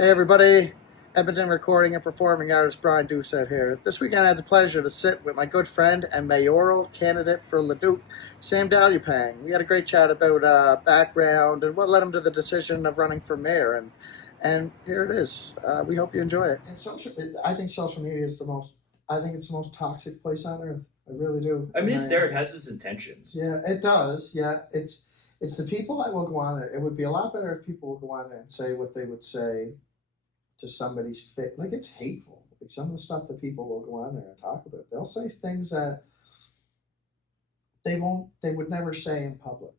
Hey everybody, Edmonton recording and performing artist Brian Doucette here. This weekend I had the pleasure to sit with my good friend and mayoral candidate for Leduc, Sam Dalupang. We had a great chat about background and what led him to the decision of running for mayor, and here it is. We hope you enjoy it. I think social media is I think it's the most toxic place on earth. I really do. I mean, it's there. It has its intentions. Yeah, it does. Yeah, it's the people that will go on there. It would be a lot better if people would go on there and say what they would say to somebody's fit. Like, it's hateful. Like, some of the stuff that people will go on there and talk about. They'll say things that they would never say in public.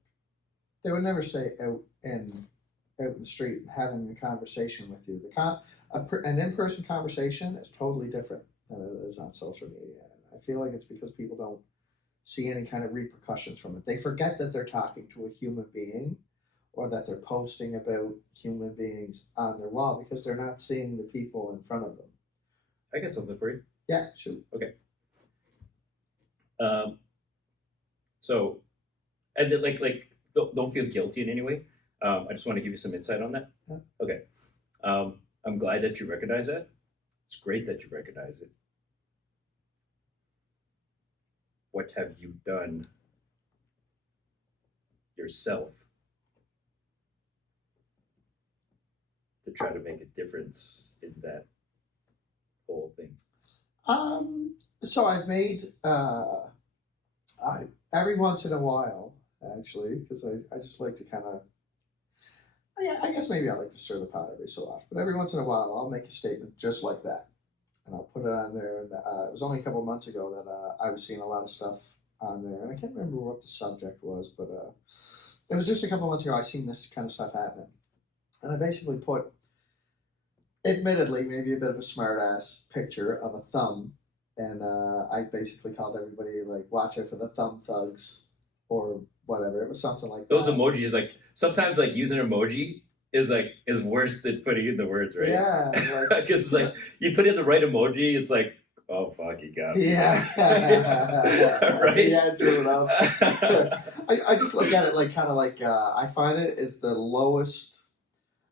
They would never say out in the street having a conversation with you. An in-person conversation is totally different than it is on social media. And I feel like it's because people don't see any kind of repercussions from it. They forget that they're talking to a human being, or that they're posting about human beings on their wall, because they're not seeing the people in front of them. I got something for you. Yeah, shoot. Okay. So, and then, don't feel guilty in any way. I just want to give you some insight on that. Yeah. Okay. I'm glad that you recognize that. It's great that you recognize it. What have you done yourself to try to make a difference in that whole thing? So I've made every once in a while, actually, because I just like to kind of, yeah, I guess maybe I like to stir the pot every so often, but every once in a while I'll make a statement just like that, and I'll put it on there. And it was only a couple of months ago that I was seeing a lot of stuff on there, and I can't remember what the subject was, but it was just a couple of months ago I seen this kind of stuff happening, and I basically put, admittedly, maybe a bit of a smart ass picture of a thumb, and I basically called everybody, like, watch out for the thumb thugs, or whatever. It was something like those that. Emojis, like, sometimes, like, using an emoji is worse than putting in the words, right? Yeah, because it's like, you put in the right emoji, it's like, oh fuck, you got me. Yeah. Right? Yeah, true enough. I just look at it like, kind of like, I find it is the lowest.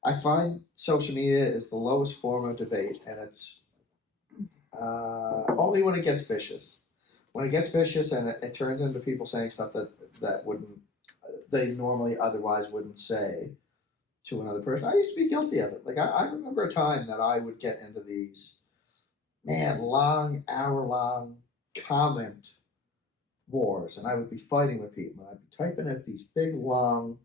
I find social media is the lowest form of debate, and it's only when it gets vicious. When it gets vicious and it turns into people saying stuff that they normally otherwise wouldn't say to another person. I used to be guilty of it. Like, I remember a time that I would get into these, long, hour-long comment wars, and I would be fighting with people, and I'd be typing out these big, long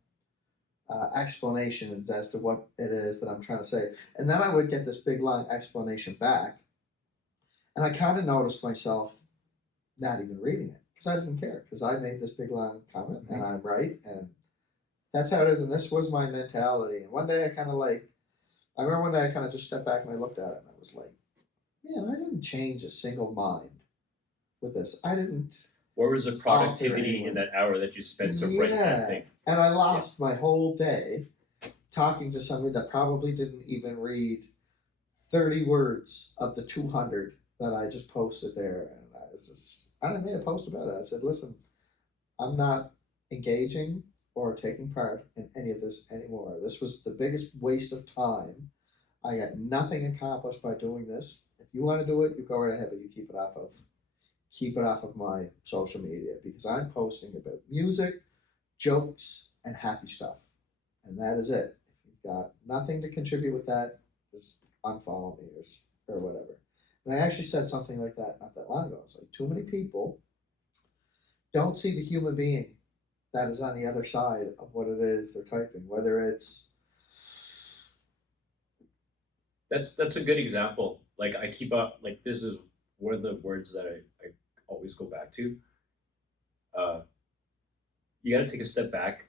explanations as to what it is that I'm trying to say. And then I would get this big, long explanation back, and I kind of noticed myself not even reading it, because I didn't care, because I made this big, long comment, and I'm right, and that's how it is, and this was my mentality. And one day I remember one day I kind of just stepped back and I looked at it, and I was like, man, I didn't change a single mind with this. I didn't. Where was the productivity in that hour that you spent to write that thing? And I lost my whole day talking to somebody that probably didn't even read 30 words of the 200 that I just posted there. And I made a post about it. I said, listen, I'm not engaging or taking part in any of this anymore. This was the biggest waste of time. I got nothing accomplished by doing this. If you want to do it, you go right ahead, but you keep it off of my social media, because I'm posting about music, jokes, and happy stuff, and that is it. If you've got nothing to contribute with that, just unfollow me or whatever. And I actually said something like that not that long ago. It's like, too many people don't see the human being that is on the other side of what it is they're typing, whether it's. That's a good example. Like, I keep up, like, this is one of the words that I always go back to. You got to take a step back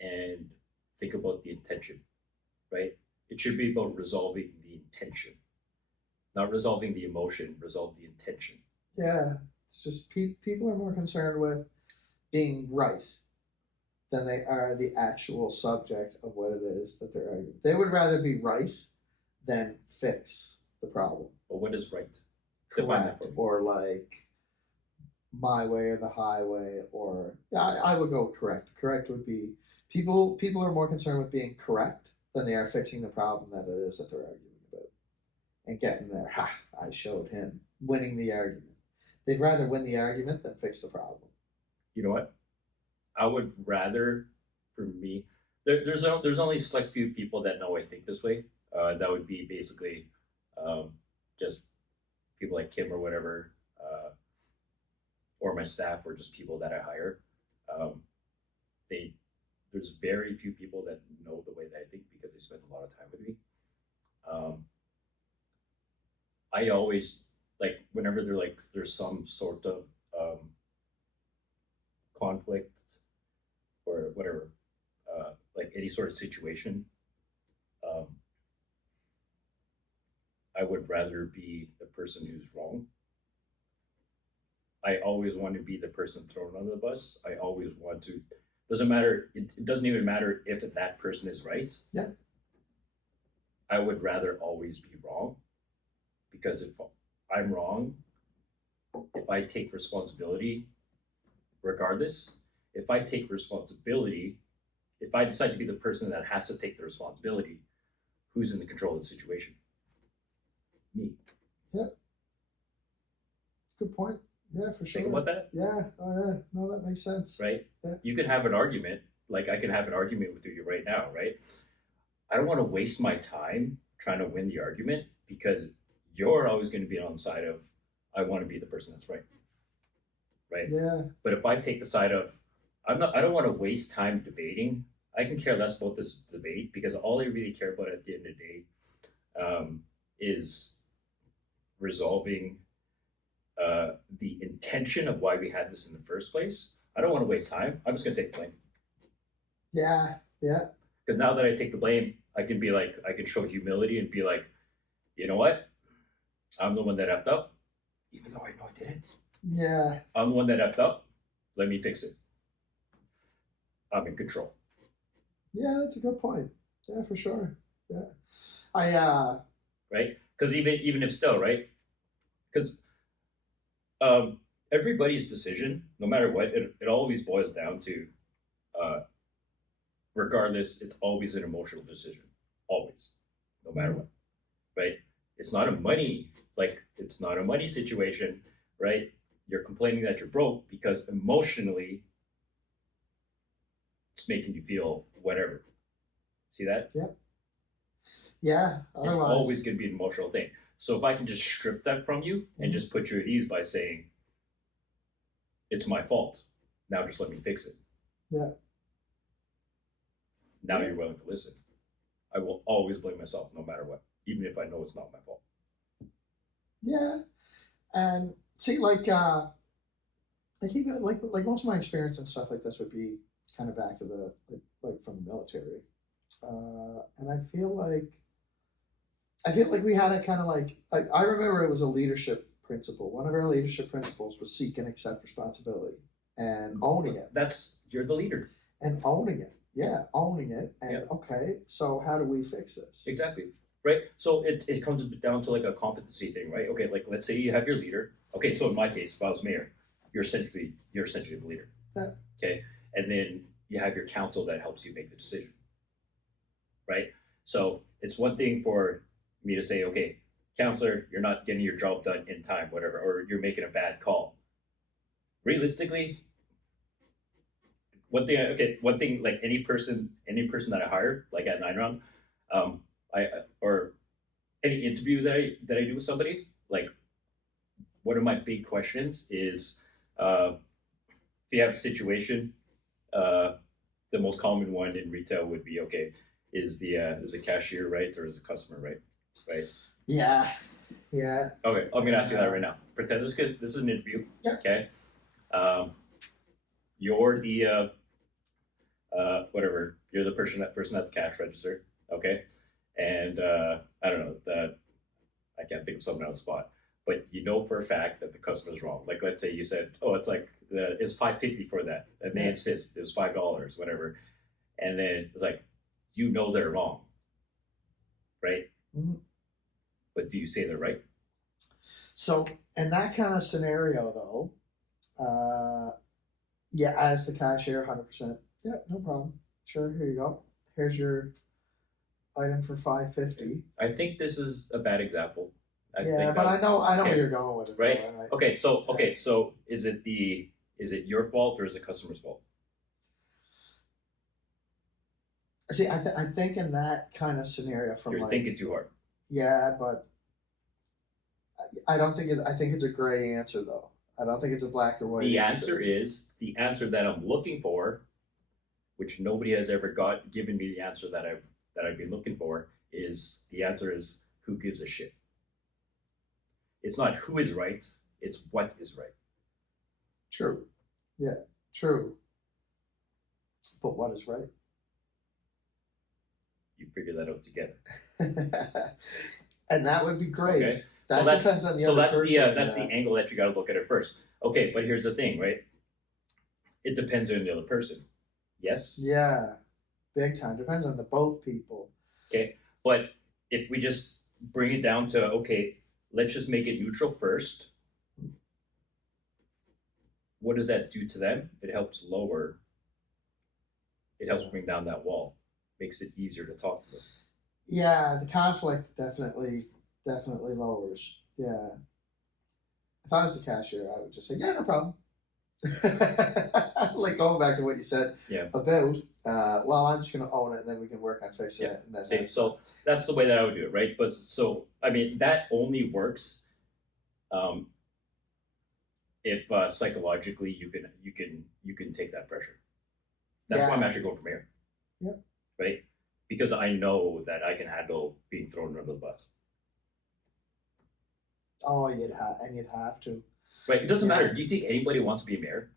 and think about the intention, right? It should be about resolving the intention, not resolving the emotion, resolve the intention. Yeah, it's just people are more concerned with being right than they are the actual subject of what it is that they're arguing. They would rather be right than fix the problem. But what is right? Correct. Or like my way or the highway, or I would go correct. Correct would be people are more concerned with being correct than they are fixing the problem that it is that they're arguing about and getting there. Ha! I showed him winning the argument. They'd rather win the argument than fix the problem. You know what? I would rather, for me, there's only select few people that know I think this way. That would be basically just people like Kim or whatever, or my staff, or just people that I hire. There's very few people that know the way that I think because they spend a lot of time with me. I always like whenever there's some sort of conflict or whatever, like any sort of situation, I would rather be the person who's wrong. I always want to be the person thrown under the bus. I always want to. Doesn't matter. It doesn't even matter if that person is right. Yeah. I would rather always be wrong, because if I'm wrong, if I take responsibility, regardless, if I take responsibility, if I decide to be the person that has to take the responsibility, who's in the control of the situation? Me. Yeah. It's a good point. Yeah, for sure. Think about that. Yeah. Oh, yeah. No, that makes sense. Right? Yeah. You can have an argument, like I can have an argument with you right now, right? I don't want to waste my time trying to win the argument, because you're always going to be on the side of, I want to be the person that's right. Right? Yeah. But if I take the side of, I don't want to waste time debating. I can care less about this debate, because all I really care about at the end of the day is resolving the intention of why we had this in the first place. I don't want to waste time. I'm just going to take the blame. Yeah. Yeah. Because now that I take the blame, I can be like, I can show humility and be like, you know what? I'm the one that effed up, even though I know I didn't. Yeah. I'm the one that effed up. Let me fix it. I'm in control. Yeah, that's a good point. Yeah, for sure. Yeah. Right? Because even if still, right? Because everybody's decision, no matter what, it always boils down to, regardless, it's always an emotional decision. Always. No matter what. Right? It's not a money situation, right? You're complaining that you're broke because emotionally it's making you feel whatever. See that? Yeah. Yeah. It's always going to be an emotional thing. So if I can just strip that from you and just put you at ease by saying, it's my fault. Now just let me fix it. Yeah. Now you're willing to listen. I will always blame myself no matter what, even if I know it's not my fault. Yeah. And see, like most of my experience and stuff like this would be kind of back to the like from the military, and I feel like we had a kind of like I remember it was a leadership principle. One of our leadership principles was seek and accept responsibility and owning it. You're the leader. And owning it. Yeah, owning it. And Yeah. okay, so how do we fix this? Exactly. Right. So it comes down to like a competency thing, right? Okay, like let's say you have your leader. Okay, so in my case, if I was mayor, you're essentially the leader. Yeah. Okay. And then you have your council that helps you make the decision. Right? So it's one thing for me to say, okay, counselor, you're not getting your job done in time, whatever, or you're making a bad call. Realistically, one thing, like any person that I hire, like at 9 Round, or any interview that I do with somebody, like one of my big questions is, if you have a situation, the most common one in retail would be, okay, is the cashier right or is the customer right? Right? Yeah. Yeah. Okay, I'm gonna ask you that right now. Pretend this is an interview. Yeah. Okay. You're the whatever. You're the person at the cash register. Okay. And I don't know, I can't think of someone on the spot. But you know for a fact that the customer's wrong. Like let's say you said, oh, it's like it's $5.50 for that, and they insist it's $5, whatever, and then it's like, you know they're wrong, right? Mm-hmm. But do you say they're right? So in that kind of scenario, though, yeah, as the cashier, 100%. Yeah, no problem. Sure, here you go. Here's your item for 550. I think this is a bad example. Yeah, think but I that's- know where okay. you're going with it, Right. though, and Okay, so is it your fault or is it customer's fault? See, I think in that kind of scenario, from You're like, thinking too hard. yeah, but I don't think it. I think it's a gray answer, though. I don't think it's a black or white. The answer is the answer that I'm looking for, which nobody has ever given me the answer that I've been looking for. Is the answer is who gives a shit? It's not who is right; it's what is right. True. Yeah, true. But what is right? You figure that out together. And that would be great. Okay. That so that's, depends on the so other that's person. that's the angle that you got to look at it first. Okay, but here's the thing, right? It depends on the other person. Yes. Yeah, big time. Depends on the both people. Okay, but if we just bring it down to okay, let's just make it neutral first. What does that do to them? It helps lower. It helps bring down that wall. Makes it easier to talk to them. Yeah, the conflict definitely lowers. Yeah. If I was the cashier, I would just say, yeah, no problem. Like going back to what you said Yeah. about, well, I'm just going to own it and then we can work on fixing it. And then See, so that's the way that I would do it, right? But so, I mean, that only works if psychologically you can take that pressure. That's why I'm actually going for mayor. Yep. Right? Because I know that I can handle being thrown under the bus. Oh, you'd have to. Right? It doesn't Yeah. matter. Do you think anybody wants to be mayor?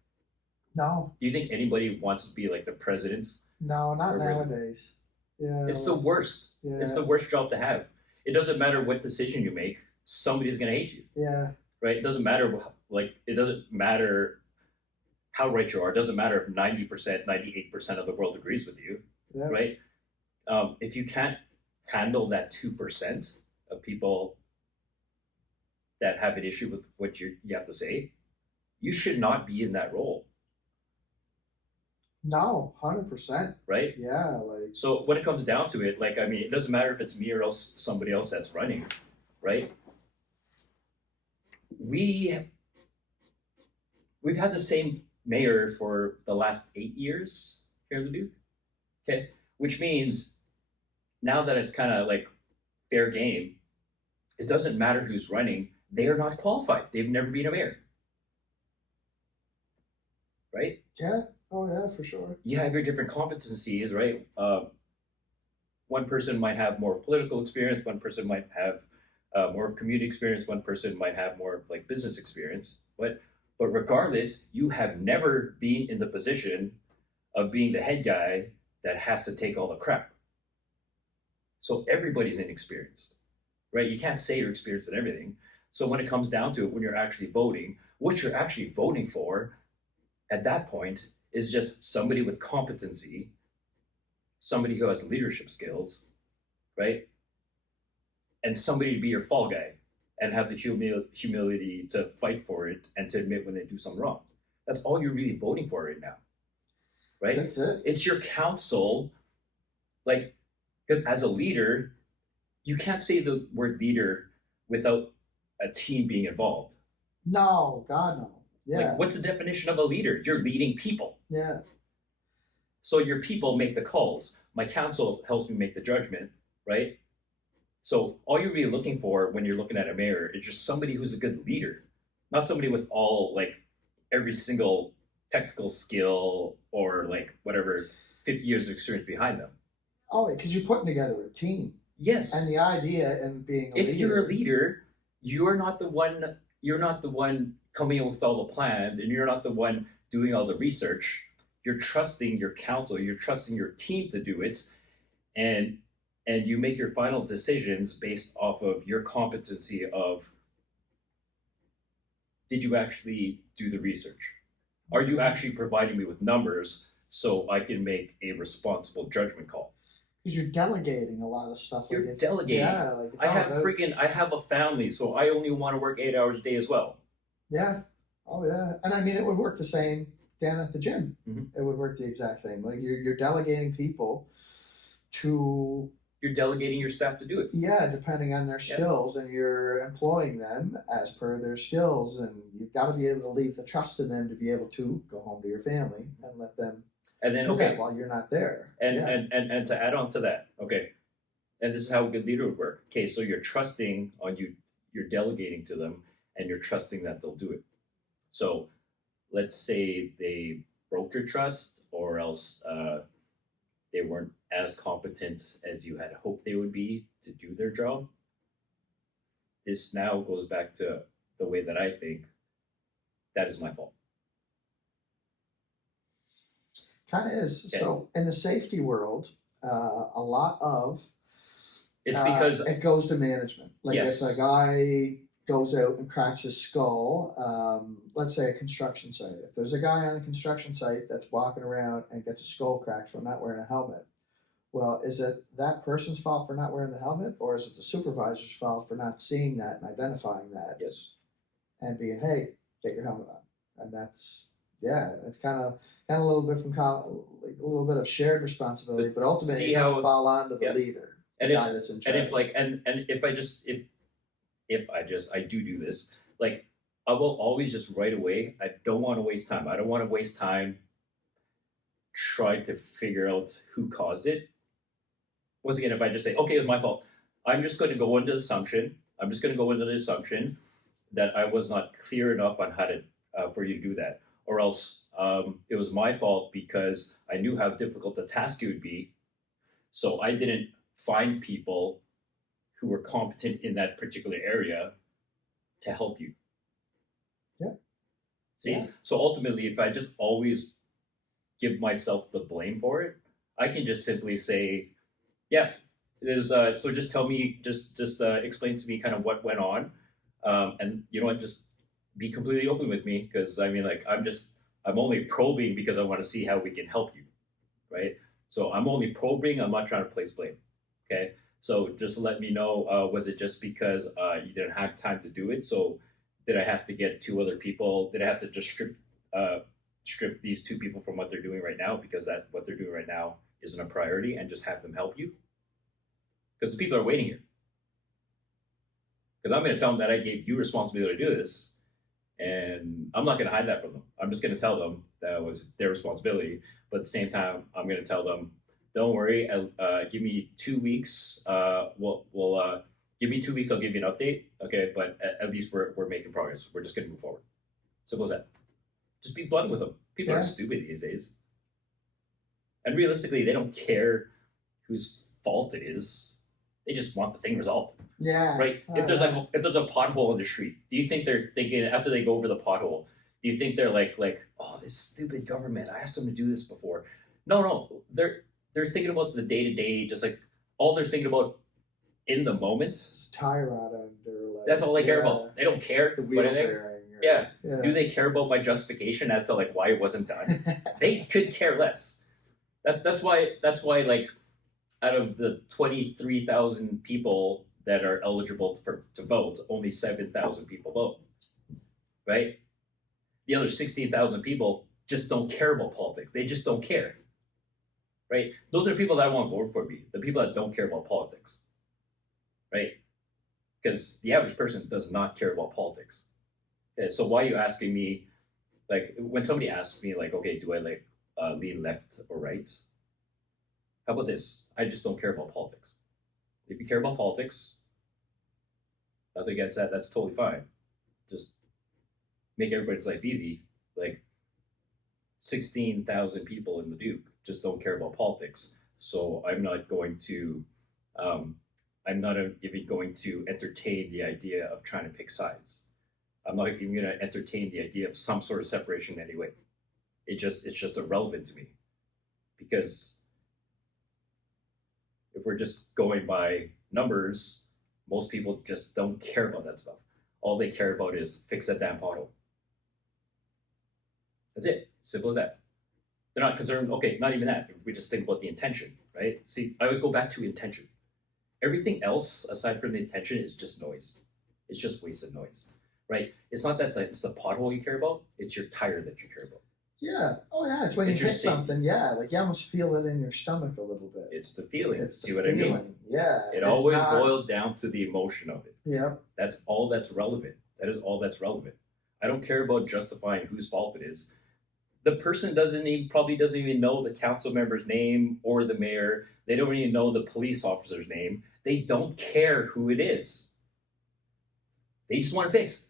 No, Do you think anybody wants to be like the president? no, not Or really? nowadays. Yeah. It's the worst. Yeah. It's the worst job to have. It doesn't matter what decision you make. Somebody's going to hate you. Yeah. Right? It doesn't matter. It doesn't matter how right you are. It doesn't matter if 90%, 98% of the world agrees with you. Yeah. Right? If you can't handle that 2% of people that have an issue with what you have to say, you should not be in that role. No, 100%. Right? Yeah, like. So when it comes down to it, like, I mean, it doesn't matter if it's me or else somebody else that's running, right? We've had the same mayor for the last 8 years here in Leduc. Okay, which means now that it's kind of like fair game, it doesn't matter who's running. They are not qualified. They've never been a mayor, right? Yeah. Oh, yeah, for sure. You have your different competencies, right? One person might have more political experience. One person might have more of community experience. One person might have more of like business experience. But regardless, you have never been in the position of being the head guy that has to take all the crap. So everybody's inexperienced, right? You can't say you're experienced in everything. So when it comes down to it, when you're actually voting, what you're actually voting for at that point is just somebody with competency, somebody who has leadership skills, right? And somebody to be your fall guy and have the humility to fight for it and to admit when they do something wrong. That's all you're really voting for right now, right? That's it. It's your counsel, like, because as a leader, you can't say the word leader without a team being involved. No, God, no. Yeah. Like, what's the definition of a leader? You're leading people. Yeah. So your people make the calls. My counsel helps me make the judgment, right? So all you're really looking for when you're looking at a mayor is just somebody who's a good leader, not somebody with all like every single technical skill or like whatever 50 years of experience behind them. Oh, because you're putting together a team. Yes. And the idea and being a if leader. you're a leader, you're not the one coming up with all the plans, and you're not the one doing all the research. You're trusting your counsel, you're trusting your team to do it, and you make your final decisions based off of your competency of, did you actually do the research? Are you actually providing me with numbers so I can make a responsible judgment call? Because you're delegating a lot of stuff. You're delegating. Yeah, like it's I all have about- I have a family, so I only want to work 8 hours a day as well. Yeah. Oh, yeah. And I mean, it would work the same down at the gym. Mhm. It would work the exact same. Like you're delegating people to you're delegating your staff to do it. Yeah, depending on their Yeah. skills, and you're employing them as per their skills, and you've got to be able to leave the trust in them to be able to go home to your family and let them And then do okay, that while you're not there. and, Yeah. and to add on to that, okay, and this is how a good leader would work. Okay, so you're trusting on you, you're delegating to them, and you're trusting that they'll do it. So let's say they broke your trust, or else they weren't as competent as you had hoped they would be to do their job. This now goes back to the way that I think that is my fault. Kind of is. Okay. So in the safety world, a lot of It's because it goes to management. Like Yes. if a guy goes out and cracks his skull, let's say a construction site. If there's a guy on a construction site that's walking around and gets a skull cracked from not wearing a helmet, well, is it that person's fault for not wearing the helmet, or is it the supervisor's fault for not seeing that and identifying that yes, and being, hey, get your helmet on? And that's, yeah, it's kind of a little bit from like a little bit of shared responsibility, but ultimately See it does how- fall onto the yeah. leader, and the if guy that's in charge. and if like and if I do this, like I will always just right away. I don't want to waste time. I don't want to waste time trying to figure out who caused it. Once again, if I just say, okay, it was my fault, I'm just going to go into the assumption. I'm just going to go into the assumption that I was not clear enough on how to for you to do that, or else it was my fault because I knew how difficult the task it would be, so I didn't find people who were competent in that particular area to help you. Yeah. See, Yeah. so ultimately, if I just always give myself the blame for it, I can just simply say, yeah, there's so just tell me, just explain to me kind of what went on, and you know what, just be completely open with me, because I mean, like I'm only probing because I want to see how we can help you, right? So I'm only probing. I'm not trying to place blame. Okay, so just let me know. Was it just because you didn't have time to do it? So did I have to get two other people? Did I have to just strip these two people from what they're doing right now because that what they're doing right now isn't a priority, and just have them help you? Because the people are waiting here. Because I'm going to tell them that I gave you responsibility to do this, and I'm not going to hide that from them. I'm just going to tell them that it was their responsibility. But at the same time, I'm going to tell them, don't worry, give me 2 weeks. We'll give me 2 weeks. I'll give you an update. Okay, but at least we're making progress. We're just going to move forward. Simple as that. Just be blunt with them. People Yeah. are stupid these days, and realistically, they don't care whose fault it is. They just want the thing resolved. Yeah. Right? If there's a pothole in the street, do you think they're thinking after they go over the pothole? Do you think they're like, oh, this stupid government? I asked them to do this before. No, they're thinking about the day to day, just like all they're thinking about in the moment. It's a tire rod under, like, That's all they care about. They don't care. The what wheel I think. bearing. Or, Yeah. yeah. Do they care about my justification as to like why it wasn't done? They could care less. That's why like out of the 23,000 people that are eligible to vote, only 7,000 people vote. Right? The other 16,000 people just don't care about politics. They just don't care. Right? Those are the people that I want to vote for me. The people that don't care about politics. Right? Because the average person does not care about politics. Okay, so why are you asking me, like, when somebody asks me, like, okay, do I like lean left or right? How about this? I just don't care about politics. If you care about politics, nothing against that, that's totally fine. Just make everybody's life easy. Like 16,000 people in the Duke just don't care about politics. So I'm not going to even going to entertain the idea of trying to pick sides. I'm not even going to entertain the idea of some sort of separation anyway. It's just irrelevant to me, because if we're just going by numbers, most people just don't care about that stuff. All they care about is fix that damn pothole. That's it. Simple as that. They're not concerned. Okay, not even that. If we just think about the intention, right? See, I always go back to intention. Everything else aside from the intention is just noise. It's just wasted noise, right? It's not that it's the pothole you care about. It's your tire that you care about. Yeah. Oh yeah. It's when you It's hit just saying- something. Yeah. Like you almost feel it in your stomach a little bit. It's the feeling. It's the See what feeling. I mean? Yeah. It it's always not- boils down to the emotion of it. Yep. That's all that's relevant. That is all that's relevant. I don't care about justifying whose fault it is. The person probably doesn't even know the council member's name or the mayor. They don't even know the police officer's name. They don't care who it is. They just want it fixed.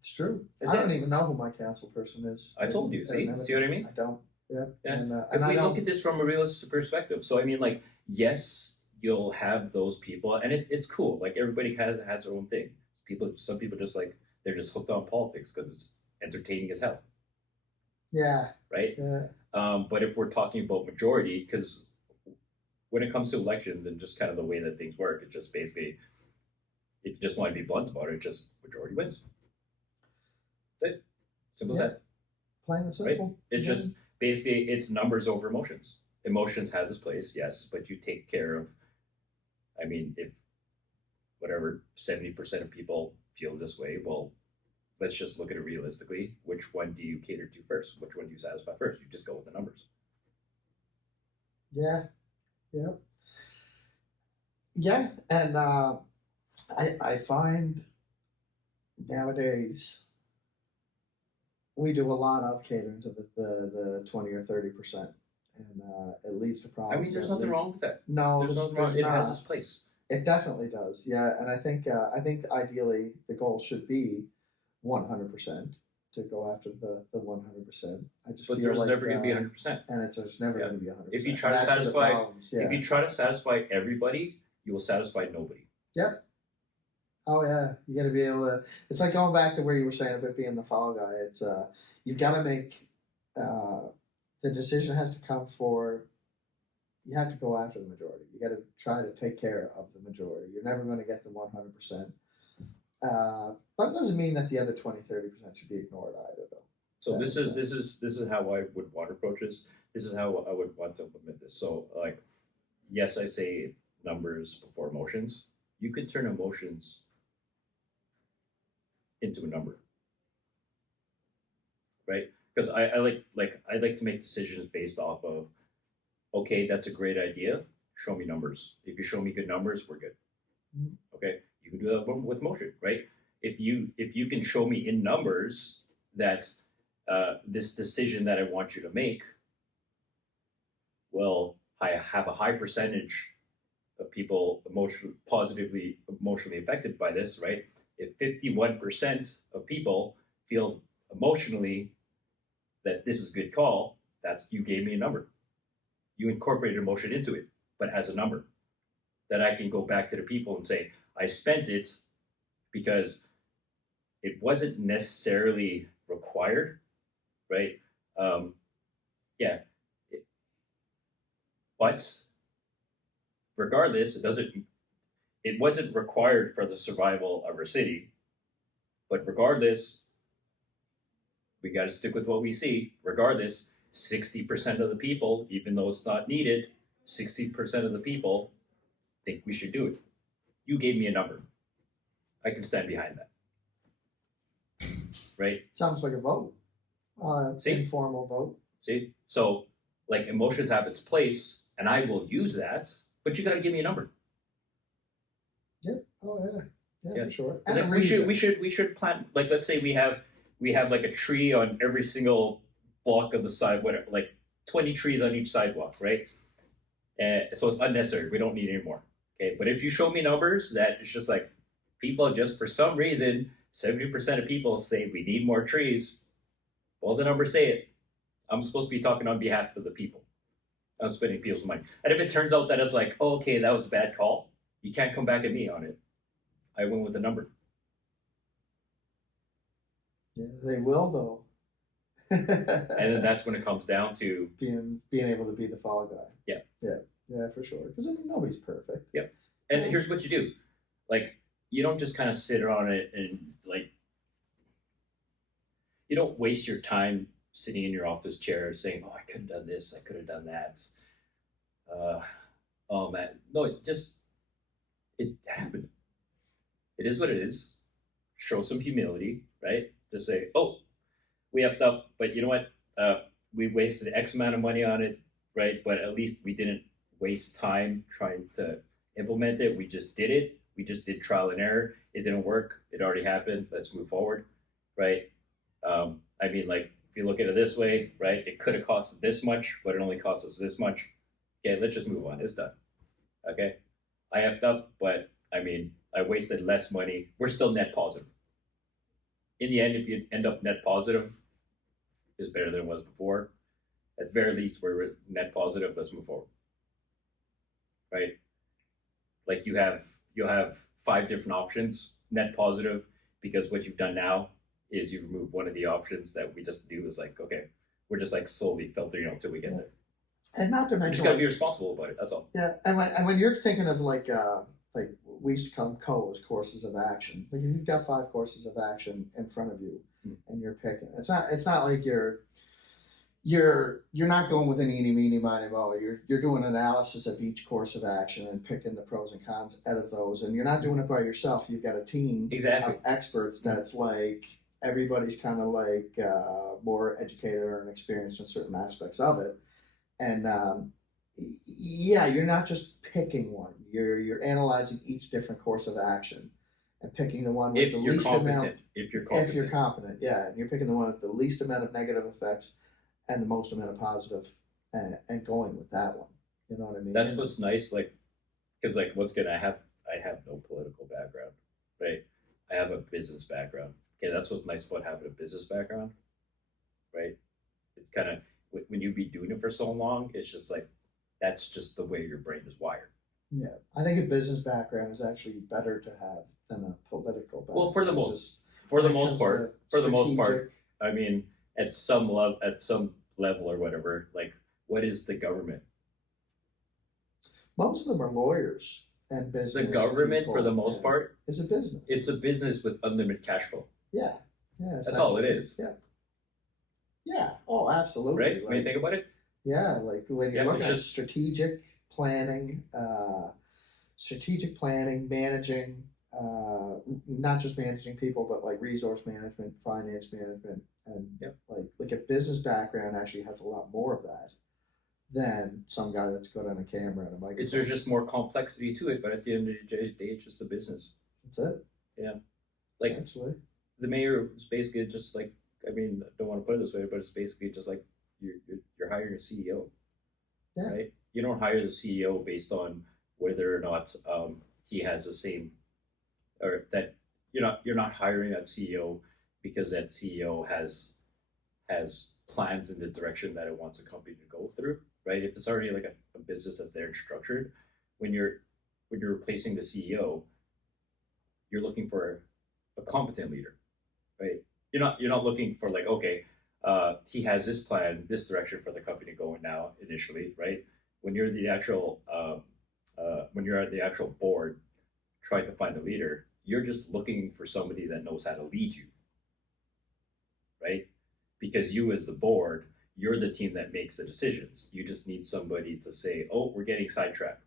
It's true. That's I don't it. even know who my council person is. I told you. See what I mean? I don't. Yeah. Yeah. And, If and I we don't. look at this from a realistic perspective, so I mean, like, yes, you'll have those people, and it's cool. Like everybody has their own thing. Some people just like they're just hooked on politics because it's entertaining as hell, Yeah. right? Yeah. But if we're talking about majority, because when it comes to elections and just kind of the way that things work, it just basically, if you just want to be blunt about it, just majority wins. That's it. Simple as Yeah. that. Plain and simple. It's Yeah. just basically it's numbers over emotions. Emotions has its place, yes, but you take care of. I mean, if whatever 70% of people feel this way, well, let's just look at it realistically. Which one do you cater to first? Which one do you satisfy first? You just go with the numbers. Yeah. Yeah. Yeah. And I find nowadays we do a lot of catering to the 20 or 30%, and it leads to I problems. mean, there's It nothing leads- wrong with that. No, There's nothing wrong. there's It not. has its place. It definitely does. Yeah, and I think ideally the goal should be 100% to go after the 100%. I just But feel there's like never going to be 100%. and there's never Yeah. going to be 100%. If you try to satisfy- yeah. If you try to satisfy everybody, you will satisfy nobody. Oh yeah, you got to be able to. It's like going back to where you were saying about being the fall guy. It's you've got to make the decision has to come for. You have to go after the majority. You got to try to take care of the majority. You're never going to get the 100%. But it doesn't mean that the other 20-30% should be ignored either, though. So That this makes is how I would want to approach this. This is how I would want to implement this. So like, yes, I say numbers before emotions. You can turn emotions into a number, right? Because I like to make decisions based off of, okay, that's a great idea. Show me numbers. If you show me good numbers, we're good. Mhm. Okay, you can do that with motion, right? If you can show me in numbers that this decision that I want you to make, well, I have a high percentage of people positively emotionally affected by this, right? If 51% of people feel emotionally that this is a good call, that's you gave me a number. You incorporated emotion into it, but as a number that I can go back to the people and say, I spent it because it wasn't necessarily required, right? Yeah. But regardless, it wasn't required for the survival of our city. But regardless, we got to stick with what we see. Regardless, 60% of the people, even though it's not needed, 60% of the people think we should do it. You gave me a number. I can stand behind that. Right? Sounds like a vote. See? Informal vote. See? So, like, emotions have its place, and I will use that, but you got to give me a number. Oh yeah. Yeah, Yeah. for sure. It's And like a we reason. should plant, like, let's say we have like a tree on every single block of the side, whatever, like 20 trees on each sidewalk, right? So it's unnecessary. We don't need any more. Okay, but if you show me numbers that it's just like people just for some reason 70% of people say we need more trees, well, the numbers say it. I'm supposed to be talking on behalf of the people. I'm spending people's money. And if it turns out that it's like, oh, okay, that was a bad call, you can't come back at me on it. I went with the number. Yeah, they will though. And then that's when it comes down to being able to be the fall guy. Yeah. Yeah, for sure. Because I mean, nobody's perfect. and here's what you do. Like, you don't just kind of sit on it and like you don't waste your time sitting in your office chair saying, oh, I could have done this, I could have done that. Oh man. No, it happened. It is what it is. Show some humility, right? Just say, oh, we effed up, but you know what? We wasted X amount of money on it, right? But at least we didn't waste time trying to implement it. We just did it. We just did trial and error. It didn't work. It already happened. Let's move forward, right? I mean, like if you look at it this way, right? It could have cost us this much, but it only cost us this much. Okay, let's just move on. It's done. Okay, I effed up, but I mean, I wasted less money. We're still net positive. In the end, if you end up net positive, is better than it was before. At the very least, we're net positive. Let's move forward, right? Like you'll have 5 different options net positive, because what you've done now is you remove one of the options that we just do is like, okay, we're just like slowly filtering out until we get there. And not to You mention, just gotta be responsible about it. That's all. yeah, and when you're thinking of like we used to call them courses of action. Like if you've got 5 courses of action in front of you, and you're picking, it's not like you're not going with an eeny meeny miny mo. You're doing analysis of each course of action and picking the pros and cons out of those, and you're not doing it by yourself. You've got a team Exactly. of experts that's like everybody's kind of like more educated or experienced in certain aspects of it, and yeah, you're not just picking one. You're analyzing each different course of action and picking the one with If the you're least competent, amount. if you're competent, If you're competent, yeah, and you're picking the one with the least amount of negative effects and the most amount of positive, and going with that one. You know what I mean? that's what's nice. Like, because like once again, I have no political background, right? I have a business background. Okay, that's what's nice about having a business background, right? It's kind of when you be doing it for so long, it's just like that's just the way your brain is wired. Yeah, I think a business background is actually better to have than a political background. Well, for the most part, I mean, at some level or whatever, like what is the government? Most of them are lawyers and business. The government, people, for the most part, is a business. It's a business with unlimited cash flow. Yeah, that's all it is. Yeah, yeah. Oh, absolutely. Right? When you think about it. Yeah, like when you look at strategic planning, managing, not just managing people, but like resource management, finance management, and like a business background actually has a lot more of that than some guy that's good on a camera and a microphone. There's just more complexity to it, but at the end of the day, it's just a business. That's it. Yeah, like essentially, the mayor is basically just like, I mean, I don't want to put it this way, but it's basically just like you're hiring a CEO, right? You don't hire the CEO based on whether or not he has the same, or that you're not hiring that CEO because that CEO has plans in the direction that it wants a company to go through, right? If it's already like a business that's there and structured, when you're replacing the CEO, you're looking for a competent leader, right? You're not looking for like, okay, he has this plan, this direction for the company going now initially, right? When you're the actual when you're at the actual board trying to find a leader, you're just looking for somebody that knows how to lead you, right? Because you as the board, you're the team that makes the decisions. You just need somebody to say, oh, we're getting sidetracked,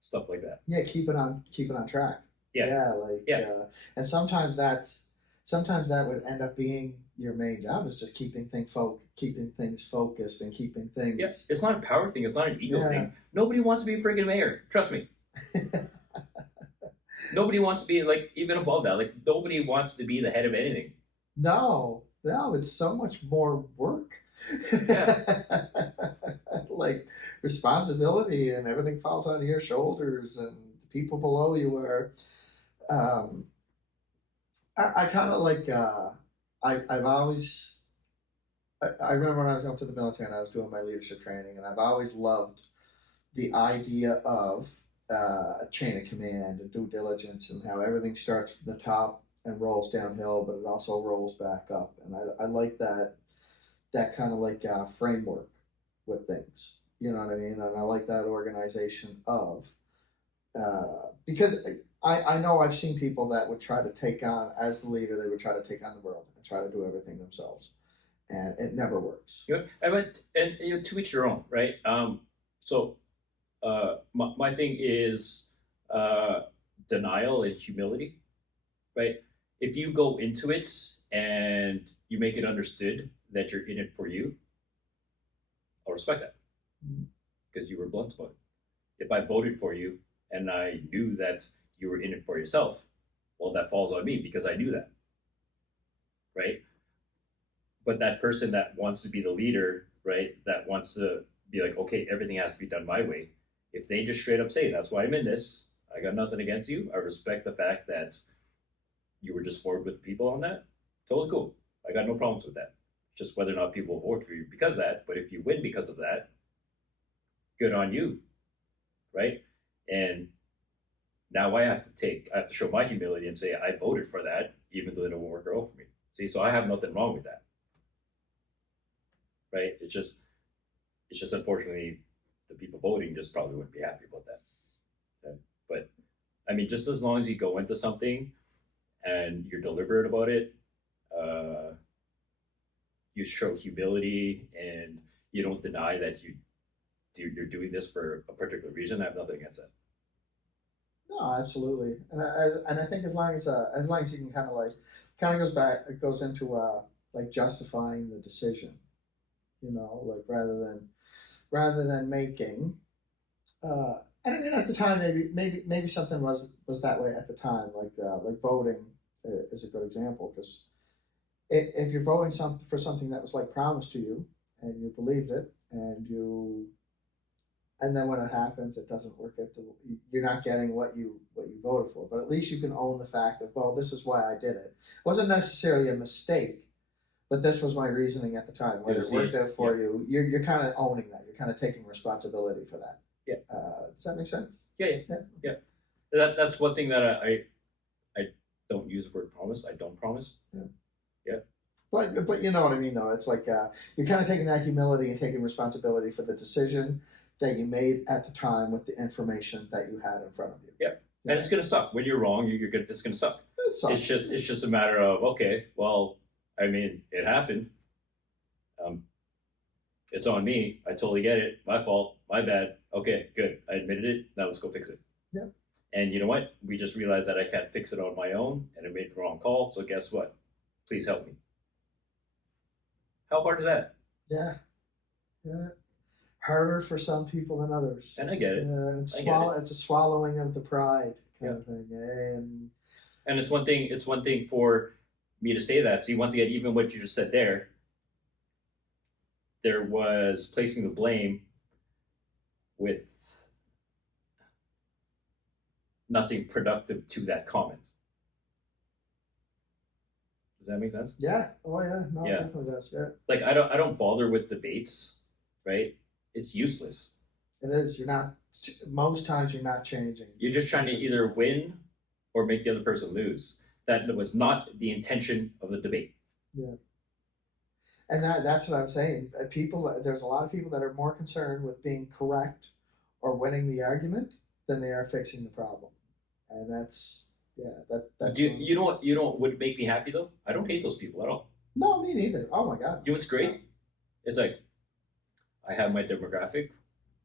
stuff like that. Yeah, keep it on track. And sometimes that would end up being your main job, is just keeping things focused and keeping things. Yes, it's not a power thing. It's not an ego thing. Nobody wants to be a freaking mayor. Trust me. Nobody wants to be like even above that. Like nobody wants to be the head of anything. No, it's so much more work. Yeah. Like responsibility and everything falls on your shoulders, and the people below you are. I kind of like. I've always. I remember when I was going to the military and I was doing my leadership training, and I've always loved the idea of a chain of command and due diligence, and how everything starts from the top and rolls downhill, but it also rolls back up. And I like that kind of like framework with things. You know what I mean? And I like that organization of because I know I've seen people that would try to take on, as the leader, they would try to take on the world and try to do everything themselves, and it never works. Yeah, and to each your own, right? So my thing is denial and humility, right? If you go into it and you make it understood that you're in it for you, I'll respect that because you were blunt about it. If I voted for you and I knew that you were in it for yourself, well, that falls on me because I knew that, right? But that person that wants to be the leader, right, that wants to be like, okay, everything has to be done my way, if they just straight up say, that's why I'm in this, I got nothing against you, I respect the fact that you were just forward with people on that, totally cool. I got no problems with that. Just whether or not people vote for you because of that. But if you win because of that, good on you, right? And now I have to show my humility and say I voted for that, even though it didn't work out for me. See, so I have nothing wrong with that, right? It's just unfortunately the people voting just probably wouldn't be happy about that. Okay? But I mean, just as long as you go into something and you're deliberate about it, you show humility and you don't deny that you're doing this for a particular reason. I have nothing against that. No, absolutely, and I think as long as you can it goes into like justifying the decision, like rather than making. And I mean, at the time, maybe something was that way at the time, like voting is a good example because if you're voting for something that was like promised to you and you believed it and then when it happens it doesn't work out, you're not getting what you voted for, but at least you can own the fact of, well, this is why I did it. It wasn't necessarily a mistake, but this was my reasosoning at the time. Whether it worked out for you, you're kind of owning that, you're kind of taking responsibility for that. Does that make sense? Yeah. That's one thing that I don't use the word promise. I don't promise. Yeah. But you know what I mean, though. It's like you're kind of taking that humility and taking responsibility for the decision that you made at the time with the information that you had in front of you. Yeah. And it's gonna suck when you're wrong. It's gonna suck. It's just a matter of, okay, well, I mean, it happened. It's on me. I totally get it. My fault. My bad. Okay, good. I admitted it. Now let's go fix it. Yeah. And you know what? We just realized that I can't fix it on my own, and I made the wrong call. So guess what? Please help me. How hard is that? Yeah. Harder for some people than others. And I get it. It's a swallowing of the pride kind of thing. And it's one thing. It's one thing for me to say that. See, once again, even what you just said there was placing the blame with nothing productive to that comment. Does that make sense? Yeah. Oh yeah. No, it definitely does. Yeah. Like I don't bother with debates, right? It's useless. It is. Most times you're not changing. You're just trying to either win or make the other person lose. That was not the intention of the debate. Yeah. And that's what I'm saying. There's a lot of people that are more concerned with being correct or winning the argument than they are fixing the problem. And that's you know what would make me happy though? I don't hate those people at all. No, me neither. Oh my God. You know what's great? It's like I have my demographic.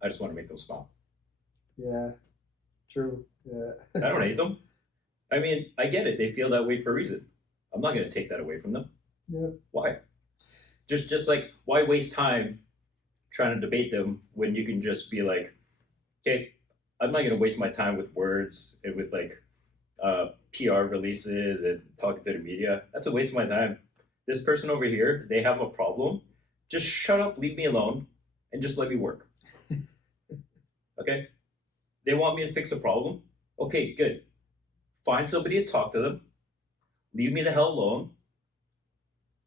I just want to make them smile. Yeah. True. Yeah. I don't hate them. I mean, I get it. They feel that way for a reason. I'm not going to take that away from them. Yeah. Why? Just like, why waste time trying to debate them when you can just be like, okay, I'm not going to waste my time with words and with like PR releases and talking to the media. That's a waste of my time. This person over here, they have a problem. Just shut up, leave me alone, and just let me work. Okay? They want me to fix a problem. Okay, good. Find somebody to talk to them. Leave me the hell alone.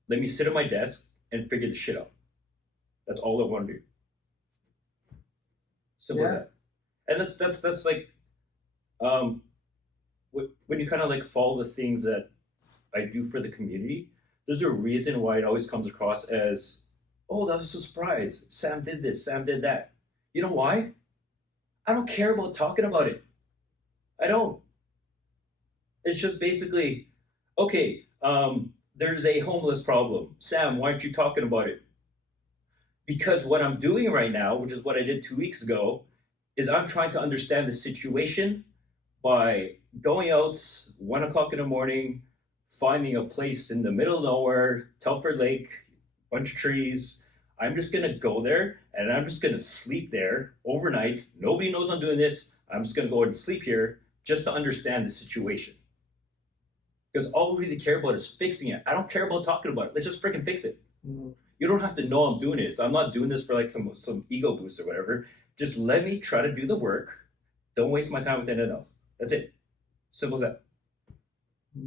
Let me sit at my desk and figure the shit out. That's all I want to do. Simple as that. And that's like, when you kind of like follow the things that I do for the community, there's a reason why it always comes across as, oh, that was a surprise. Sam did this. Sam did that. You know why? I don't care about talking about it. I don't. It's just basically, okay, there's a homeless problem. Sam, why aren't you talking about it? Because what I'm doing right now, which is what I did 2 weeks ago, is I'm trying to understand the situation by going out 1 o'clock in the morning, finding a place in the middle of nowhere, Telford Lake, bunch of trees. I'm just gonna go there and I'm just gonna sleep there overnight. Nobody knows I'm doing this. I'm just gonna go and sleep here just to understand the situation. Because all we really care about is fixing it. I don't care about talking about it. Let's just freaking fix it. Mm. You don't have to know I'm doing this. I'm not doing this for like some ego boost or whatever. Just let me try to do the work. Don't waste my time with anything else. That's it. Simple as that.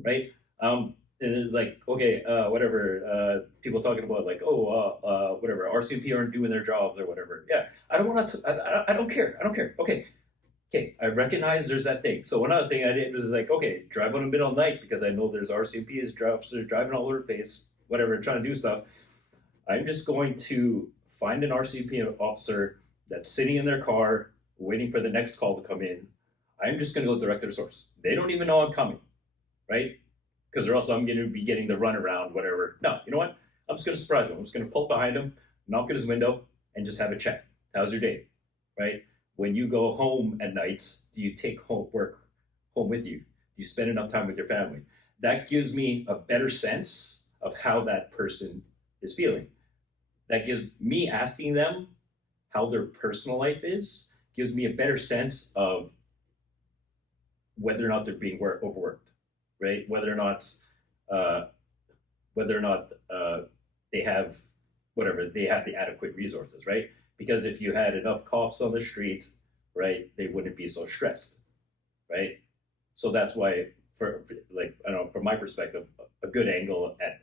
Right? And it's like, okay, whatever. People talking about like, whatever. RCMP aren't doing their jobs or whatever. Yeah, I don't want to. I don't care. I don't care. Okay. I recognize there's that thing. So another thing I did was like, okay, drive on the middle of the night because I know there's RCMPs driving all over the face, whatever, trying to do stuff. I'm just going to find an RCMP officer that's sitting in their car waiting for the next call to come in. I'm just going to go direct to the source. They don't even know I'm coming, right? Because or else I'm going to be getting the runaround, whatever. No, you know what? I'm just going to surprise him. I'm just going to pull up behind him, knock at his window, and just have a chat. How's your day, right? When you go home at night, do you take work home with you? Do you spend enough time with your family? That gives me a better sense of how that person is feeling. That gives me asking them how their personal life is, gives me a better sense of whether or not they're being overworked, right? Whether or not they have the adequate resources, right? Because if you had enough cops on the street, right, they wouldn't be so stressed, right? So that's why, from my perspective, a good angle at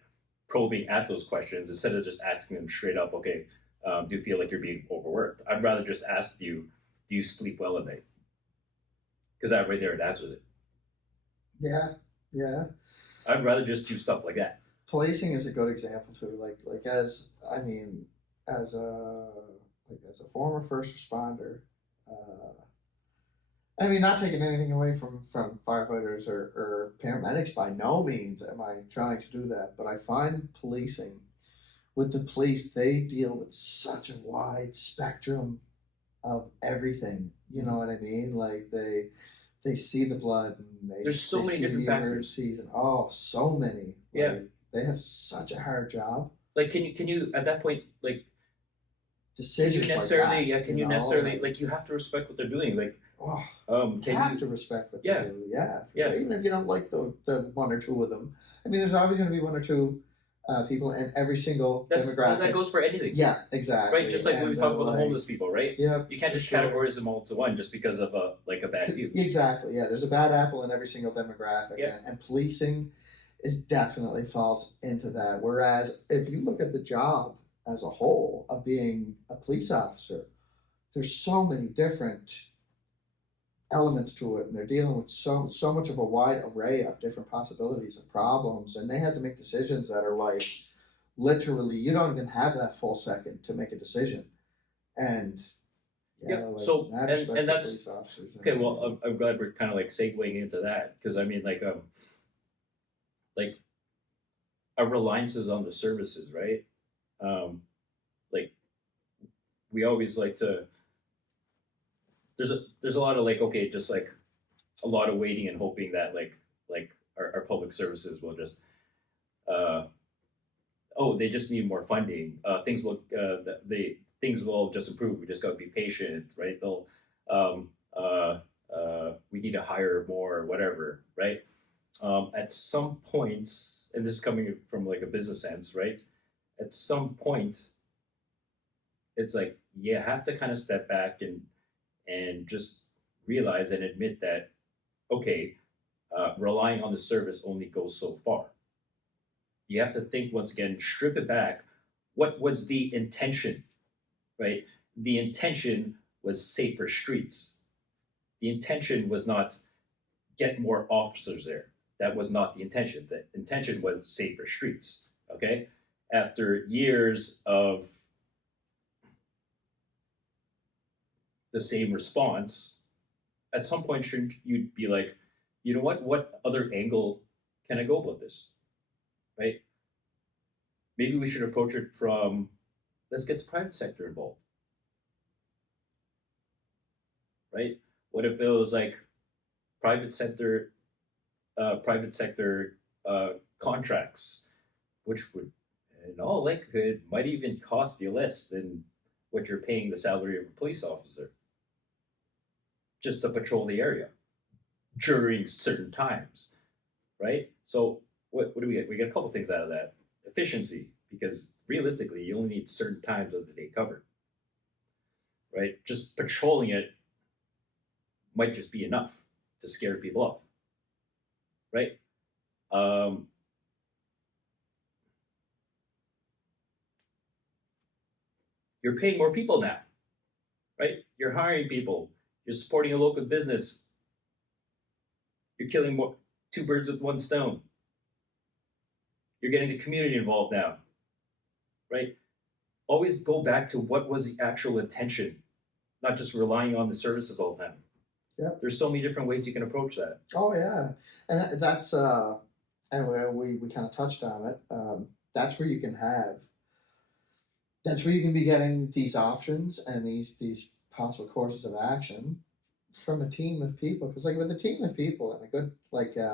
probing at those questions instead of just asking them straight up, okay, do you feel like you're being overworked? I'd rather just ask you, do you sleep well at night? Because that right there, it answers it. Yeah. I'd rather just do stuff like that. Policing is a good example too. As a former first responder, not taking anything away from firefighters or paramedics. By no means am I trying to do that, but I find policing, with the police, they deal with such a wide spectrum of everything. You know what I mean? Like they see the blood and there's so many different factors. And so many. Yeah. They have such a hard job. Like, can you at that point, like, decisions can you necessarily, like that, can you necessarily, like, you have to respect what they're doing, like, you have to respect what they do. Yeah. Sure. Even if you don't like the one or two of them. There's always going to be one or two people in every single demographic. That goes for anything. Yeah, exactly. Right, just like when we talk about the homeless people, right? Yeah. You can't just categorize them all to one just because of a bad view. Exactly. Yeah, there's a bad apple in every single demographic, and policing definitely falls into that. Whereas if you look at the job as a whole of being a police officer, there's so many different elements to it, and they're dealing with so much of a wide array of different possibilities and problems, and they had to make decisions that are like literally you don't even have that full second to make a decision. And that's okay. Well, I'm glad we're kind of like segueing into that, because our reliance is on the services, right? We always like to. There's a lot of just like a lot of waiting and hoping that our public services will just they just need more funding. Things will just improve. We just got to be patient, right? We need to hire more, whatever, right? At some points, and this is coming from like a business sense, right? At some point, it's like you have to kind of step back and just realize and admit that, okay, relying on the service only goes so far. You have to think once again, strip it back. What was the intention, right? The intention was safer streets. The intention was not get more officers there. That was not the intention. The intention was safer streets, okay? After years of the same response, at some point shouldn't you be like, you know what other angle can I go about this, right? Maybe we should approach it from, let's get the private sector involved, right? What if it was like private sector contracts, which would, in all likelihood, might even cost you less than what you're paying the salary of a police officer just to patrol the area during certain times, right? So what do we get? We get a couple things out of that. Efficiency, because realistically, you only need certain times of the day covered, right? Just patrolling it might just be enough to scare people off, right? You're paying more people now, right? You're hiring people. You're supporting a local business. You're killing two birds with one stone. You're getting the community involved now, right? Always go back to what was the actual intention, not just relying on the services all the time. Yeah. There's so many different ways you can approach that. Oh yeah, and that's and we kind of touched on it. That's where you can have. That's where you can be getting these options and these possible courses of action from a team of people. Because like with a team of people and a good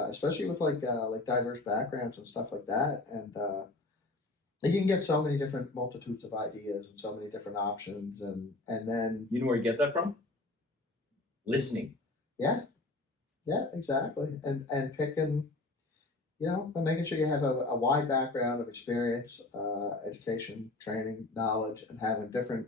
especially with like diverse backgrounds and stuff like that, and you can get so many different multitudes of ideas and so many different options, and then You know where you get that from? Listening. yeah, exactly, and picking, and making sure you have a wide background of experience, education, training, knowledge, and having different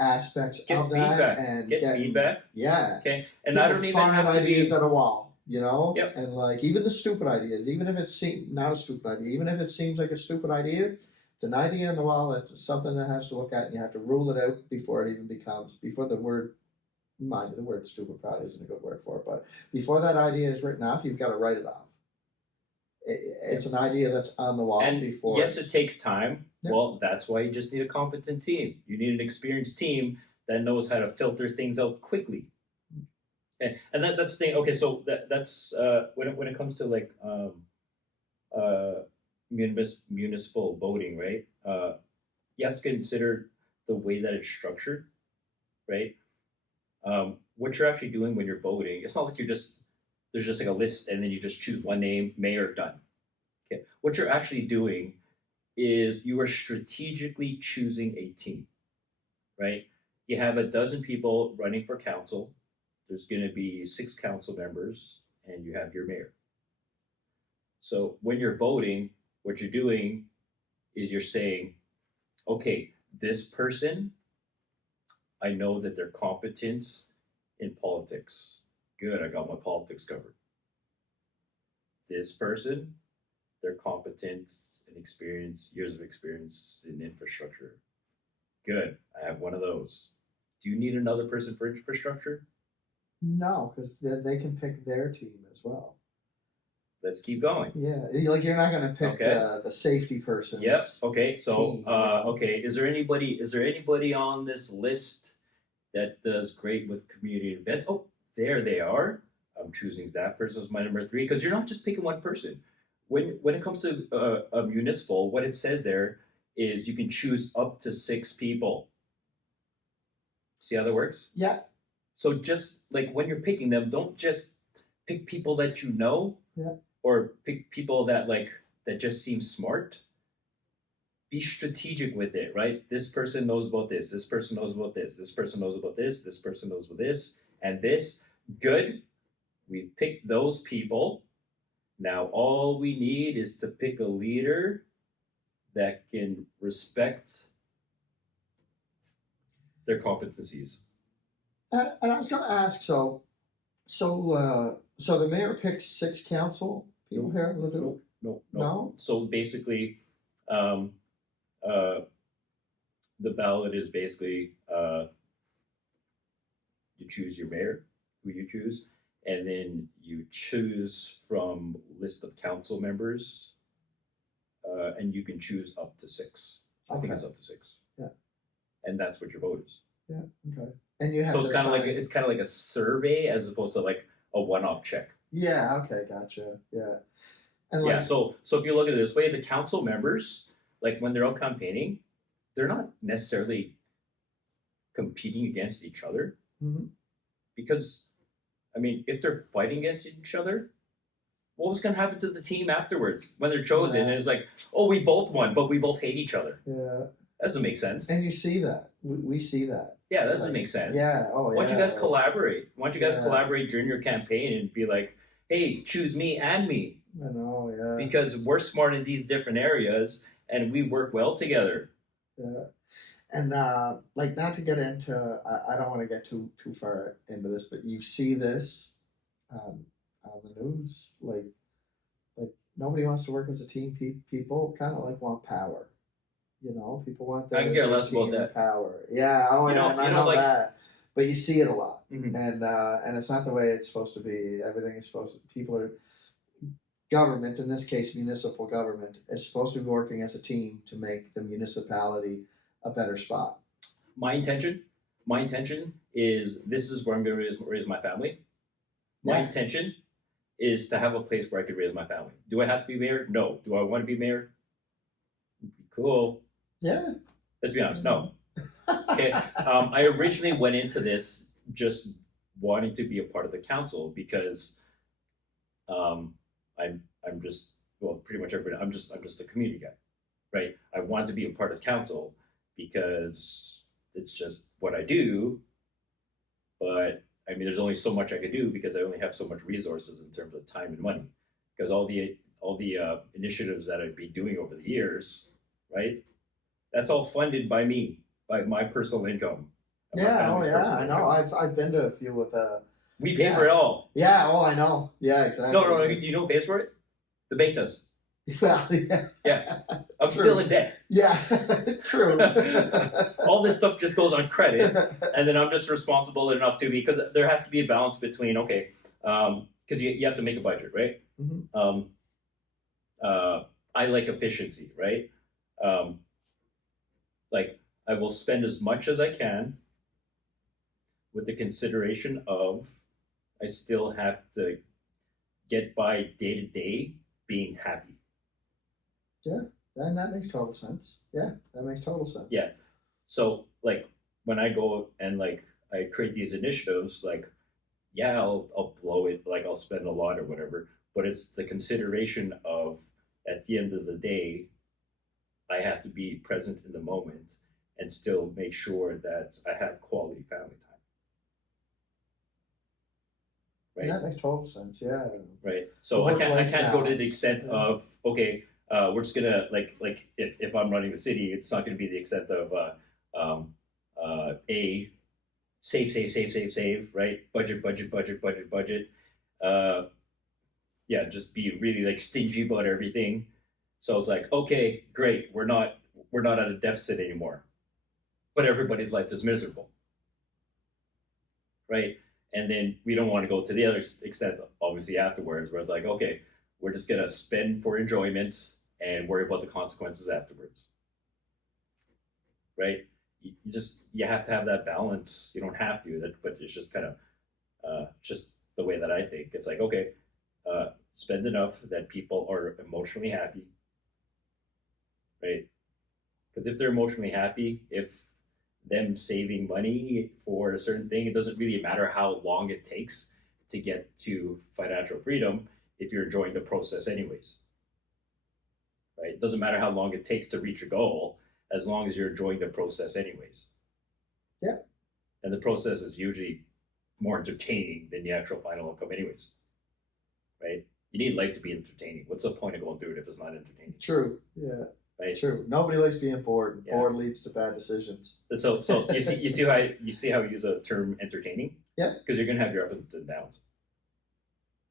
aspects Get of that, feedback. and Get getting, feedback. yeah, Okay. And I don't even have to ideas be. at a wall, Yep. and like even the stupid ideas, even if it's not a stupid idea, even if it seems like a stupid idea, it's an idea on the wall. It's something that has to look at, and you have to rule it out before it even becomes the word. Mind you, the word stupid probably isn't a good word for it, but before that idea is written off, you've got to write it off. It's an idea that's on the wall And before. yes, it takes time. Yeah. Well, that's why you just need a competent team. You need an experienced team that knows how to filter things out quickly. And that's the thing. Okay, so that's when it comes to like municipal voting, right? You have to consider the way that it's structured, right? What you're actually doing when you're voting, it's not like there's just like a list and then you just choose one name, mayor, done. Okay. What you're actually doing is you are strategically choosing a team, right? You have a dozen people running for council. There's going to be 6 council members, and you have your mayor. So when you're voting, what you're doing is you're saying, okay, this person, I know that they're competent in politics. Good, I got my politics covered. This person, they're competent and years of experience in infrastructure. Good, I have one of those. Do you need another person for infrastructure? No, because they can pick their team as well. Let's keep going. Yeah, like you're not going to pick the safety person. Yep. Okay. So, team, okay. Is there anybody on this list that does great with community events? Oh, there they are. I'm choosing that person as my number 3 because you're not just picking one person. When it comes to a municipal, what it says there is you can choose up to 6 people. See how that works? Yeah. So just like when you're picking them, don't just pick people that you know. Yeah. Or pick people that just seem smart. Be strategic with it, right? This person knows about this. This person knows about this. This person knows about this. This person knows about this. And this. Good. We picked those people. Now all we need is to pick a leader that can respect their competencies. And I was going to ask, so the mayor picks 6 council people here in Leduc? No. So basically, the ballot is basically you choose your mayor, who you choose, and then you choose from list of council members, and you can choose up to 6. I think it's up to 6. Yeah. And that's what your vote is. Yeah. Okay. And you have so it's kind of like a survey as opposed to like a one-off check. Yeah. Okay. Gotcha. Yeah. And yeah. So if you look at it this way, the council members, like when they're out campaigning, they're not necessarily competing against each other. Mm-hmm. Because, I mean, if they're fighting against each other, what was going to happen to the team afterwards when they're chosen? And it's like, oh, we both won, but we both hate each other. Yeah. That doesn't make sense. And you see that. We see that. Yeah, that doesn't make sense. Yeah. Oh, yeah. Why don't you guys collaborate? Why don't you guys collaborate during your campaign and be like, hey, choose me and me? I know, yeah. Because we're smart in these different areas and we work well together. Yeah. And like, not to get into, I don't want to get too far into this, but you see this on the news, like nobody wants to work as a team. People kind of like want power. You know, people want their, I can care less team about that. Power. Yeah. Oh, yeah. And I know like, that, but you see it a lot, mm-hmm. And it's not the way it's supposed to be. Everything is supposed to. People are. Government, in this case, municipal government, is supposed to be working as a team to make the municipality a better spot. My intention is this is where I'm going to raise my family. My intention is to have a place where I could raise my family. Do I have to be mayor? No. Do I want to be mayor? Cool. Yeah. Let's be honest. No. Okay. I originally went into this just wanting to be a part of the council because I'm just, well, pretty much everybody. I'm just a community guy, right? I want to be a part of council because it's just what I do. But I mean, there's only so much I can do because I only have so much resources in terms of time and money. Because all the initiatives that I've been doing over the years, right? That's all funded by me, by my personal income. Yeah. Oh, yeah. I know. I've been to a few with we pay for it all. Yeah. Oh, I know. Yeah. Exactly. No. You know who pays for it? The bank does. Well, yeah. Yeah. I'm still in debt. Yeah. True. All this stuff just goes on credit, and then I'm just responsible enough to, because there has to be a balance between, okay, because you have to make a budget, right? Mm-hmm. I like efficiency, right? Like, I will spend as much as I can with the consideration of I still have to get by day to day being happy. Yeah, and that makes total sense. Yeah, that makes total sense. Yeah. So, like, when I go and, like, I create these initiatives, like, yeah, I'll blow it, like, I'll spend a lot or whatever, but it's the consideration of, at the end of the day, I have to be present in the moment and still make sure that I have quality family time. Right. And that makes total sense. Yeah. Right. So I can't go to the extent of, okay, we're just gonna like if I'm running the city, it's not gonna be the extent of save, right? Budget. Yeah, just be really like stingy about everything. So it's like, okay, great, we're not at a deficit anymore, but everybody's life is miserable, right? And then we don't want to go to the other extent, obviously, afterwards, where it's like, okay, we're just gonna spend for enjoyment and worry about the consequences afterwards, right? You have to have that balance. You don't have to, but it's just kind of just the way that I think. It's like, okay, spend enough that people are emotionally happy, right? Because if they're emotionally happy, if them saving money for a certain thing, it doesn't really matter how long it takes to get to financial freedom if you're enjoying the process anyways, right? It doesn't matter how long it takes to reach a goal as long as you're enjoying the process anyways. Yeah. And the process is usually more entertaining than the actual final outcome anyways, right? You need life to be entertaining. What's the point of going through it if it's not entertaining? True. Yeah. Right. True. Nobody likes being bored. Yeah. Bored leads to bad decisions. So you see how we use the term entertaining? Yeah. Because you're gonna have your ups and downs.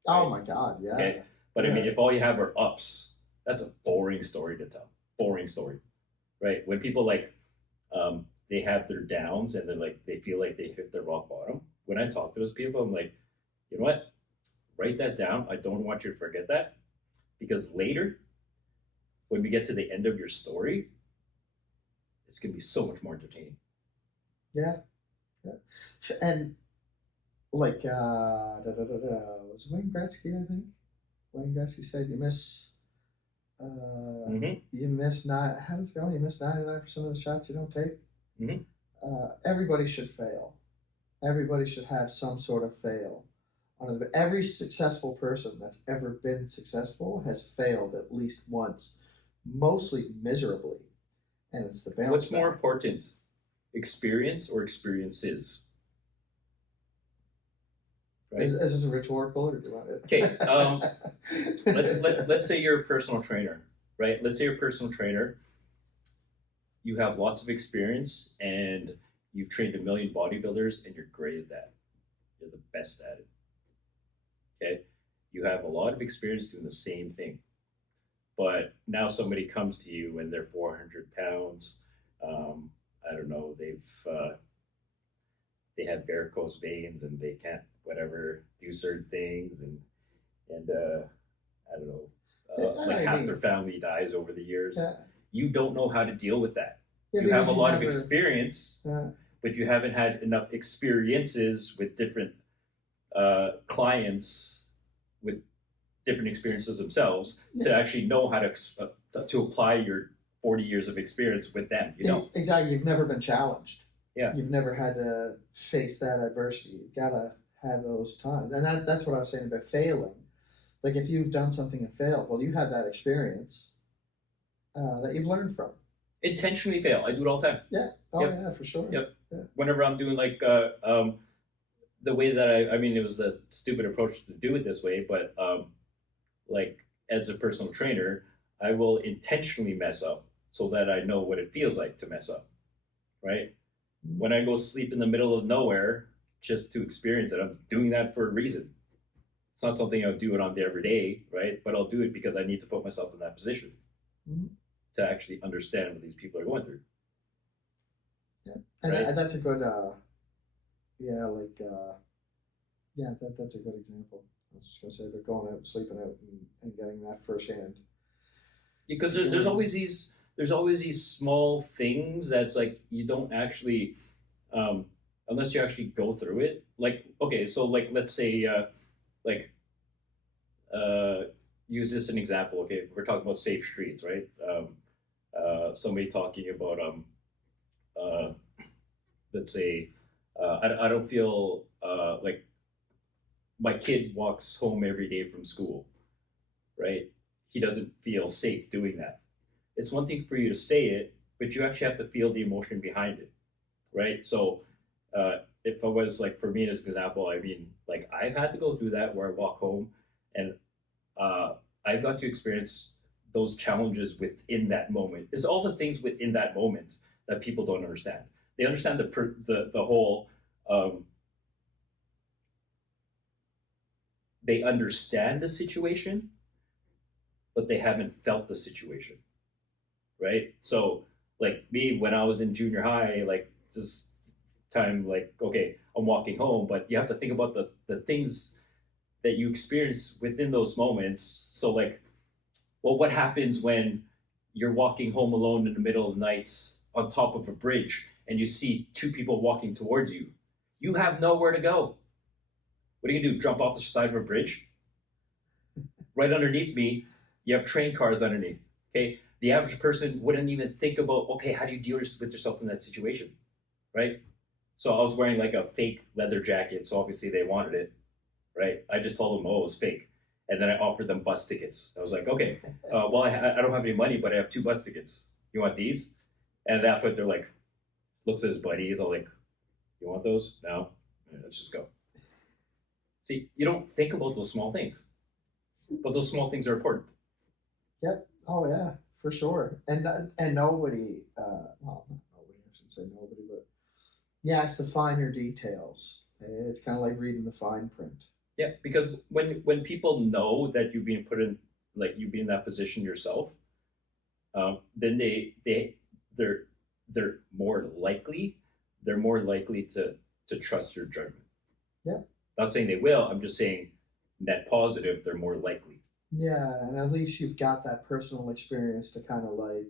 Right? Oh my God, yeah. Okay. But I mean, if all you have are ups, that's a boring story to tell. Boring story, right? When people they have their downs and they feel like they hit their rock bottom. When I talk to those people, I'm like, you know what? Write that down. I don't want you to forget that, because later, when we get to the end of your story, it's gonna be so much more entertaining. Yeah. And like was it Wayne Gretzky? I think Wayne Gretzky said you miss you miss not how does it go? You miss 99% of the shots you don't take. Everybody should fail. Everybody should have some sort of fail. every successful person that's ever been successful has failed at least once, mostly miserably, and it's the bounce What's more back. important, experience or experiences? Right. Is this a rhetorical or do you want it? Okay. Let's say you're a personal trainer, right? Let's say you're a personal trainer. You have lots of experience and you've trained 1 million bodybuilders and you're great at that. You're the best at it. Okay. You have a lot of experience doing the same thing. But now somebody comes to you and they're 400 pounds. I don't know, they have varicose veins and they can't whatever do certain things and I don't know, like half their family dies over the years. Yeah. You don't know how to deal with that. Yeah, you have a because lot never, of experience, but you haven't had enough experiences with different clients with different experiences themselves to actually know how to apply your 40 years of experience with them. You know, exactly. You've never been challenged. Yeah. You've never had to face that adversity. You gotta have those times, and that's what I was saying about failing. Like if you've done something and failed, well, you have that experience that you've learned from. Intentionally fail. I do it all the time. Yeah. Oh Yep. yeah, for sure. Yep. Yeah. Whenever I'm doing like the way that I mean, it was a stupid approach to do it this way, but like as a personal trainer, I will intentionally mess up so that I know what it feels like to mess up, right? Mm-hmm. When I go sleep in the middle of nowhere just to experience it, I'm doing that for a reason. It's not something I'll do it on the everyday, right? But I'll do it because I need to put myself in that position to actually understand what these people are going through. Yeah, and right? That's a good, that's a good example. I was just gonna say they're going out and sleeping out and getting that firsthand. Because there's always these small things that's like you don't actually, unless you actually go through it. Like okay, so like let's say use this as an example. Okay, we're talking about safe streets, right? Somebody talking about let's say I don't feel like my kid walks home every day from school, right? He doesn't feel safe doing that. It's one thing for you to say it, but you actually have to feel the emotion behind it, right? So if I was like, for me as an example, I mean, like I've had to go through that where I walk home and I've got to experience those challenges within that moment. It's all the things within that moment that people don't understand. They understand the whole, they understand the situation, but they haven't felt the situation, right? So like me, when I was in junior high, like just time, like, okay, I'm walking home, but you have to think about the things that you experience within those moments. So like, well, what happens when you're walking home alone in the middle of the night on top of a bridge and you see two people walking towards you? You have nowhere to go. What are you gonna do? Jump off the side of a bridge? Right underneath me, you have train cars underneath. Okay, the average person wouldn't even think about, okay, how do you deal with yourself in that situation, right? So I was wearing like a fake leather jacket, so obviously they wanted it, right? I just told them, oh, it was fake, and then I offered them bus tickets. I was like, okay, well, I don't have any money, but I have 2 bus tickets. You want these? And at that point, they're like, looks at his buddy. He's all like, you want those? No, yeah, let's just go. See, you don't think about those small things, but those small things are important. Yep. Oh yeah, for sure. And nobody, well, not nobody. I shouldn't say nobody, but yeah, it's the finer details. It's kind of like reading the fine print. Yeah, because when people know that you're being put in, like you be in that position yourself, then they're more likely to trust your judgment. Yeah. Not saying they will. I'm just saying net positive. They're more likely. Yeah, and at least you've got that personal experience to kind of like,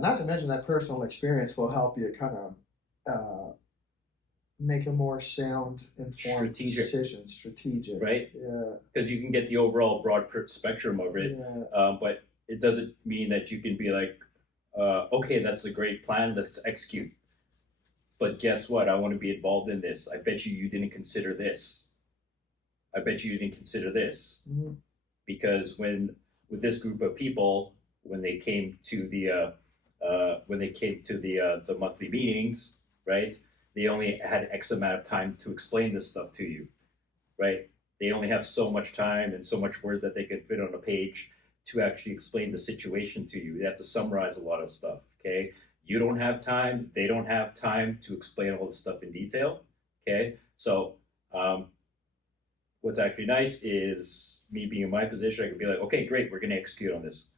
not to mention that personal experience will help you kind of make a more sound, informed decision, strategic. Right? Yeah. Because you can get the overall broad spectrum of it, yeah. But it doesn't mean that you can be like, okay, that's a great plan, let's execute. But guess what? I want to be involved in this. I bet you didn't consider this. bet you didn't consider this. Mm-hmm. Because with this group of people, when they came to the monthly meetings, right? They only had X amount of time to explain this stuff to you, right? They only have so much time and so much words that they could fit on a page to actually explain the situation to you. They have to summarize a lot of stuff, okay? You don't have time, they don't have time to explain all this stuff in detail, okay? So what's actually nice is me being in my position, I could be like, okay, great, we're gonna execute on this.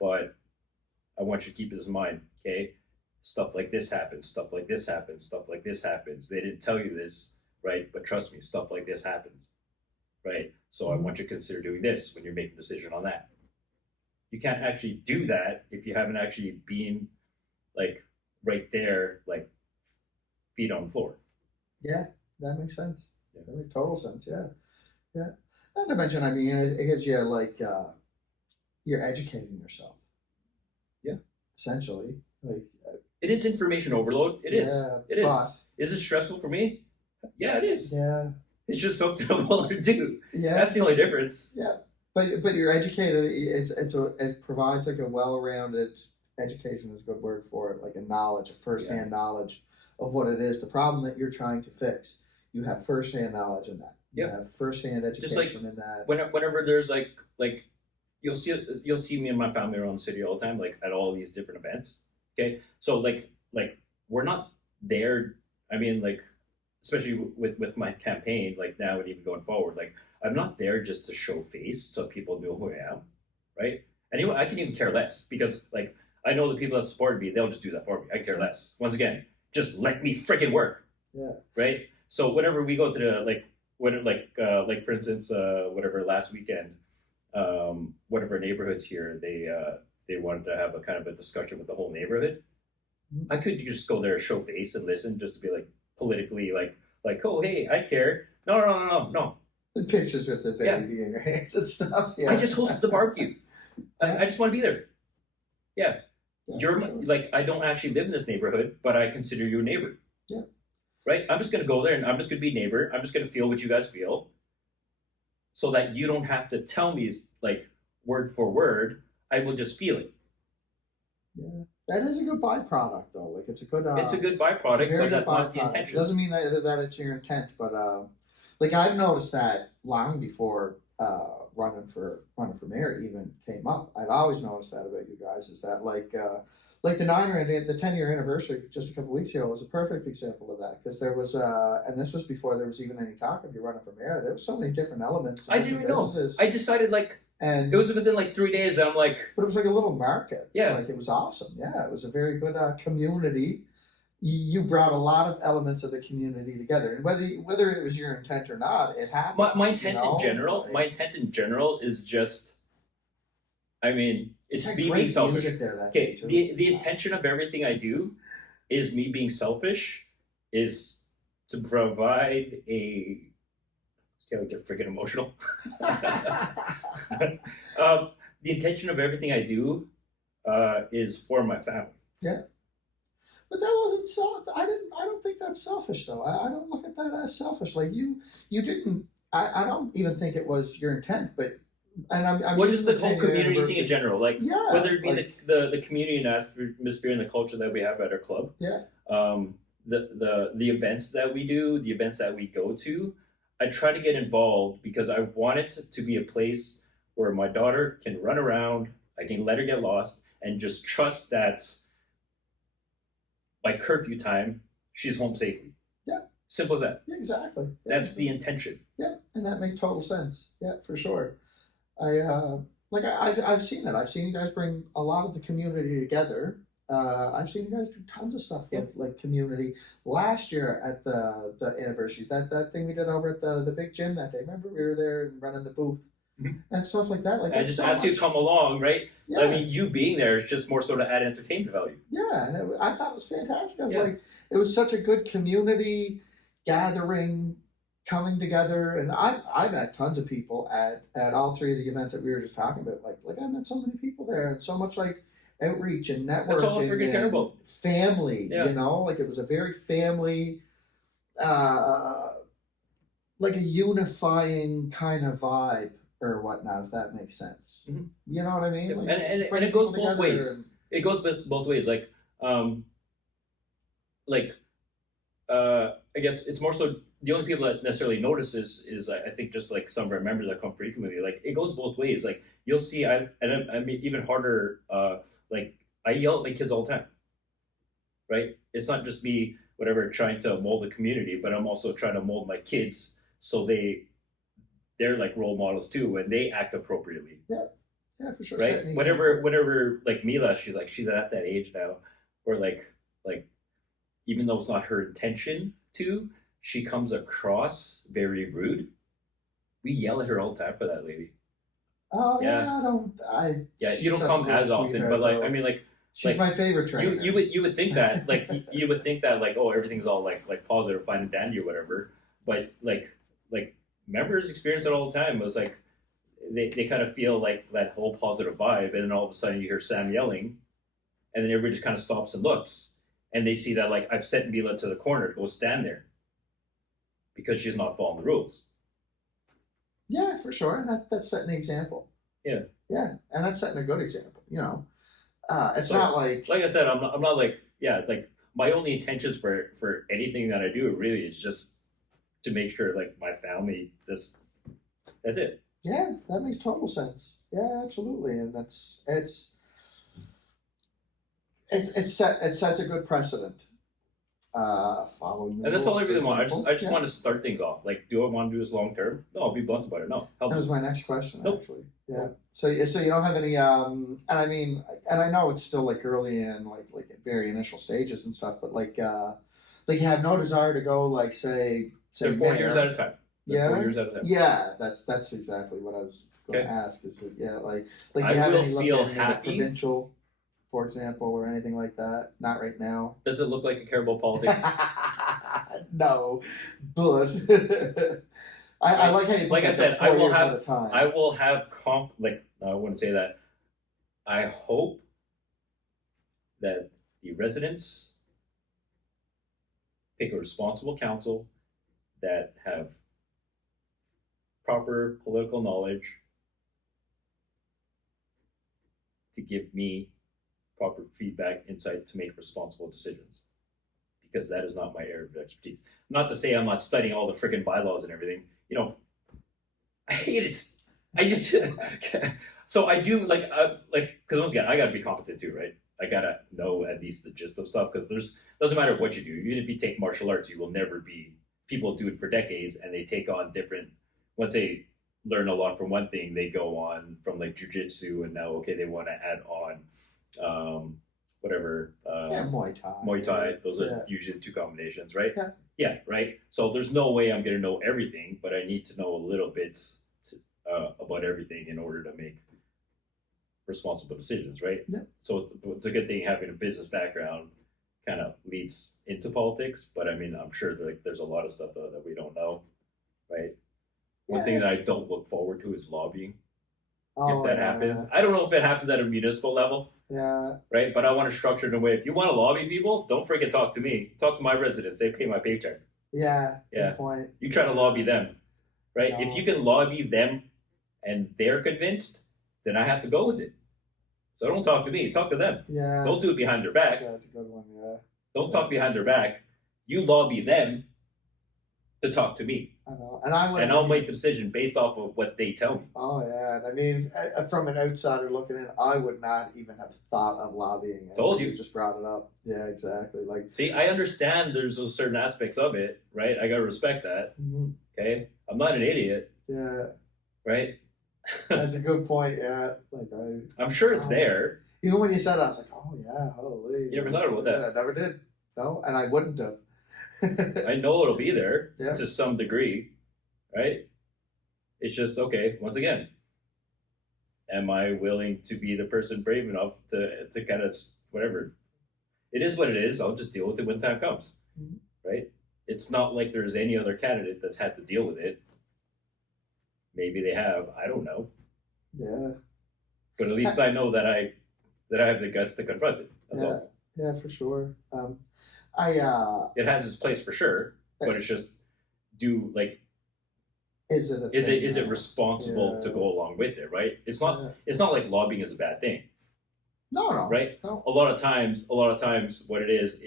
But I want you to keep this in mind, okay? Stuff like this happens, stuff like this happens, stuff like this happens. They didn't tell you this, right? But trust me, stuff like this happens, right? So I want you to consider doing this when you're making a decision on that. You can't actually do that if you haven't actually been like right there, like feet on the floor. Yeah, that makes sense. Yeah. That makes total sense. Yeah, yeah. Not to mention, I mean, it gives you like you're educating yourself. Yeah. Essentially, like it is information overload. It is. Yeah, it is. But, is it stressful for me? Yeah, it is. Yeah. It's just something I'm willing to do. Yeah. That's the only difference. Yeah. But you're educated. It provides like a well-rounded education is a good word for it, like a knowledge, a first-hand knowledge of what it is. The problem that you're trying to fix, you have first-hand knowledge in that. You have first-hand education in that. Whenever there's like you'll see me and my family around the city all the time, like at all these different events. Okay, so like we're not there. I mean, like especially with my campaign, like now and even going forward, like I'm not there just to show face so people know who I am, right? Anyway, I can even care less because like I know the people that support me, they'll just do that for me. I care less. Once again, just let me freaking work. Yeah. Right. So whenever we go to the like for instance, whatever last weekend, whatever neighborhoods here, they wanted to have a kind of a discussion with the whole neighborhood. I could just go there, show face, and listen, just to be like politically like oh hey, I care. No. The pictures with the baby in your hands and stuff. Yeah. I just hosted the barbecue. I just want to be there. Yeah. You're like I don't actually live in this neighborhood, but I consider you a neighbor. Yeah. Right? I'm just gonna go there and I'm just gonna be a neighbor. I'm just gonna feel what you guys feel. So that you don't have to tell me like word for word. I will just feel it. Yeah. That is a good byproduct though. Like it's a good it's a good byproduct, but that's not the intention. It doesn't mean that it's your intent, but like I've noticed that long before running for mayor even came up. I've always noticed that about you guys is that like the 10-year anniversary just a couple weeks ago was a perfect example of that because there was and this was before there was even any talk of you running for mayor. There was so many different elements. I didn't know. I decided and it was within like 3 days. I'm like, but it was like a little market. Yeah, like it was awesome. Yeah, it was a very good community. You brought a lot of elements of the community together, and whether it was your intent or not, it happened. My intent in general is just, I mean, it's me being selfish. Okay, the intention of everything I do is me being selfish, is to provide a. See how I get freaking emotional. The intention of everything I do is for my family. Yeah. But that wasn't I don't think that's selfish though. I don't look at that as selfish. Like you didn't. I don't even think it was your intent. But I'm what is the whole community thing in general? Like whether it be like, the community and atmosphere and the culture that we have at our club. Yeah. The events that we do, the events that we go to, I try to get involved because I want it to be a place where my daughter can run around. I can let her get lost and just trust that. By curfew time, she's home safely. Yeah. Simple as that. Yeah, exactly. Yeah. That's the intention. Yeah, and that makes total sense. Yeah, for sure. I've seen it. I've seen you guys bring a lot of the community together. I've seen you guys do tons of stuff like community. Last year at the anniversary, that thing we did over at the big gym that day. Remember we were there and running the booth. And stuff like that. Like I just asked you to come along, right? Yeah. I mean, you being there is just more sort of add entertainment value. Yeah, and I thought it was fantastic. I was like, it was such a good community gathering, coming together, and I met tons of people at all three of the events that we were just talking about. Like I met so many people there, and so much like outreach and networking. That's all I freaking care about. Family, you know, like it was a very family. like a unifying kind of vibe or whatnot, if that makes sense. Mhm. You know what I mean? Yeah, Like, and just bring it goes people both together ways. and- It goes both ways. Um, like I guess it's more so the only people that necessarily notice is I think just like some of our members that come frequently. Like it goes both ways. Like you'll see, I mean even harder. Like I yell at my kids all the time, right? It's not just me, whatever, trying to mold the community, but I'm also trying to mold my kids so they're like role models too, and they act appropriately, yeah, for sure. right? Setting an Whenever like Mila, she's at that age now, where like even though it's not her intention to, she comes across very rude. We yell at her all the time for that lady. Oh Yeah. yeah, I don't. Yeah, she's you don't such come a little as often, sweetheart, but like though. I mean like she's like, my favorite trainer. you would think that like you would think that like oh everything's all like positive, fine and dandy or whatever, but like members experience it all the time. It was like they kind of feel like that whole positive vibe, and then all of a sudden you hear Sam yelling, and then everybody just kind of stops and looks, and they see that like I've sent Mila to the corner to go stand there because she's not following the rules. Yeah, for sure, and that's setting the example. Yeah. Yeah, and that's setting a good example. You know, it's So, not like Like I said, I'm not like yeah like my only intentions for anything that I do really is just to make sure like my family just that's it. yeah, that makes total sense. Yeah, absolutely, and it sets a good precedent. Following the And that's all I rules, really for want. example. I just Yeah. want to start things off. Like, do I want to do this long term? No, I'll be blunt about it. No, That was my next question, Nope. actually. Yeah. So you don't have any, and I mean, and I know it's still like early in like very initial stages and stuff, but like you have no desire to go like say They're 4 years mayor. at a time. They're 4 years at a time. Yeah, that's exactly what I was going Okay. to ask. Is that, yeah, like do I you have will any look feel at maybe happy. provincial, for example, or anything like that? Not right now. Does it look like I care about politics? No, but I like how you Like I think said, that's I 4 will years have- at a time. I will have like I wouldn't say that. I hope that the residents pick a responsible council that have proper political knowledge to give me proper feedback, insight to make responsible decisions. Because that is not my area of expertise. Not to say I'm not studying all the friggin' bylaws and everything. You know, I hate it. I used to. So I do like because once again I gotta be competent too, right? I gotta know at least the gist of stuff because doesn't matter what you do. Even if you take martial arts, you will never be. People do it for decades and they take on different. Once they learn a lot from one thing, they go on from like jujitsu and now okay they want to add on whatever. Yeah, Muay Thai. Muay Thai. Those are Yeah. usually the two combinations, right? Yeah. Yeah, right. So there's no way I'm gonna know everything, but I need to know a little bit about everything in order to make responsible decisions, right? Yeah. So it's a good thing having a business background kind of leads into politics, but I mean, I'm sure there's a lot of stuff that we don't know, right? One thing that I don't look forward to is lobbying. Oh, If that yeah. happens, I don't know if it happens at a municipal level, Yeah. right? But I want to structure it in a way. If you want to lobby people, don't freaking talk to me. Talk to my residents. They pay my paycheck. Yeah. Yeah. Good point. You try to lobby them, right? No. If you can lobby them and they're convinced, then I have to go with it. So don't talk to me. Talk to them. Yeah. Don't do it behind their back. Yeah, that's a good one. Yeah. Don't talk behind their back. You lobby them to talk to me, I know, and I would. and I'll make the decision based off of what they tell me. Oh yeah, and I mean, from an outsider looking in, I would not even have thought of lobbying. Told you. Just brought it up. Yeah, exactly. Like, See, I understand there's those certain aspects of it, right? I gotta respect that. mhm, Okay, I'm not an idiot, yeah, right? that's a good point. Yeah, like I'm sure it's there. even when you said it, I was like, oh yeah, holy. You never thought about that. Yeah, I never did. No, and I wouldn't have. I know it'll be there Yeah. to some degree, right? It's just okay. Once again, am I willing to be the person brave enough to kind of whatever? It is what it is. I'll just deal with it when time comes, Mhm. right? It's not like there's any other candidate that's had to deal with it. Maybe they have. I don't know, Yeah. but at least I know that I have the guts to confront it. That's Yeah. all. Yeah, for sure. It has its place for sure, but it's just do like Is it a Is thing it now? responsible to Yeah. go along with it, right? Yeah. It's not like lobbying is a bad thing, No, right? no. A lot of times what it is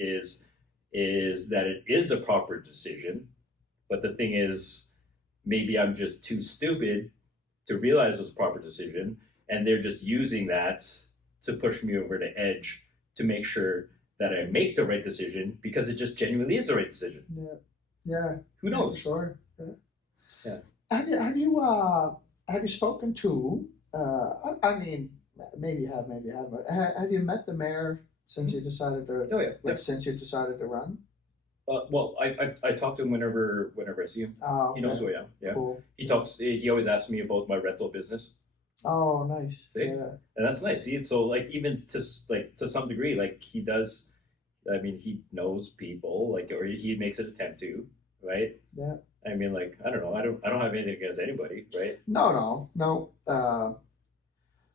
that it is a proper decision, but the thing is maybe I'm just too stupid to realize it's a proper decision, and they're just using that to push me over the edge to make sure that I make the right decision because it just genuinely is the right decision. Yeah. Yeah. Who Yeah, knows? sure. Yeah. Yeah. Have you spoken to I mean maybe you have, maybe you haven't, but have you met the mayor since you decided to Oh yeah. like since you decided to run? Well, I talk to him whenever I see him. Oh, He knows okay. who I am. Yeah. Cool. He talks. He always asks me about my rental business. Oh, nice. See? Yeah. And that's nice. See, so like even to some degree, like he does. I mean, he knows people, like, or he makes an attempt to, right? Yeah. I mean, like, I don't know. I don't have anything against anybody, right? No.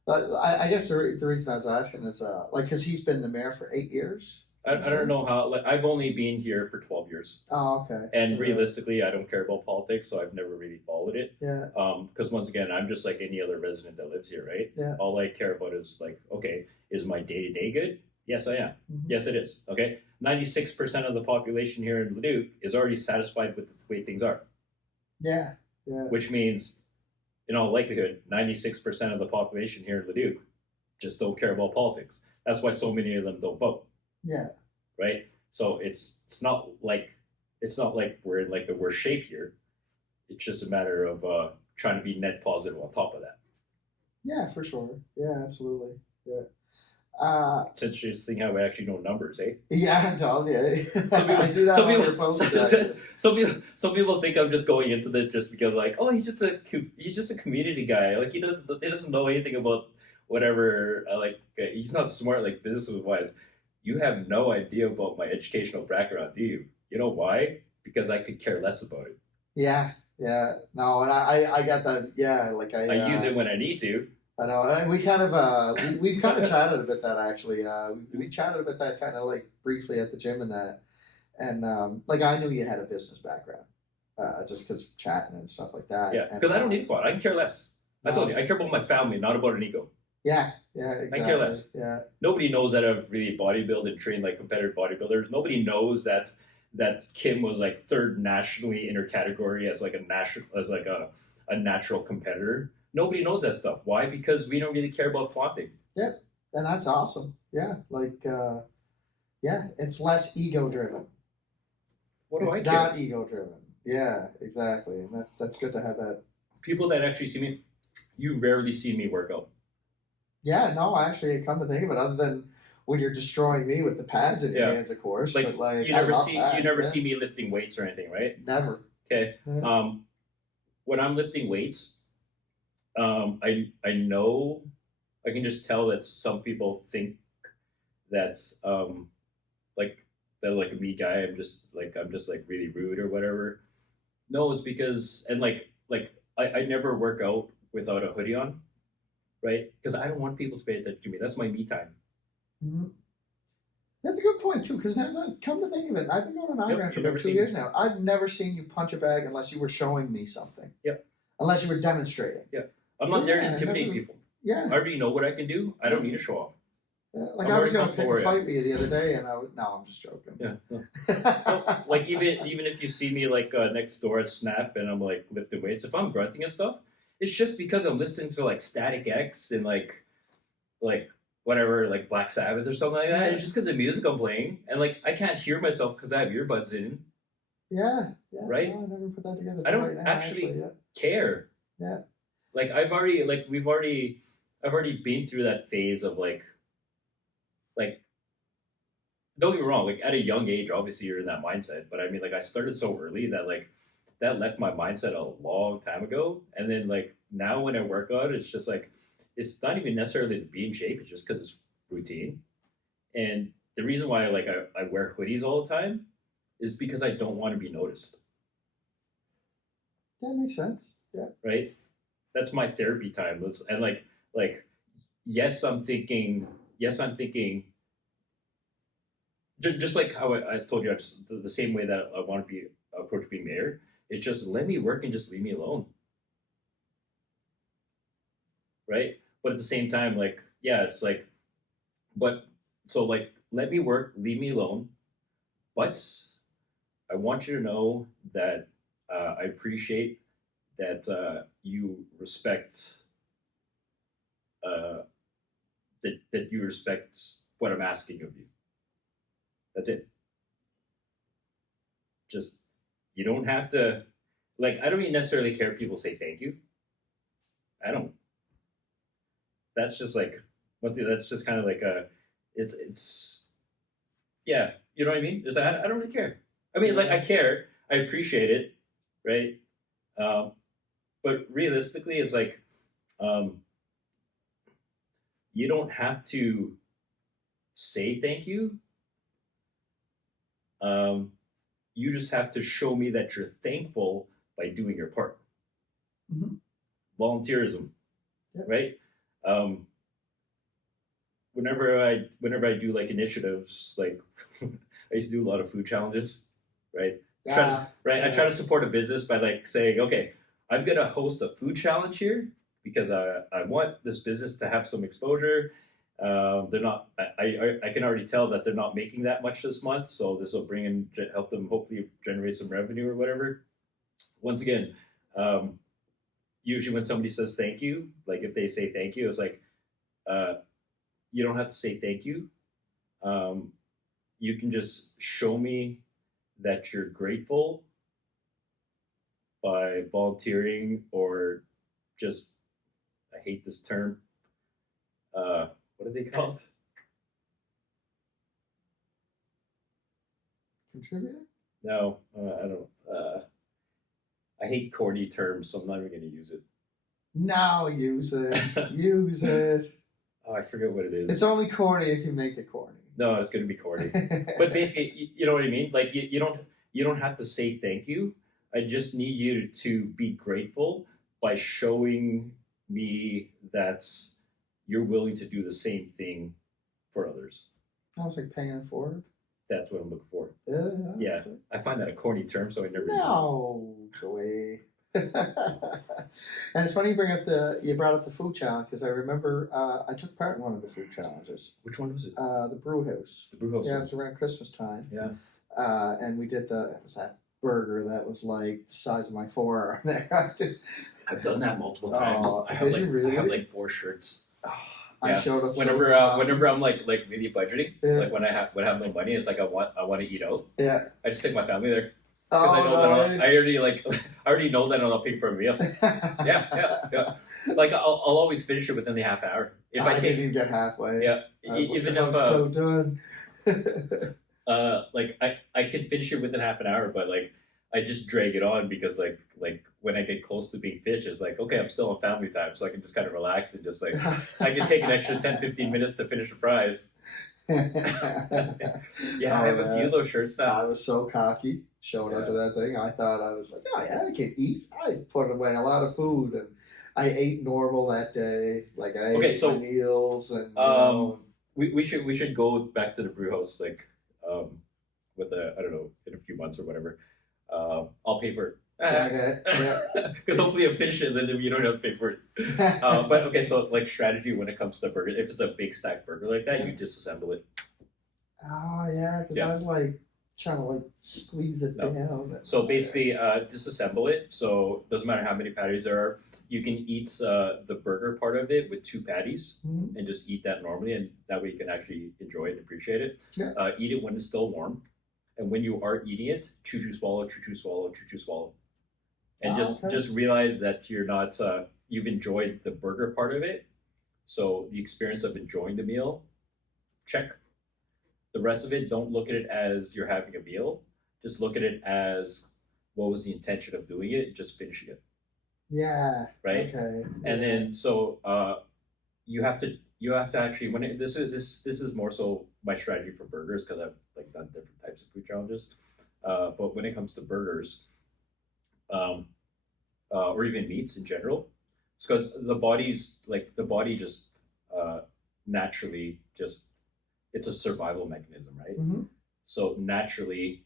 I guess the reason I was asking is like because he's been the mayor for 8 years. I don't know how. Like, I've only been here for 12 years, Oh, okay. and Yeah. realistically, I don't care about politics, so I've never really followed it. Yeah. Because once again, I'm just like any other resident that lives here, right? Yeah. All I care about is like, okay, is my day to day good? Yes, I am. Mhm. Yes, it is. Okay, 96% of the population here in Leduc is already satisfied with the way things are, Yeah. Yeah. which means, in all likelihood, 96% of the population here in Leduc just don't care about politics. That's why so many of them don't vote, Yeah. right? So it's not like we're in like the worst shape here. It's just a matter of trying to be net positive on top of that. Yeah, for sure. Yeah, absolutely. Yeah. It's interesting how we actually know numbers, eh? Yeah, totally. I see that on your post. Some people think I'm just going into it just because, like, oh, he's just a community guy. Like he doesn't know anything about whatever. He's not smart like business wise. You have no idea about my educational background, do you? You know why? Because I could care less about it. Yeah, yeah. No, and I got that. Yeah, like I use it when I need to. I know, and we kind of we've kind of chatted about that actually. We chatted about that kind of like briefly at the gym and that, and like I knew you had a business background, just because chatting and stuff like that. Yeah, because I don't need fun. I can care less. I told you, I care about my family, not about an ego. Yeah, exactly. I care less. Yeah, Nobody knows that I've really bodybuilded and trained like competitive bodybuilders. Nobody knows that Kim was like third nationally in her category as like a natural competitor. Nobody knows that stuff. Why? Because we don't really care about flaunting. Yep, and that's awesome. Yeah, like yeah, it's less ego driven. What do I It's care? not ego driven. Yeah, exactly, and that's good to have that. People that actually see me, you rarely see me work out. Yeah, no, actually, come to think of it, other than when you're destroying me with the pads in your Yeah. hands, of course. Like, but like you I never love see that, you never yeah. see me lifting weights or anything, right? Never. Okay. Yeah. When I'm lifting weights, I know I can just tell that some people think that's like that like a me guy. I'm just like really rude or whatever. No, it's because and I never work out without a hoodie on, right? Because I don't want people to pay attention to me. That's my me time. Mhm. That's a good point too, because now come to think of it, I've been going on Yep, Ironman for you've never about 2 seen years now. I've never seen you punch a bag unless you were showing me something. Yep. Unless you were demonstrating. I'm not there Yeah, to I intimidate never- people. Yeah. I already know what I can do. I don't need to show off. Like I'm I was very going to pick comfortable a where I fight with you the other day, and no, I'm just joking. Yeah. No. Like even if you see me like next door at Snap and I'm like lifting weights, if I'm grunting and stuff, it's just because I'm listening to like Static X and like whatever like Black Sabbath or something like that. It's just because the music I'm playing and like I can't hear myself because I have earbuds in. Yeah. Right? No, I never put that together. I don't right now, actually yeah. care. Yeah. Like I've already been through that phase of like don't get me wrong, like at a young age, obviously you're in that mindset. But I mean, like I started so early that like that left my mindset a long time ago. And then like now when I work out, it's just like it's not even necessarily to be in shape. It's just because it's routine. And the reason why I wear hoodies all the time is because I don't want to be noticed. Yeah, makes sense. Yeah. Right? That's my therapy time. And like yes, I'm thinking. Just like how I told you, the same way that I want to be approach being mayor. It's just let me work and just leave me alone. right? But at the same time, like, yeah, it's like, but so like, let me work, leave me alone. But I want you to know that I appreciate that you respect uh, that you respect what I'm asking of you. That's it. Just you don't have to like. I don't even necessarily care if people say thank you. I don't. That's just like once that's just kind of like a. It's yeah. You know what I mean? It's, I don't really care. I mean, like I care. I appreciate it, right? Um, but realistically, it's like um, you don't have to say thank you. Um, you just have to show me that you're thankful by doing your part. Mhm. Volunteerism, Yeah. right? Um, whenever I do like initiatives, like I used to do a lot of food challenges, right? Right. I try to support a business by like saying, okay, I'm gonna host a food challenge here because I want this business to have some exposure. They're not. I can already tell that they're not making that much this month, so this will bring in help them hopefully generate some revenue or whatever. Once again, um, usually when somebody says thank you, like if they say thank you, it's like uh, you don't have to say thank you. Um, you can just show me that you're grateful by volunteering or just I hate this term. What are they called? Contributor? No, I don't. I hate corny terms, so I'm not even going to use it. No, use it. Use it. Oh, I forget what it is. It's only corny if you make it corny. No, it's going to be corny. But basically, you know what I mean. Like you don't have to say thank you. I just need you to be grateful by showing me that you're willing to do the same thing for others. I was like paying it forward. That's what I'm looking for. Yeah. I find that a corny term, so I never use it. No, Joey. And it's funny you brought up the food challenge because I remember I took part in one of the food challenges. Which one was it? The brew house. The brew house. Yeah, it was around Christmas time. Yeah. And we did it was that burger that was like the size of my forearm there. I've done that multiple times. Oh, I have did you really? I have like 4 shirts. I showed up whenever I'm like really budgeting, Yeah. like when I have no money, it's like I want to eat out. Yeah. I just take my family there Oh, because I know that I already know that I'll pay for a meal. Yeah. Like I'll always finish it within the half hour if I didn't can. even get halfway. Yeah, even if I'm so done. like I can finish it within half an hour, but like I just drag it on because like when I get close to being finished, it's like okay, I'm still on family time, so I can just kind of relax and just like I can take an extra 10-15 minutes to finish the fries. Yeah, I have a few of those shirts now. I was so cocky showing up to that thing. I thought I was like, oh yeah, I can eat. I put away a lot of food, and I ate normal that day. Like I ate my meals, and we should go back to the brew house like with I don't know in a few months or whatever. I'll pay for it. Okay. Yeah. Because hopefully I'll finish it, and then you don't have to pay for it. But okay, so like strategy when it comes to burger, if it's a big stack burger like that, you disassemble it. Oh yeah, because I was like trying to like squeeze it down. So basically, disassemble it. So doesn't matter how many patties there are. You can eat the burger part of it with 2 patties and just eat that normally, and that way you can actually enjoy it and appreciate it. Yeah. Eat it when it's still warm, and when you are eating it, chew, swallow, chew, swallow, chew, swallow. And just realize that you're not you've enjoyed the burger part of it, so the experience of enjoying the meal, check. The rest of it, don't look at it as you're having a meal. Just look at it as what was the intention of doing it, just finishing it. Yeah. Right. Okay. And then so you have to actually this is more so my strategy for burgers because I've like done different types of food challenges, but when it comes to burgers. Or even meats in general, because the body just naturally just it's a survival mechanism, right? Mm-hmm. So naturally,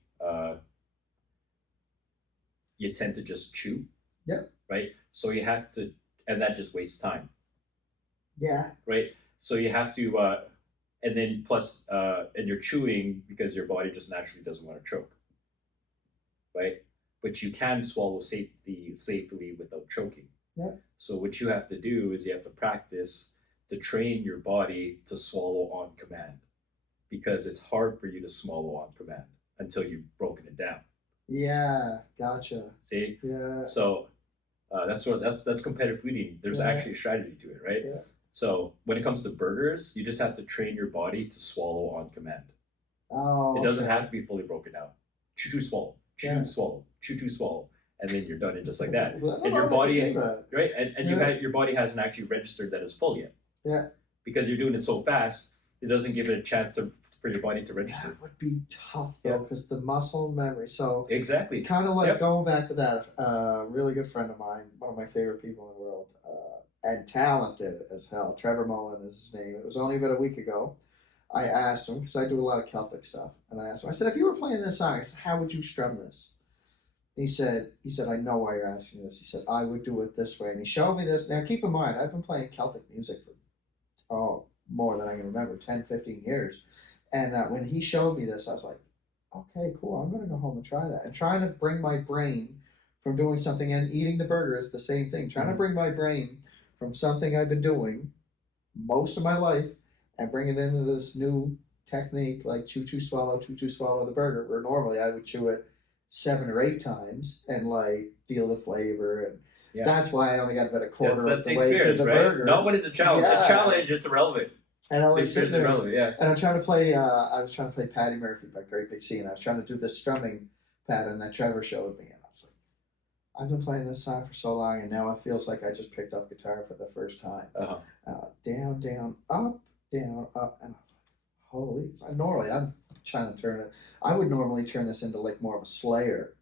you tend to just chew. Yep. Right. So you have to, and that just wastes time. Yeah. right? So you have to, and then plus, and you're chewing because your body just naturally doesn't want to choke, right? But you can swallow safely without choking. Yeah. So what you have to do is you have to practice to train your body to swallow on command, because it's hard for you to swallow on command until you've broken it down. Yeah. Gotcha. See, Yeah. so that's competitive eating. There's Yeah. actually a strategy to it, right? Yeah. So when it comes to burgers, you just have to train your body to swallow on command. Oh. It doesn't okay. have to be fully broken down. Chew, swallow, chew, Yeah. swallow, chew, swallow, and then you're done, and just like that. Well, I don't And know your if I body, can do that. right? And Yeah. your body hasn't actually registered that it's full yet. Yeah. Because you're doing it so fast, it doesn't give it a chance for your body to register. That would be tough though, Yeah. because the muscle memory. So Exactly. kind of like Yep. going back to that, a really good friend of mine, one of my favorite people in the world, and talented as hell. Trevor Mullen is his name. It was only about a week ago. I asked him, because I do a lot of Celtic stuff, and I asked him, I said, if you were playing this song, I said, how would you strum this? He said, I know why you're asking this. He said, I would do it this way. And he showed me this. Now, keep in mind, I've been playing Celtic music for, more than I can remember, 10, 15 years. And when he showed me this, I was like, okay, cool. I'm going to go home and try that. And trying to bring my brain from doing something, and eating the burger is the same thing. Trying to bring my brain from something I've been doing most of my life and bring it into this new technique, like chew, swallow the burger, where normally I would chew it 7 or 8 times and like feel the flavor. And Yeah. that's why I only got about a quarter That's of the the way to experience, the right? burger. Not when it's a challenge. Yeah. A challenge, it's irrelevant. And I The like sit experience is there. irrelevant, yeah. And I'm trying to play. I was trying to play Paddy Murphy by Great Big Sea, and I was trying to do this strumming pattern that Trevor showed me, and I was like, I've been playing this song for so long, and now it feels like I just picked up guitar for the first time. Uh-huh. Down, down, up, and I was like, holy! Normally, I'm trying to turn it. I would normally turn this into like more of a Slayer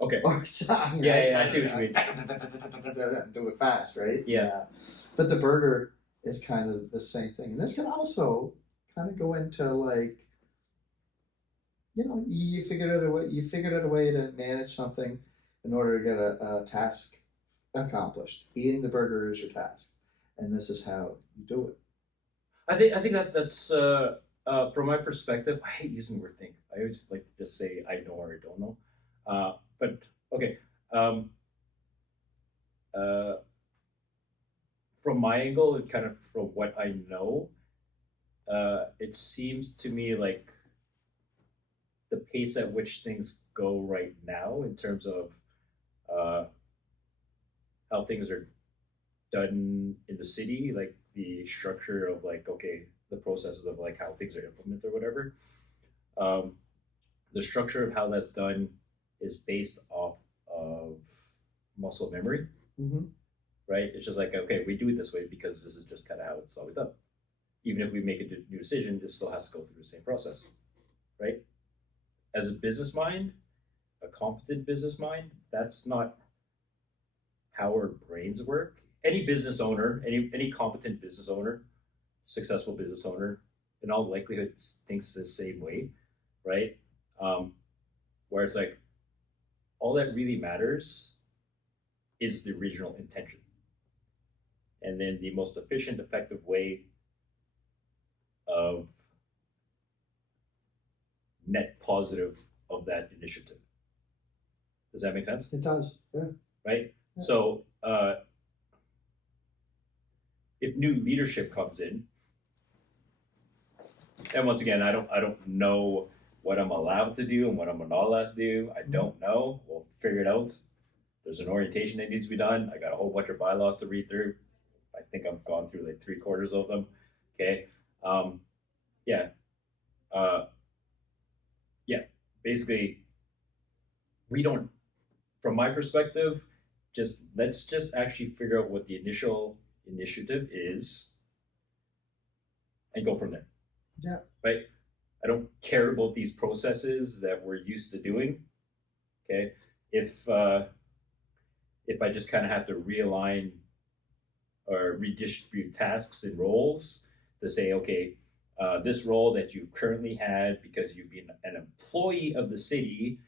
Okay. or a song. Yeah, right? yeah, I see what you mean. Do it fast, right? Yeah. But the burger is kind of the same thing, and this can also kind of go into like, you figured out a way to manage something in order to get a task accomplished. Eating the burger is your task, and this is how you do it. I think that's from my perspective. I hate using the word think. I always like to just say I know or I don't know. But okay. From my angle, and kind of from what I know, it seems to me like the pace at which things go right now, in terms of how things are done in the city, like the structure of like, okay, the processes of like how things are implemented or whatever. The structure of how that's done is based off of muscle memory, Mm-hmm. right? It's just like, okay, we do it this way because this is just kind of how it's always done. Even if we make a new decision, it still has to go through the same process, right? As a business mind, a competent business mind, that's not how our brains work. Any business owner, any competent business owner, successful business owner, in all likelihood thinks the same way, right? Where it's like, all that really matters is the original intention. And then the most efficient, effective way of net positive of that initiative. Does that make sense? It does, yeah. Right? Yeah. So if new leadership comes in, and once again, I don't know what I'm allowed to do and what I'm not allowed to do. I don't know. We'll figure it out. There's an orientation that needs to be done. I got a whole bunch of bylaws to read through. I think I've gone through like 3/4 of them. Okay. Yeah. Yeah. Basically, we don't, from my perspective, let's just actually figure out what the initial initiative is and go from there. Yeah. Right? I don't care about these processes that we're used to doing. Okay. If I just kind of have to realign or redistribute tasks and roles to say, okay, this role that you currently had because you've been an employee of the city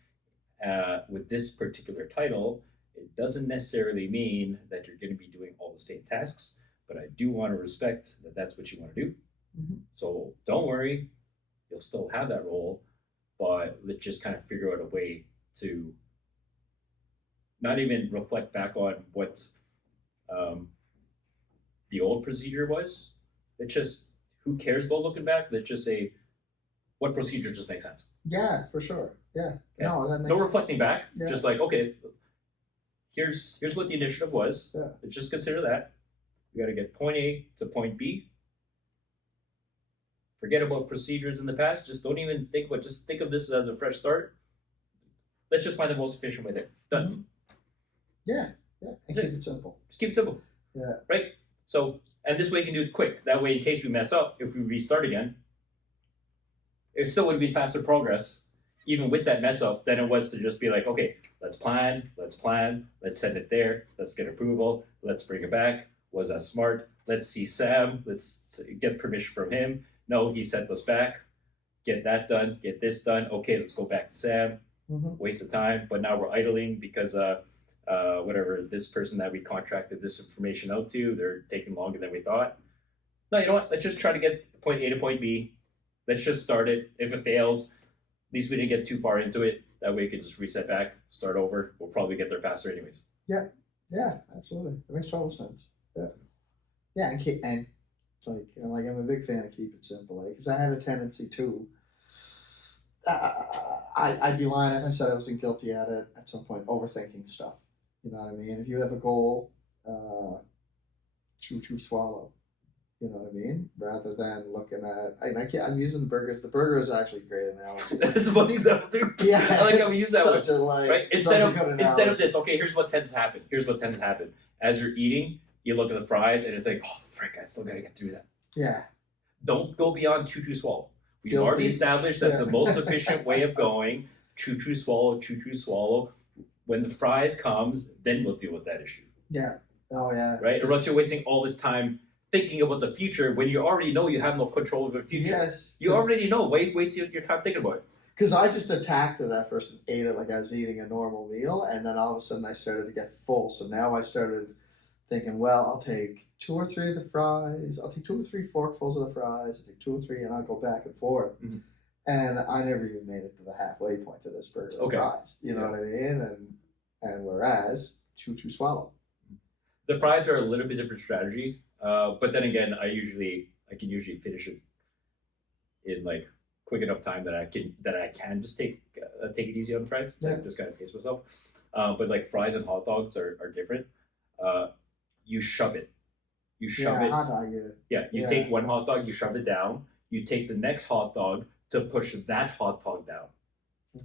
with this particular title, it doesn't necessarily mean that you're going to be doing all the same tasks, but but I do want to respect that that's what you want to do. Mhm. So don't worry, you'll still have that role, but let's just kind of figure out a way to not even reflect back on what the old procedure was. Let's just, who cares about looking back? Let's just say, what procedure just makes sense. Yeah, for sure. Yeah. Yeah. No, that makes No reflecting back. Yeah. Just like, okay, here's what the initiative was. Yeah. Let's just consider that. We got to get point A to point B. Forget about procedures in the past. Just don't even think about. Just think of this as a fresh start. Let's just find the most efficient way there. Done. Mhm. Yeah. Yeah. And keep it simple. Just keep it simple. Yeah. Right. So, and this way you can do it quick. That way, in case we mess up, if we restart again, it still would have been faster progress, even with that mess up, than it was to just be like, okay, let's plan, let's send it there, let's get approval, let's bring it back. Was that smart? Let's see Sam, let's get permission from him. No, he sent us back. Get that done, get this done. Okay, let's go back to Sam. Mm-hmm. Waste of time, but now we're idling because whatever, this person that we contracted this information out to, they're taking longer than we thought. No, you know what? Let's just try to get point A to point B. Let's just start it. If it fails, at least we didn't get too far into it. That way we could just reset back, start over. We'll probably get there faster anyways. Yeah, absolutely. That makes total sense. Yeah. Yeah, and it's like, you know, like I'm a big fan of keep it simple, because I have a tendency to. I'd be lying if I said I wasn't guilty at some point overthinking stuff. You know what I mean? If you have a goal, chew swallow. You know what I mean? Rather than looking at, I'm using the burgers. The burger is actually a great analogy. That's a funny example too. Yeah, I like how we use that one. Right? Instead of this, okay, here's what tends to happen. As you're eating, you look at the fries and it's like, oh frick, I still gotta get through that. Yeah. Don't go beyond chew swallow. We've Guilty. already established that's Yeah. the most efficient way of going. Chew swallow. When the fries comes, then we'll deal with that issue. Yeah. Oh yeah. Right? Or else you're wasting all this time thinking about the future when you already know you have no control over the future. Yes. You already know. Why waste your time thinking about it? Because I just attacked it at first and ate it like I was eating a normal meal, and then all of a sudden I started to get full. So now I started thinking, well, I'll take 2 or 3 of the fries. I'll take 2 or 3 forkfuls of the fries. I'll take 2 or 3, and I'll go back and forth. Mhm. And I never even made it to the halfway point of this burger of Okay. fries. You know what I mean? And whereas chew swallow. The fries are a little bit different strategy, but then again, I can usually finish it in like quick enough time that I can just take it easy on the fries. So I Yeah. can just kind of pace myself. But like fries and hot dogs are different. You shove it. You shove it. Hot dog, Yeah, you Yeah. take one hot dog, you shove it down. You take the next hot dog to push that hot dog down.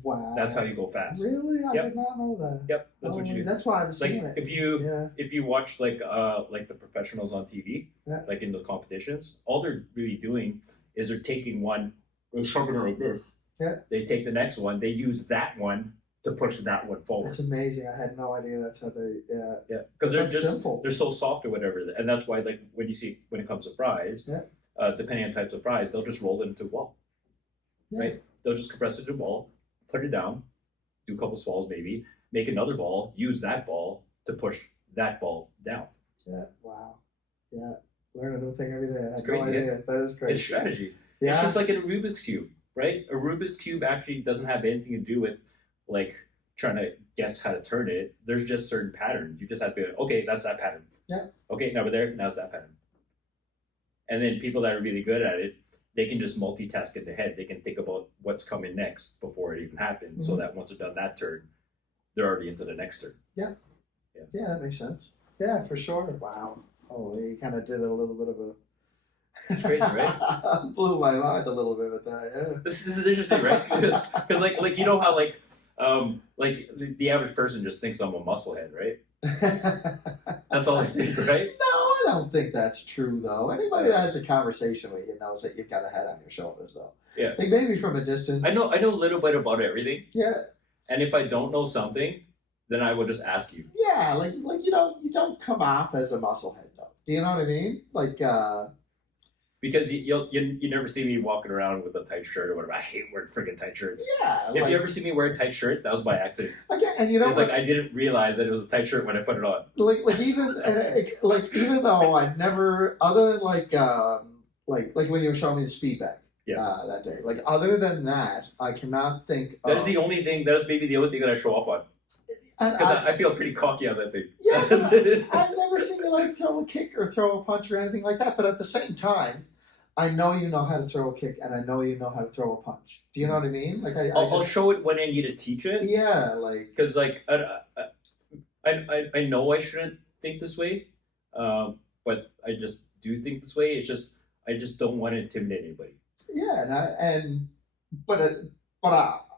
Wow. That's how you go fast. Really? I Yep. did not know that. Yep, that's what you do. That's why I was Like seeing it. if you watch like the professionals on TV, Yeah. like in the competitions, all they're really doing is they're taking one, they're shoving it like this. Yeah. They take the next one, they use that one to push that one forward. That's amazing. I had no idea that's how they. Yeah. Yeah, because they're That's just simple. they're so soft or whatever, and that's why like when it comes to fries, Yeah. Depending on types of fries, they'll just roll it into a ball. Yeah. Right? They'll just compress it to a ball, put it down, do a couple swallows maybe, make another ball, use that ball to push that ball down. Yeah. Wow. Yeah. Learn a new thing every day. I had crazy, no idea. That is crazy. It's strategy. Yeah. It's just like in a Rubik's Cube, right? A Rubik's Cube actually doesn't have anything to do with like trying to guess how to turn it. There's just certain patterns. You just have to be like, okay, that's that pattern. Yeah. Okay, now we're there, now it's that pattern. And then people that are really good at it, they can just multitask in their head. They can think about what's coming next before it even happens, so Mhm. that once they've done that turn, they're already into the next turn. Yeah, that makes sense. Yeah, for sure. Wow. Oh, you kind of did a little bit of a. It's crazy, right? Blew my mind a little bit with that. This is interesting, right? Because like you know how like the average person just thinks I'm a musclehead, right? Yeah. That's all I think, right? No, I don't think that's true, though. Anybody that has a conversation with you knows that you've got a head on your shoulders, though. Yeah. Like maybe from a distance. I know a little bit about everything, Yeah. and if I don't know something, then I will just ask you. Yeah, like you don't come off as a musclehead, though. Do you know what I mean? Like because you never see me walking around with a tight shirt or whatever. I hate wearing freaking tight shirts. Yeah, If you ever see me wear a tight shirt, that was by accident. again, and you know, It's like I didn't realize that it was a tight shirt when I put it on. even though I've never, other than like when you were showing me the speed bag, that day, like other than that, I cannot think. That is the only thing. That is maybe the only thing that I show off on. Because I feel pretty cocky on that thing. Yeah, I've never seen you like throw a kick or throw a punch or anything like that. But at the same time, I know you know how to throw a kick, and I know you know how to throw a punch. Do you know what I mean? Like I'll show it when I need to teach it. Yeah, like because like I know I shouldn't think this way, but I just do think this way. It's just I just don't want to intimidate anybody. Yeah, but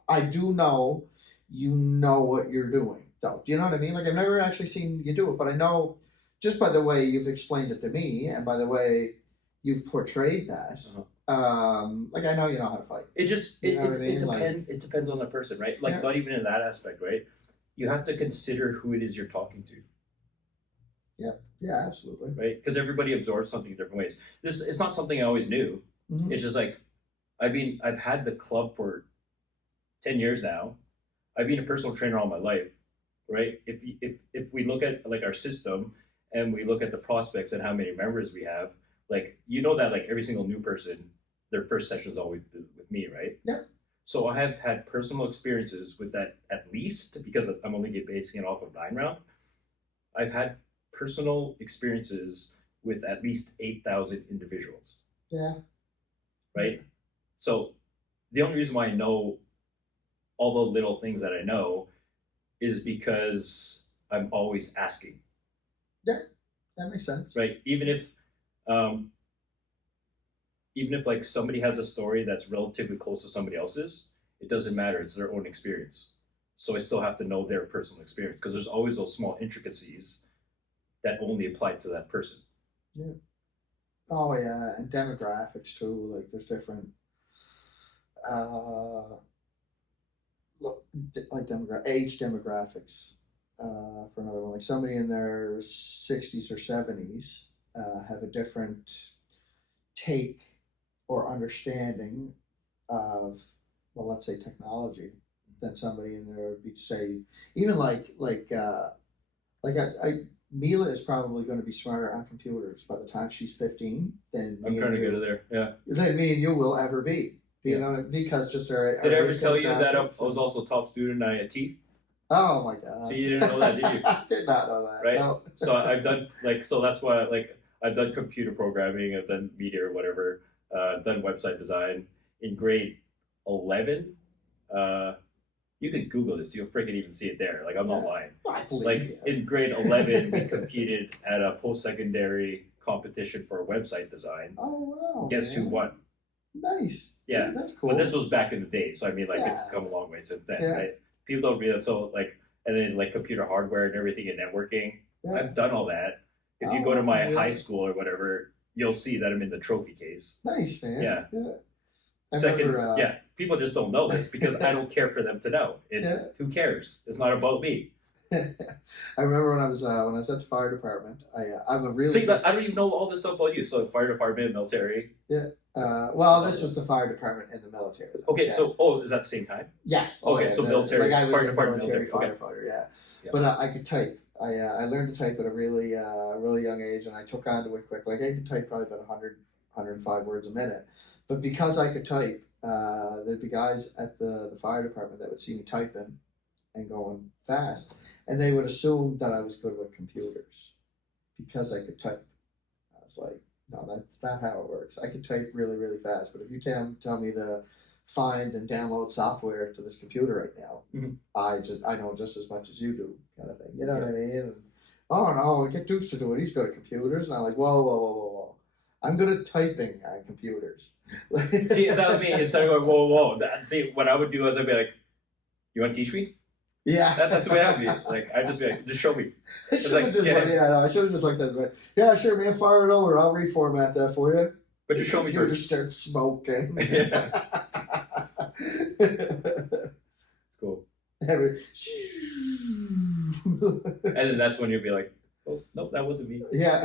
I do know you know what you're doing. Do you know what I mean? Like I've never actually seen you do it, but I know just by the way you've explained it to me and by the way you've portrayed that. Like I know you know how to fight. It just it depends on the person, right? Like not even in that aspect, right? You have to consider who it is you're talking to. Yeah, absolutely. Right, because everybody absorbs something in different ways. It's not something I always knew. Mm-hmm. It's just like I've had the club for 10 years now. I've been a personal trainer all my life. Right? If we look at like our system and we look at the prospects and how many members we have, like you know that like every single new person, their first session is always with me, right? Yeah. So I have had personal experiences with that at least because I'm only basing it off of 9 round. I've had personal experiences with at least 8,000 individuals. Yeah. Right? So the only reason why I know all the little things that I know is because I'm always asking. Yeah, that makes sense. Right? Even if like somebody has a story that's relatively close to somebody else's, it doesn't matter. It's their own experience. So I still have to know their personal experience because there's always those small intricacies that only apply to that person. Yeah. Oh yeah, and demographics too. Like there's different, age demographics. For another one, like somebody in their 60s or 70s have a different take or understanding of, well, let's say technology than somebody in their, say, even Mila is probably going to be smarter on computers by the time she's 15 than I'm trying to get her there. Yeah. Than me and you will ever be. Do you know? Because just our Did I ever tell you that I was also a top student at IIT? Oh my god! So you didn't know that, did you? I did not know that. Right. No. So I've done so that's why I've done computer programming. I've done media or whatever. Done website design in grade 11. You can Google this. You'll freaking even see it there. Like I'm not lying. In grade 11, we competed at a post-secondary competition for website design. Oh wow! Guess who won? Nice. Yeah, dude, that's cool. But this was back in the day, so I mean, it's come a long way since then, right? People don't realize. So and then computer hardware and everything and networking. Yeah. I've done all that. If you go to my high school or whatever, you'll see that I'm in the trophy case. Nice, man. Yeah. Second, people just don't know this because I don't care for them to know. It's who cares? It's not about me. I remember when I was at the fire department. I'm a really. I don't even know all this stuff about you. So fire department, military. Yeah. Well, this was the fire department in the military. Though. Okay, so is that the same time? Yeah. So military, I was fire a department, military military. firefighter. Yeah. But I could type. I learned to type at a really young age, and I took on to it quick. Like I could type probably about 105 words a minute. But because I could type, there'd be guys at the fire department that would see me typing and going fast, and they would assume that I was good with computers because I could type. I was like, no, that's not how it works. I can type really, really fast, but if you tell me to find and download software to this computer right now, I know just as much as you do, kind of thing. You know what I mean? And, oh no, get Dukes to do it. He's good at computers, and I'm like, whoa. I'm good at typing on computers. See, that was me. Instead of going, whoa. See, what I would do is I'd be like, you want to teach me? Yeah. That's the way I would be. Like, I'd just be like, just show me. I should have just looked at it. Yeah, sure, man, fire it over. I'll reformat that for you. But just show me first. Just start smoking. Yeah. It's cool. And then that's when you'll be like, Oh, nope, that wasn't me. Yeah.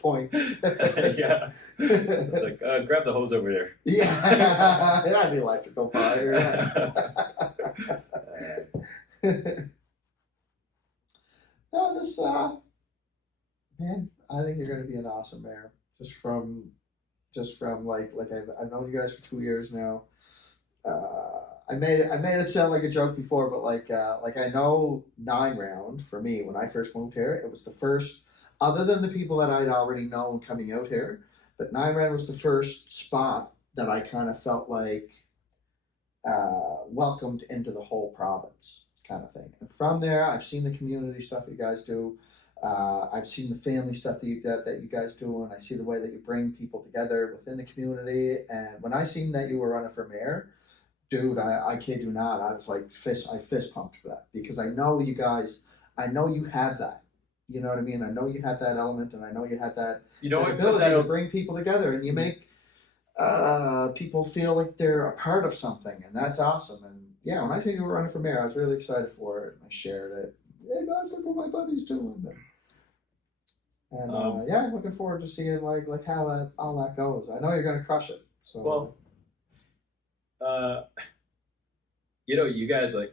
Point. Yeah. It's like, grab the hose over there. Yeah. Not the electrical fire. No, this man, I think you're going to be an awesome mayor. Just from like I've known you guys for 2 years now. I made it sound like a joke before, but like I know 9 Round for me when I first moved here. It was the first, other than the people that I'd already known coming out here, but 9 Round was the first spot that I kind of felt like welcomed into the whole province kind of thing. And from there, I've seen the community stuff you guys do. I've seen the family stuff that you guys do, and I see the way that you bring people together within the community. And when I seen that you were running for mayor, dude, I kid you not, I was like I fist pumped for that because I know you guys, I know you have that. You know what I mean? I know you have that element, and I know you have that, You know, that I put ability that to out. bring people together, and you make people feel like they're a part of something, and that's awesome. And yeah, when I say you were running for mayor, I was really excited for it. I shared it. Hey guys, look what my buddy's doing. And yeah, I'm looking forward to seeing like how that all that goes. I know you're gonna crush it. So Well, uh, you know, you guys like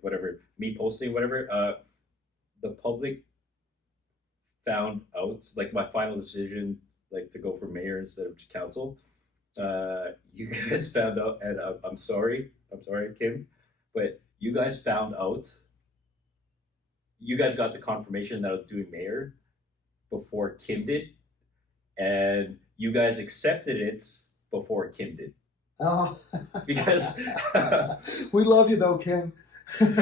whatever me posting whatever. The public found out like my final decision like to go for mayor instead of council. You guys found out, and I'm sorry, Kim, but you guys found out. You guys got the confirmation that I was doing mayor before Kim did, and you guys accepted it before Kim did. oh, Because we love you though, Kim. Thanks,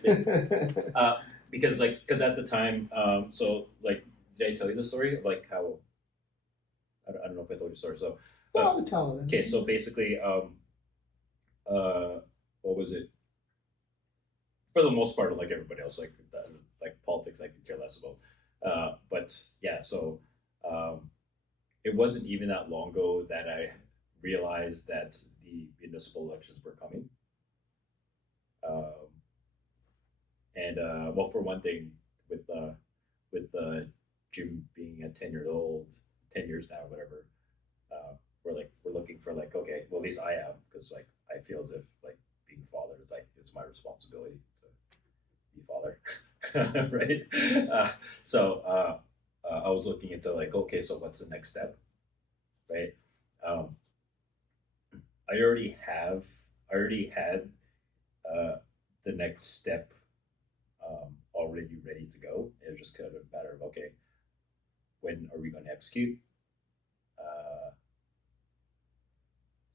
babe. Because at the time, so like, did I tell you the story of like how I don't know if I told you the story. So Oh, tell it. okay, so basically, what was it? For the most part, like everybody else, like politics, I could care less about. But yeah, so it wasn't even that long ago that I realized that the municipal elections were coming. Um, and well, for one thing, with Jim being at 10 years old, 10 years now, whatever, we're looking for like, okay, well, at least I am, because like I feel as if like being a father is like it's my responsibility to be a father, right? I was looking into like, okay, so what's the next step, right? Um, I already had the next step already ready to go. It was just kind of a matter of okay, when are we going to execute?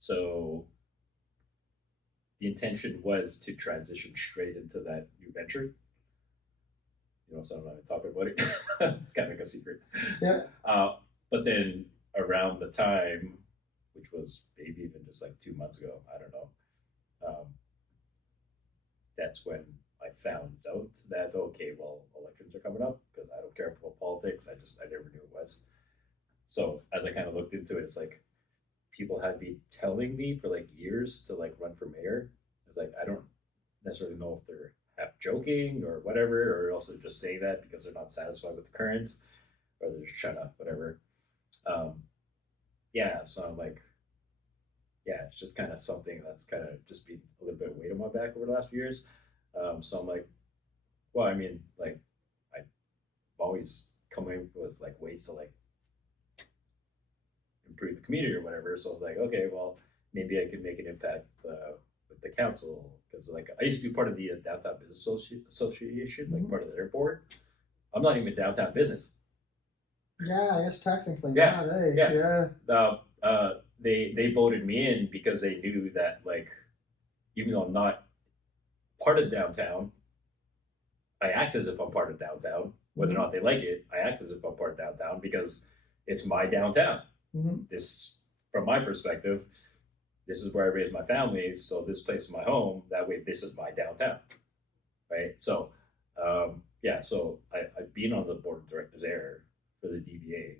So the intention was to transition straight into that new venture. You know, so I'm not going to talk about it. It's kind of like a secret. Yeah. But then around the time, which was maybe even just like 2 months ago, I don't know. That's when I found out that okay, well, elections are coming up because I don't care about politics. I never knew it was. So as I kind of looked into it, it's like people had been telling me for like years to like run for mayor. It's like I don't necessarily know if they're half joking or whatever, or else they're just saying that because they're not satisfied with the current, or they're just trying to whatever. Um, yeah, so I'm like, yeah, it's just kind of something that's kind of just been a little bit of weight on my back over the last few years. So I'm like, well, I mean, like, I've always coming with like ways to like improve the community or whatever. So I was like, okay, well, maybe I could make an impact with the council because like I used to be part of the downtown business association, like part of their board. I'm not even downtown business. Yeah, I guess technically Yeah, not. Hey, yeah. yeah. They voted me in because they knew that like even though I'm not part of downtown, I act as if I'm part of downtown. Whether or not they like it, I act as if I'm part of downtown because it's my downtown. This, from my perspective, this is where I raised my family, so this place is my home. That way, this is my downtown, right? So, yeah. So I've been on the board of directors there for the DBA.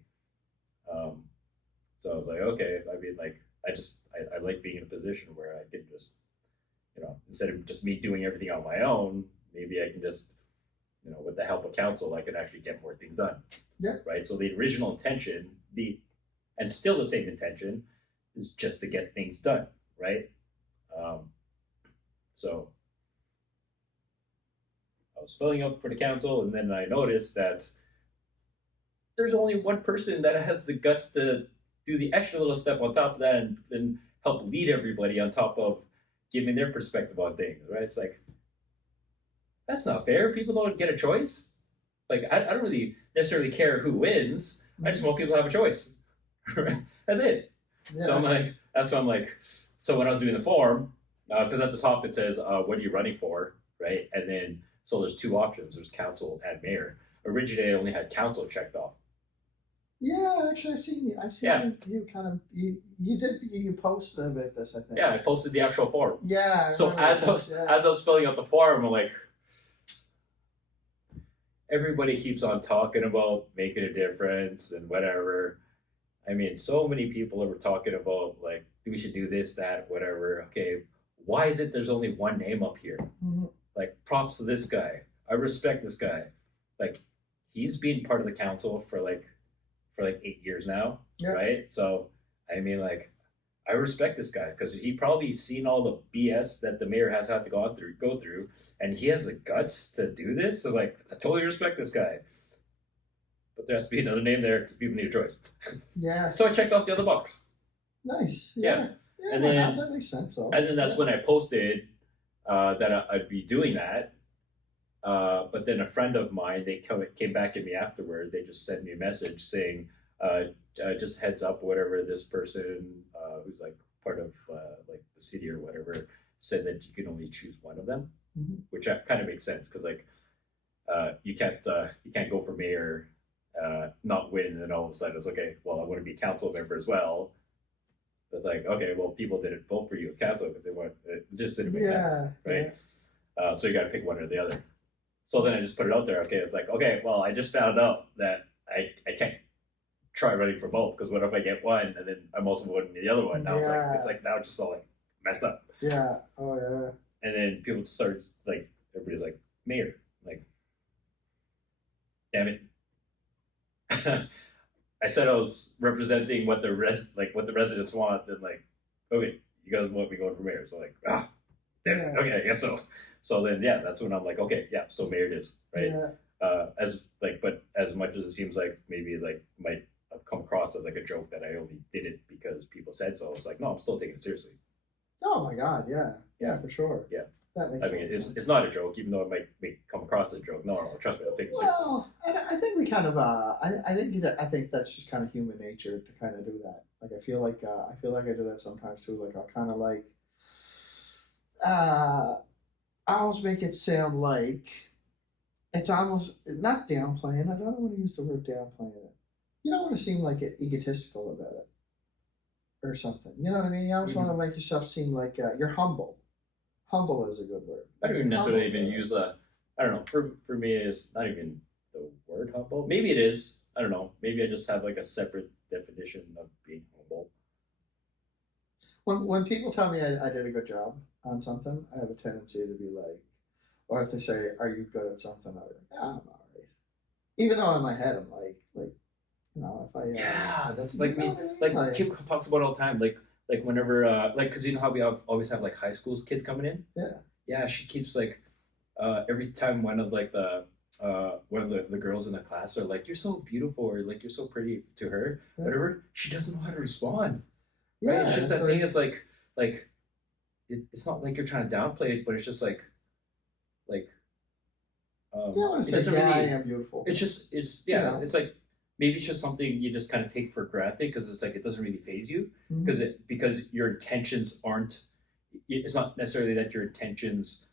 So I was like, okay. I mean, like, I like being in a position where I can just, you know, instead of just me doing everything on my own, maybe I can just with the help of council, I could actually get more things done. Yeah. Right. So the original intention, and still the same intention, is just to get things done. Right. So I was filling up for the council, and then I noticed that there's only one person that has the guts to do the extra little step on top of that and help lead everybody on top of giving their perspective on things. Right. It's like, that's not fair. People don't get a choice. Like, I don't really necessarily care who wins. I just want people to have a choice. That's it. Yeah. So I'm like, that's why I'm like, so when I was doing the form, because at the top it says, what are you running for, right? And then, so there's two options. There's council and mayor. Originally, I only had council checked off. Yeah, actually, I seen you kind of, you posted about this, I think. Yeah, I posted the actual form. Yeah. So as I was filling out the form, I'm like, everybody keeps on talking about making a difference and whatever. I mean, so many people are talking about, like, we should do this, that, whatever. Okay, why is it there's only one name up here? Mm-hmm. Like, props to this guy. I respect this guy. Like, he's been part of the council for like 8 years now, right? So, I mean, like, I respect this guy because he probably seen all the BS that the mayor has had to go through, and he has the guts to do this. So, like, I totally respect this guy. But there has to be another name there because people need a choice. Yeah. So I checked off the other box. Nice. Yeah. And then that makes sense. And then that's when I posted that I'd be doing that. But then a friend of mine, they came back at me afterward. They just sent me a message saying, just heads up, whatever, this person who's like part of like the city or whatever said that you can only choose one of them, which kind of makes sense because like you can't go for mayor, not win, and then all of a sudden it's okay. Well, I want to be a council member as well. It's like, okay, well, people didn't vote for you as council because it just didn't make sense, right? Yeah. So you got to pick one or the other. So then I just put it out there. Okay, it's like, okay, well, I just found out that I can't try running for both because what if I get one and then I'm also voting the other one? Now it's like now it's just all like messed up. Yeah. Oh yeah. And then people start like everybody's like mayor, like, damn it. I said I was representing what the residents want, and like, okay, you guys want me going for mayor, so like, damn it. Okay, I guess so. So then, yeah, that's when I'm like, okay, yeah, so mayor it is, right? Yeah. But as much as it seems like maybe like might have come across as like a joke that I only did it because people said so, it's like, no, I'm still taking it seriously. Oh my God, yeah, for sure. Yeah. That makes sense. I mean, it's not a joke, even though it might come across as a joke. No, trust me, I'll take it seriously. Well, I think we kind of, I think that's just kind of human nature to kind of do that. Like, I feel like I do that sometimes too. Like, I'll kind of like, I almost make it sound like it's almost not downplaying. I don't want to use the word downplaying it. You don't want to seem like egotistical about it or something. You know what I mean? You always want to make yourself seem like you're humble. Humble is a good word. I don't even necessarily even use I don't know. For me, it's not even the word humble. Maybe it is. I don't know. Maybe I just have like a separate definition of being humble. When people tell me I did a good job on something, I have a tendency to be like, or if they say, "Are you good at something?" I'm like, "I'm all right." Even though in my head I'm like, you know, if I yeah, that's like me. Like Kim talks about all the time. Like whenever, because you know how we always have like high school kids coming in. Yeah, she keeps like every time one of the girls in the class are like, "You're so beautiful," or like, "You're so pretty" to her, whatever. She doesn't know how to respond. Right? Yeah, it's just that thing. It's like it's not like you're trying to downplay it, but it's just like I am beautiful. It's yeah. You know? It's like maybe it's just something you just kind of take for granted because it's like it doesn't really faze you because your intentions aren't. It's not necessarily that your intentions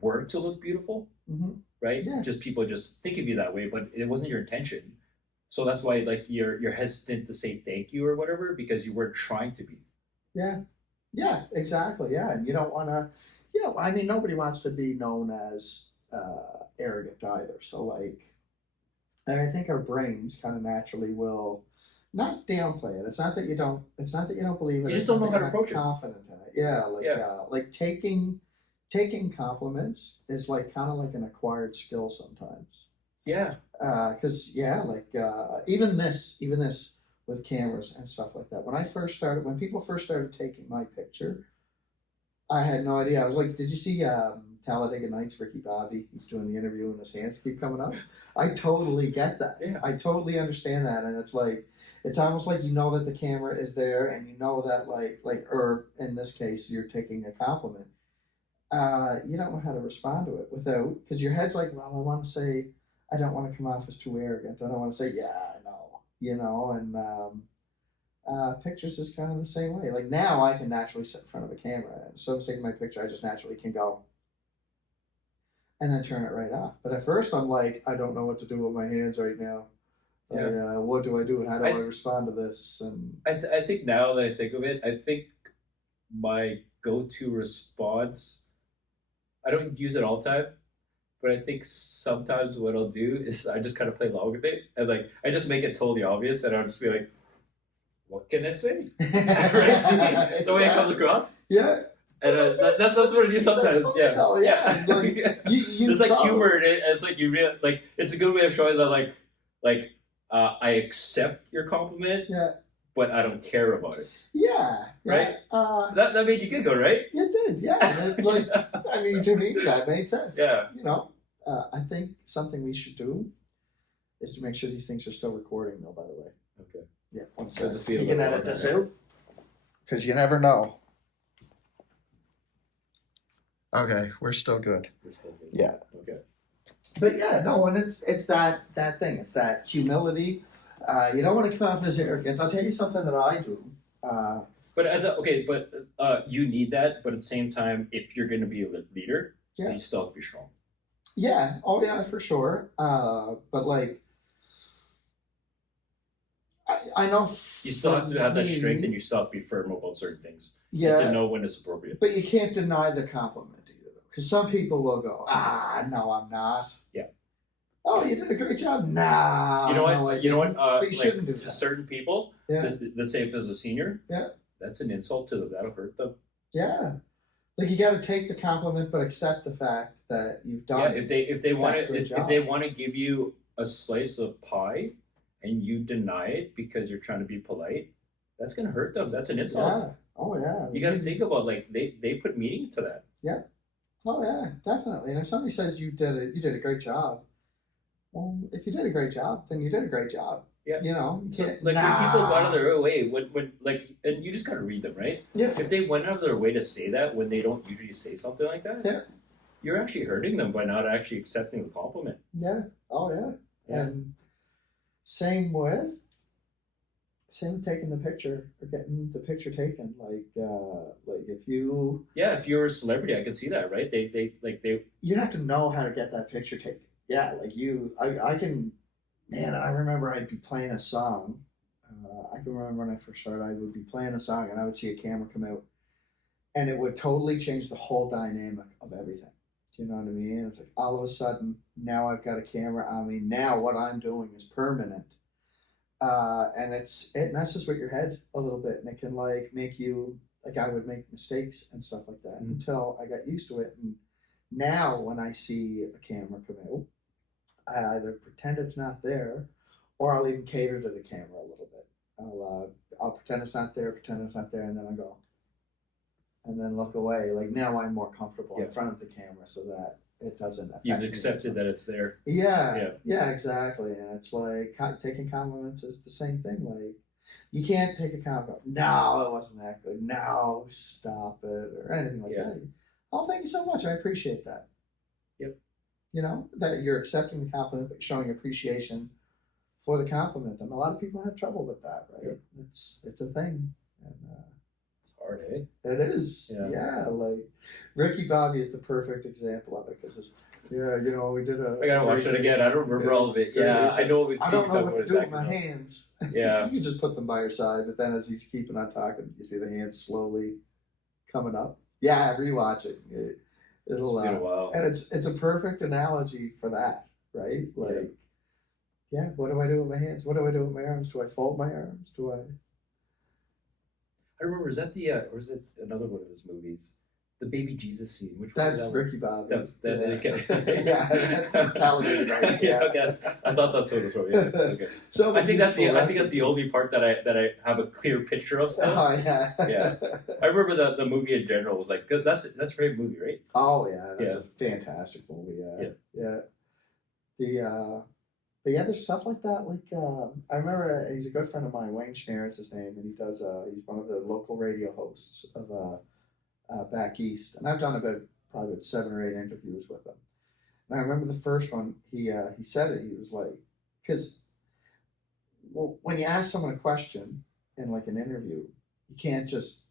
were to look beautiful, right? Yeah. Just people just think of you that way, but it wasn't your intention. So that's why like you're hesitant to say thank you or whatever because you weren't trying to be. Yeah. Yeah, exactly. Yeah, and you don't want to. You know, I mean, nobody wants to be known as arrogant either. So like. And I think our brains kind of naturally will not downplay it. It's not that you don't. It's not that you don't believe it. You just don't know how to approach it. Confident in it. Yeah, like taking taking compliments is like kind of like an acquired skill sometimes. Yeah. Because even this with cameras and stuff like that. When people first started taking my picture, I had no idea. I was like, did you see Talladega Nights, Ricky Bobby? He's doing the interview and his hands keep coming up. I totally get that. Yeah. I totally understand that. And it's like, it's almost like you know that the camera is there and you know that or in this case, you're taking a compliment. You don't know how to respond to it because your head's like, well, I want to say, I don't want to come off as too arrogant. I don't want to say, yeah, I know, and pictures is kind of the same way. Like now I can naturally sit in front of a camera. So I'm taking my picture, I just naturally can go and then turn it right off. But at first I'm like, I don't know what to do with my hands right now. Yeah. What do I do? How do I respond to this? And I think now that I think of it, I think my go-to response, I don't use it all the time, but I think sometimes what I'll do is I just kind of play along with it, and like I just make it totally obvious, and I'll just be like, "What can I say?" Right? The way it comes across. Yeah. And that's what I do sometimes. Yeah. Though, yeah. Like, there's like humor in it, and it's like you really like. It's a good way of showing that I accept your compliment. Yeah. But I don't care about it. Yeah. Right? That made you giggle, right? It did, yeah. I mean, to me, that made sense. Yeah. I think something we should do is to make sure these things are still recording, though, by the way. Okay. Yeah, one Does it second. feel You can a little edit this better? out, because you never know. Okay, we're still good. We're still good. Yeah. Okay. But yeah, no, and it's that thing. It's that humility. You don't want to come off as arrogant. I'll tell you something that I do. But you need that. But at the same time, if you're going to be a leader, Yeah. you still have to be strong. Yeah. Oh yeah, for sure. But like, I know. You still have to have that me, strength, and you still have to be firm about certain things. Yeah. To know when it's appropriate. But you can't deny the compliment either, because some people will go, no, I'm not. Yeah. Oh, you did a great job. Nah. You know what? No, I You know what? didn't. But you shouldn't do To that. certain people, Yeah. let's say if there's a senior, Yeah. that's an insult to them. That'll hurt them. Yeah. Like you got to take the compliment, but accept the fact that you've done. Yeah. If they want that to good if they job. want to give you a slice of pie, and you deny it because you're trying to be polite, that's gonna hurt them. That's an insult. Yeah. Oh yeah. You got to think about they put meaning to that. Yeah. Oh yeah, definitely. And if somebody says you did a great job, well, if you did a great job, then you did a great job. Yeah. You know, So, when when people go out of their way, when and you just got to read them, right? Yeah. If they went out of their way to say that when they don't usually say something like that, Yeah. you're actually hurting them by not actually accepting the compliment. Yeah. Oh yeah. Yeah. And same with taking the picture or getting the picture taken. Like if you Yeah, if you're a celebrity, I can see that, right? They you have to know how to get that picture taken. Yeah, I can. Man, I remember I'd be playing a song. I can remember when I first started, I would be playing a song and I would see a camera come out, and it would totally change the whole dynamic of everything. Do you know what I mean? It's like all of a sudden now I've got a camera on me. Now what I'm doing is permanent. And it messes with your head a little bit, and it can like make you like I would make mistakes and stuff like that until I got used to it. And now when I see a camera come out, I either pretend it's not there, or I'll even cater to the camera a little bit. I'll pretend it's not there, and then I go, and then look away. Like now I'm more comfortable in front of the camera, so that it doesn't affect you've me. accepted that it's there. Yeah, exactly. And it's like taking compliments is the same thing. Like you can't take a compliment. No, it wasn't that good. No, stop it, or anything like that. Oh, thank you so much. I appreciate that. Yep. You know that you're accepting the compliment, but showing appreciation for the compliment. And a lot of people have trouble with that, right? Yep. It's a thing. And, It's hard, eh? it is. Yeah. Like Ricky Bobby is the perfect example of it because we did a. I gotta watch it again. I don't remember all of it. Yeah, I know we. I don't know what to do with my hands. Yeah. You just put them by your side, but then as he's keeping on talking, you see the hands slowly coming up. Yeah, rewatch it. It'll. It's been a while. And it's a perfect analogy for that, right? Like, yeah. What do I do with my hands? What do I do with my arms? Do I fold my arms? Do I? I remember, is that or is it another one of his movies? the baby Jesus scene. Which That's one was Ricky Bobby. yeah. That's Talladega Nights. Yeah, Yeah. okay. I thought that's what it was from. Yeah. Okay. So I think that's the references. only part that I have a clear picture of stuff. Oh yeah. Yeah. I remember the movie in general was like that's a great movie, right? Oh yeah, that's Yeah. a fantastic movie. Yeah. Yeah. But yeah, there's stuff like that. Like I remember he's a good friend of mine. Wayne Schneer is his name, and he does. He's one of the local radio hosts of back east, and I've done probably 7 or 8 interviews with him. And I remember the first one. He said it. He was like, because when you ask someone a question in like an interview, you can't just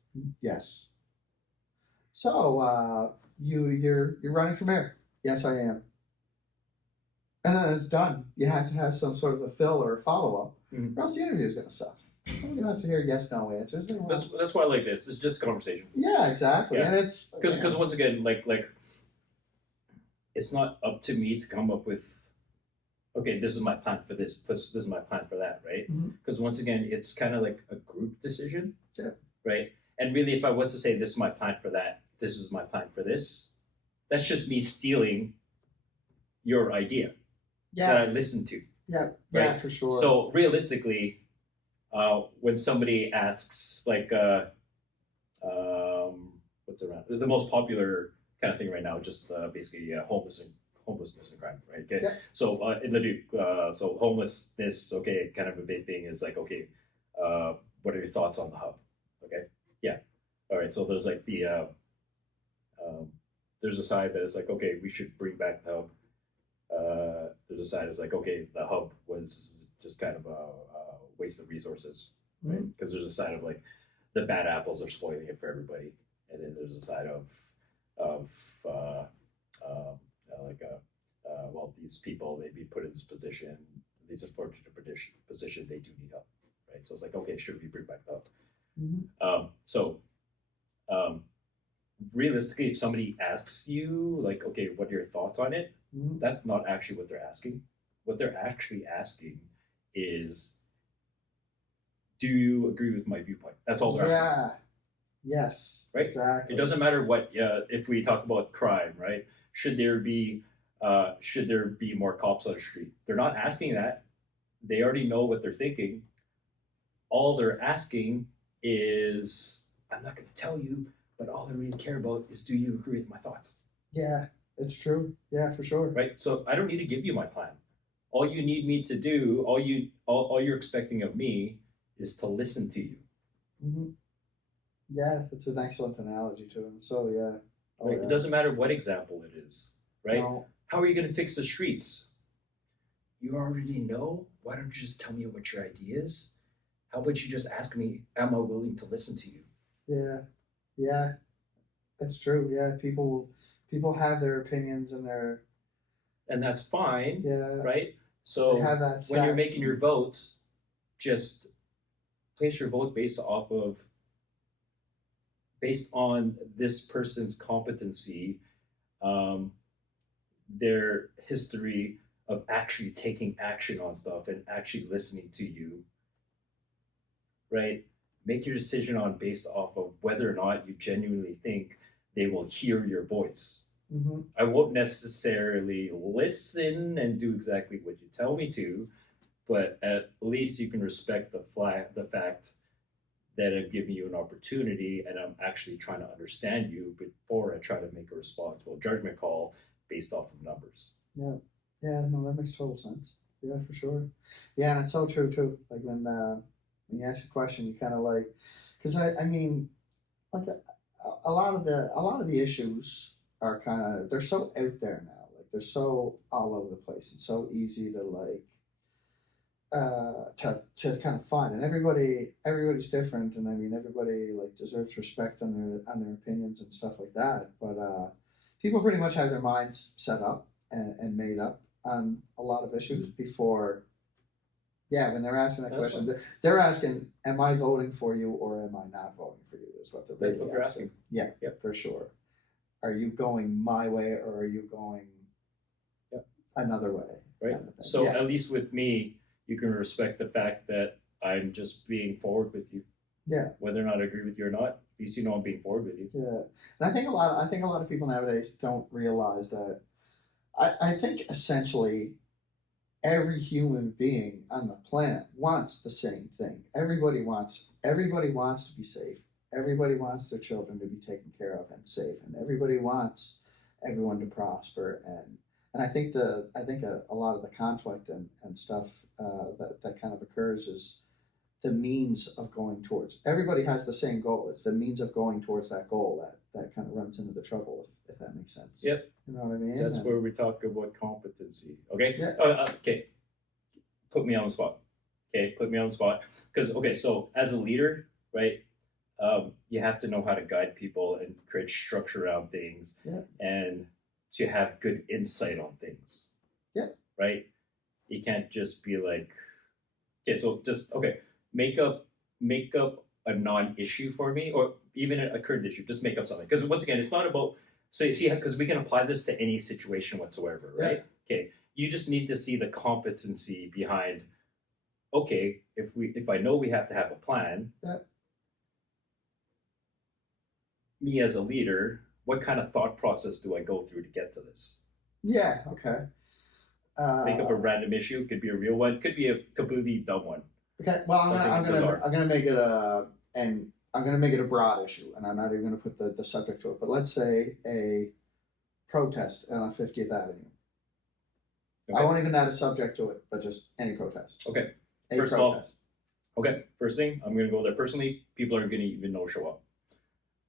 yes. So you're running for mayor? Yes, I am. And then it's done. You have to have some sort of a fill or a follow up, or else the interview is going to suck. Nobody wants to hear yes no answers. That's why I like this. It's just conversation. Yeah, exactly. Yeah. And it's because once again, like it's not up to me to come up with. Okay, this is my plan for this. This is my plan for that, right? Because once again, it's kind of like a group decision, right? And really, if I was to say this is my plan for that, this is my plan for this, that's just me stealing your idea that I listened to. Yeah, right? for sure. So realistically, when somebody asks like, what's around the most popular kind of thing right now, just basically homelessness and crime, right? Okay. Yeah. So in Leduc, so homelessness, okay, kind of a big thing is like, okay, what are your thoughts on the hub? Okay, yeah, all right. So there's like there's a side that is like, okay, we should bring back the hub. There's a side that's like, okay, the hub was just kind of a waste of resources, right? Because there's a side of like the bad apples are spoiling it for everybody, and then there's a side of well, these people, they'd be put in this position, these unfortunate position, they do need help, right? So it's like, okay, should we bring back the help? Realistically, if somebody asks you, like, okay, what are your thoughts on it? That's not actually what they're asking. What they're actually asking is, do you agree with my viewpoint? That's all they're asking. Yeah. Yes. Right? Exactly. It doesn't matter what, if we talk about crime, right? Should there be more cops on the street? They're not asking that. They already know what they're thinking. All they're asking is, I'm not going to tell you, but all I really care about is, do you agree with my thoughts? Yeah, it's true. Yeah, for sure. Right? So I don't need to give you my plan. All you need me to do, all you're expecting of me is to listen to you. Yeah, it's an excellent analogy to him. So yeah. Right? It doesn't matter what example it is, right? No. How are you going to fix the streets? You already know. Why don't you just tell me what your idea is? How about you just ask me, am I willing to listen to you? Yeah, that's true. Yeah, people have their opinions and that's fine. Yeah. Right. So they have that when you're making your vote, just place your vote based on this person's competency, their history of actually taking action on stuff and actually listening to you, right? Make your decision based off of whether or not you genuinely think they will hear your voice. I won't necessarily listen and do exactly what you tell me to, but at least you can respect the fact that I'm giving you an opportunity and I'm actually trying to understand you before I try to make a responsible judgment call based off of numbers. Yeah, no, that makes total sense. Yeah, for sure. Yeah, and it's so true too. Like when you ask a question, you kind of like, because I mean, like a lot of the issues are kind of, they're so out there now. Like they're so all over the place. It's so easy to like to kind of find, and everybody's different, and I mean everybody like deserves respect on their opinions and stuff like that. But people pretty much have their minds set up and made up on a lot of issues before. Yeah, when they're asking that question, they're asking, "Am I voting for you or am I not voting for you?" Is what they're really asking. Yeah, for sure. Are you going my way or are you going another way? Right. Kind of So at least with me, you can respect the fact that I'm just being forward with you. Yeah. Whether or not I agree with you or not, At least you know I'm being forward with you. Yeah, and I think a lot of people nowadays don't realize that. I think essentially every human being on the planet wants the same thing. Everybody wants to be safe. Everybody wants their children to be taken care of and safe, and everybody wants everyone to prosper. And I think a lot of the conflict and stuff that kind of occurs is the means of going towards. Everybody has the same goal. It's the means of going towards that goal that kind of runs into the trouble, if that makes sense. Yep. You know what I mean? That's where we talk about competency. Okay. Yeah. Okay. Put me on the spot. Okay. Put me on the spot. Because okay, so as a leader, right, you have to know how to guide people and create structure around things, Yeah. and to have good insight on things. Yeah. Right. You can't just be like, okay, so just okay, make up a non-issue for me, or even a current issue. Just make up something. Because once again, it's not about. So you see, because we can apply this to any situation whatsoever, right? Yeah. Okay, you just need to see the competency behind. Okay, if I know we have to have a plan, Yeah. me as a leader, what kind of thought process do I go through to get to this? Yeah. Okay. Make up a random issue. Could be a real one. Could be a completely dumb one. Okay. Well, Something I'm bizarre. gonna make it a broad issue, and I'm not even gonna put the subject to it. But let's say a protest on 50th Avenue. Okay. I won't even add a subject to it, but just any protest. Okay. A First of all, protest. Okay, first thing, I'm going to go there personally. People aren't going to even know show up.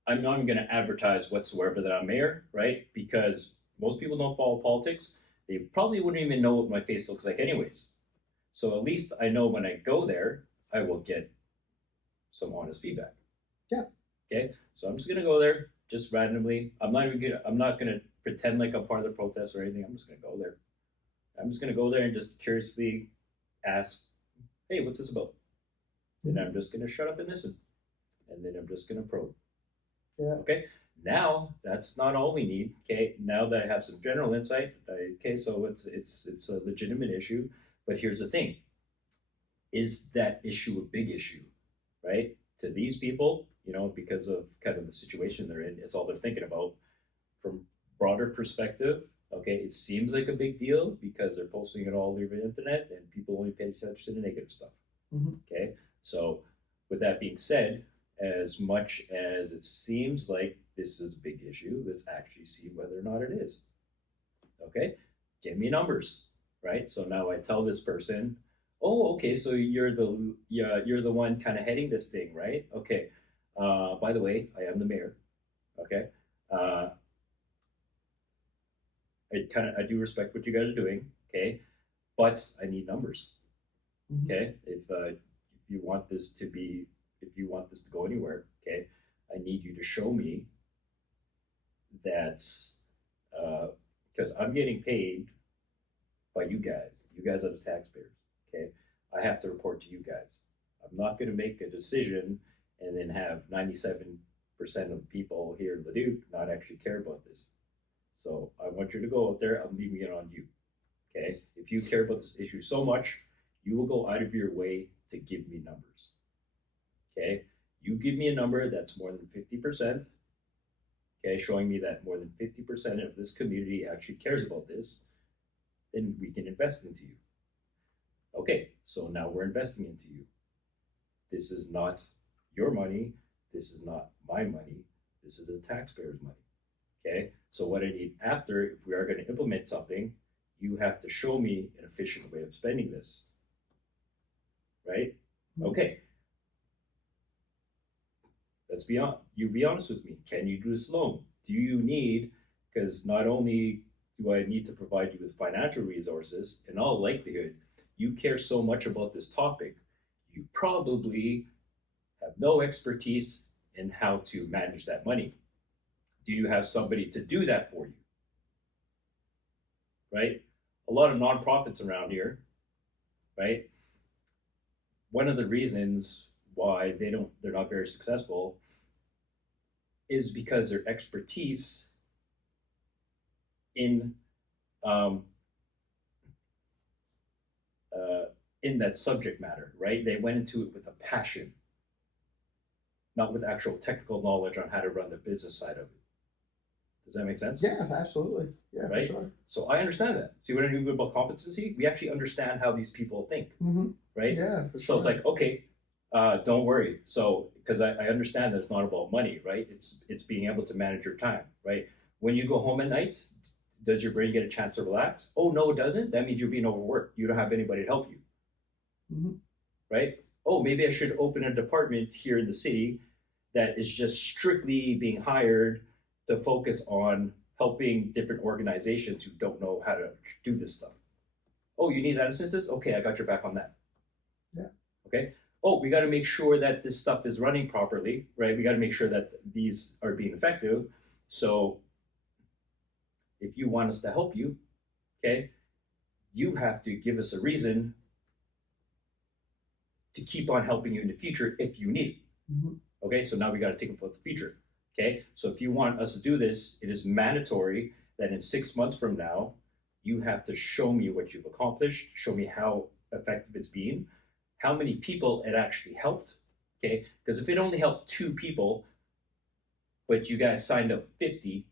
I'm not even going to advertise whatsoever that I'm mayor, right? Because most people don't follow politics. They probably wouldn't even know what my face looks like anyways. So at least I know when I go there, I will get some honest feedback. Yeah. Okay, so I'm just going to go there just randomly. I'm not going to pretend like I'm part of the protest or anything. I'm just going to go there. I'm just going to go there and just curiously ask, hey, what's this about? And I'm just going to shut up and listen. And then I'm just going to probe. Yeah. Okay. Now, that's not all we need. Okay. Now that I have some general insight, okay, so it's a legitimate issue. But here's the thing. Is that issue a big issue? Right? To these people, because of kind of the situation they're in, it's all they're thinking about. From broader perspective, okay, it seems like a big deal because they're posting it all over the internet and people only pay attention to the negative stuff. Mm-hmm. Okay, so with that being said, as much as it seems like this is a big issue, let's actually see whether or not it is. Okay, give me numbers, right? So now I tell this person, oh, okay, so you're the one kind of heading this thing, right? Okay, by the way, I am the mayor. Okay, I do respect what you guys are doing. Okay, but I need numbers. Mm-hmm. Okay, if you want this to go anywhere, okay, I need you to show me that because I'm getting paid by you guys. You guys are the taxpayers. Okay, I have to report to you guys. I'm not going to make a decision and then have 97% of people here in Leduc not actually care about this. So I want you to go out there. I'm leaving it on you. Okay, if you care about this issue so much, you will go out of your way to give me numbers. Okay, you give me a number that's more than 50%. Okay, showing me that more than 50% of this community actually cares about this, then we can invest into you. Okay, so now we're investing into you. This is not your money. This is not my money. This is the taxpayer's money. Okay, so what I need after, if we are going to implement something, you have to show me an efficient way of spending this. Right? Okay. You be honest with me. Can you do this alone? Do you need, because not only do I need to provide you with financial resources, in all likelihood, you care so much about this topic, you probably have no expertise in how to manage that money. Do you have somebody to do that for you? Right? A lot of nonprofits around here, right? One of the reasons why they're not very successful is because their expertise in that subject matter, right? They went into it with a passion. not with actual technical knowledge on how to run the business side of it. Does that make sense? Yeah, absolutely. Yeah, Right? for sure. So I understand that. See what I mean about competency? We actually understand how these people think, Mm-hmm. right? Yeah, for So sure. it's like, okay, don't worry. So because I understand that it's not about money, right? It's being able to manage your time, right? When you go home at night, does your brain get a chance to relax? Oh no, it doesn't. That means you're being overworked. You don't have anybody to help you, Mm-hmm. right? Oh, maybe I should open a department here in the city that is just strictly being hired to focus on helping different organizations who don't know how to do this stuff. Oh, you need that assistance? Okay, I got your back on that. Yeah. Okay. Oh, we got to make sure that this stuff is running properly, right? We got to make sure that these are being effective. So if you want us to help you, okay, you have to give us a reason to keep on helping you in the future if you need it. Mm-hmm. Okay, so now we got to think about the future. Okay, so if you want us to do this, it is mandatory that in 6 months from now, you have to show me what you've accomplished, show me how effective it's been, how many people it actually helped. Okay, because if it only helped 2 people, but you guys signed up 50,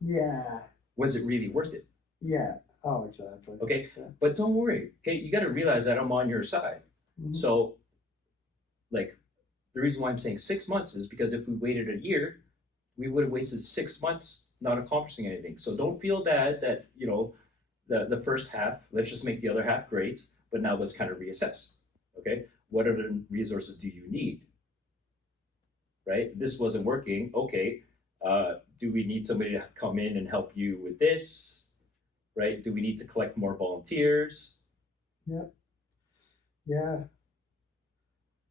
Yeah. was it really worth it? Yeah. Oh, exactly. Okay, Yeah. but don't worry. Okay, you got to realize that I'm on your side. Mm-hmm. So, like, the reason why I'm saying 6 months is because if we waited a year, we would have wasted 6 months not accomplishing anything. So don't feel bad that, you know, the first half, let's just make the other half great, but now let's kind of reassess. Okay, what other resources do you need? Right, this wasn't working. Okay, do we need somebody to come in and help you with this? Right, do we need to collect more volunteers? Yeah. Yeah.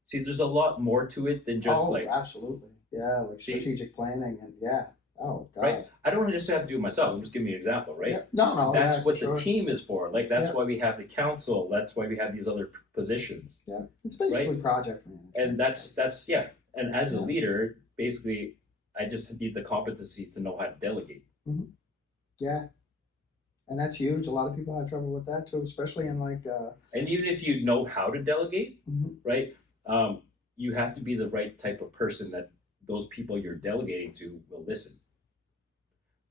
See, there's a lot more to it than just like, absolutely. Yeah, like See? strategic planning and yeah. Oh God. right? I don't just have to do it myself. I'm just giving you an example, right? Yeah. No, That's yeah, what for the sure. team is for. Like that's Yeah. why we have the council. That's why we have these other positions. Yeah. It's basically project management. And that's yeah. And as a Yeah. leader, basically, I just need the competency to know how to delegate. Mm-hmm. Yeah. And that's huge. A lot of people have trouble with that too, especially in like. And even if you know how to delegate, Mm-hmm. right, you have to be the right type of person that those people you're delegating to will listen.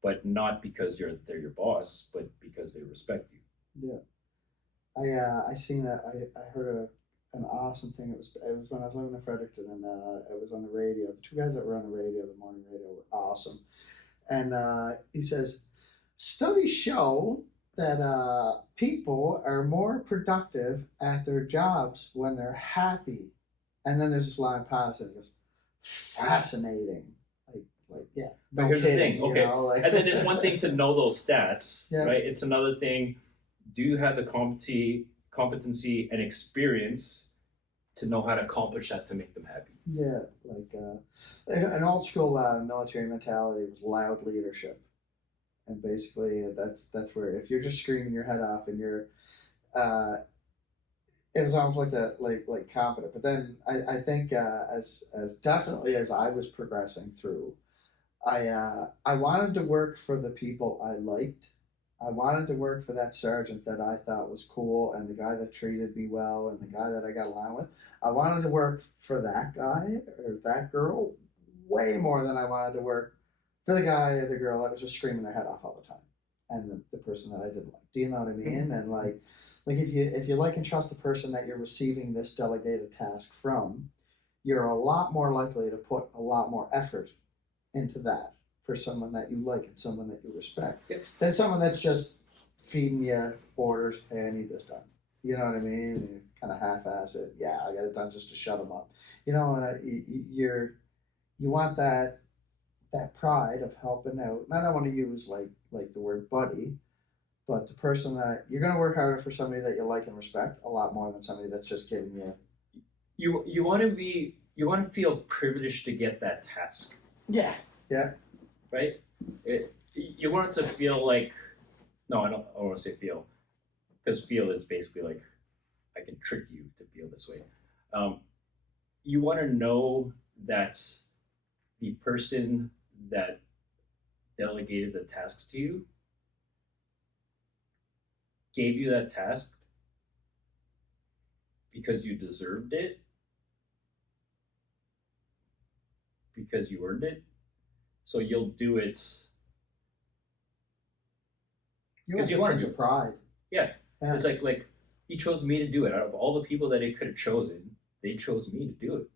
But not because they're your boss, but because they respect you. Yeah. I seen that. I heard an awesome thing. It was when I was living in Fredericton, and it was on the radio. The 2 guys that were on the radio, the morning radio, were awesome. And he says, studies show that people are more productive at their jobs when they're happy. And then there's this line past it. It goes, fascinating. Like yeah. But here's the thing, you okay. know, like- And then it's one thing to know those stats, Yeah. right? It's another thing, do you have the competency and experience to know how to accomplish that to make them happy? Yeah, like an old school military mentality was loud leadership, and basically that's where if you're just screaming your head off and you're, it was almost like that like confident. But then I think as definitely as I was progressing through, I wanted to work for the people I liked. I wanted to work for that sergeant that I thought was cool and the guy that treated me well and the guy that I got along with. I wanted to work for that guy or that girl way more than I wanted to work for the guy or the girl that was just screaming their head off all the time and the person that I didn't like. Do you know what I mean? And like if you like and trust the person that you're receiving this delegated task from, you're a lot more likely to put a lot more effort into that for someone that you like and someone that you respect than someone that's just feeding you orders. Hey, I need this done. You know what I mean? And you kind of half-ass it. Yeah, I got it done just to shut them up. You know, and you want that pride of helping out. And I don't want to use like the word buddy, but the person that you're going to work harder for somebody that you like and respect a lot more than somebody that's just giving you. You want to feel privileged to get that task. Yeah. Right? You want it to feel like, no, I don't want to say feel, because feel is basically like, I can trick you to feel this way. You want to know that the person that delegated the tasks to you gave you that task because you deserved it, because you earned it. So you'll do it. You 'Cause have you'll sense of pride. Yeah. Yeah. It's like he chose me to do it. Out of all the people that he could have chosen, they chose me to do it.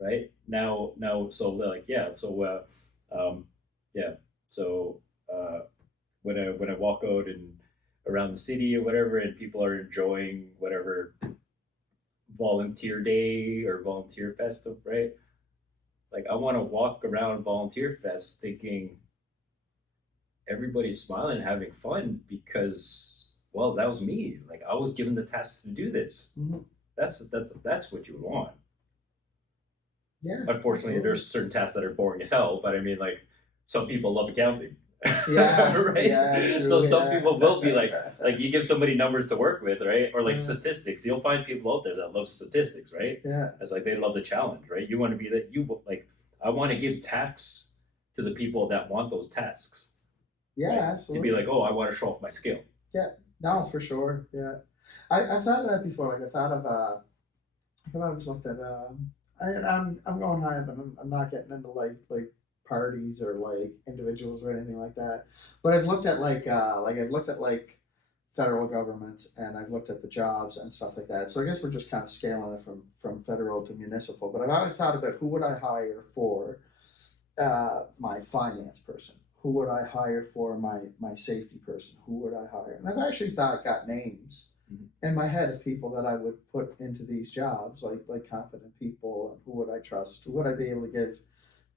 Right now, so like yeah. So when I walk out and around the city or whatever, and people are enjoying whatever volunteer day or volunteer fest, right? Like I want to walk around volunteer fest thinking everybody's smiling and having fun because, well, that was me. Like I was given the task to do this. Mhm. That's what you would want. Yeah. Unfortunately, absolutely. there's certain tasks that are boring as hell. But I mean, like some people love accounting. Yeah. Right. Yeah, true, So some yeah. people will be like you give somebody numbers to work with, right? Or like Yeah. statistics. You'll find people out there that love statistics, right? Yeah. It's like they love the challenge, right? You want to be that I want to give tasks to the people that want those tasks. Yeah, right? absolutely. To be like, oh, I want to show off my skill. Yeah, no, for sure. Yeah, I've thought of that before. Like I thought of I think I was looked at I'm going high, but I'm not getting into like parties or like individuals or anything like that. But I've looked at like I've looked at like federal governments and I've looked at the jobs and stuff like that. So I guess we're just kind of scaling it from federal to municipal. But I've always thought about who would I hire for my finance person? Who would I hire for my safety person? Who would I hire? And I've actually got names in my head of people that I would put into these jobs, like competent people. And who would I trust? Who would I be able to give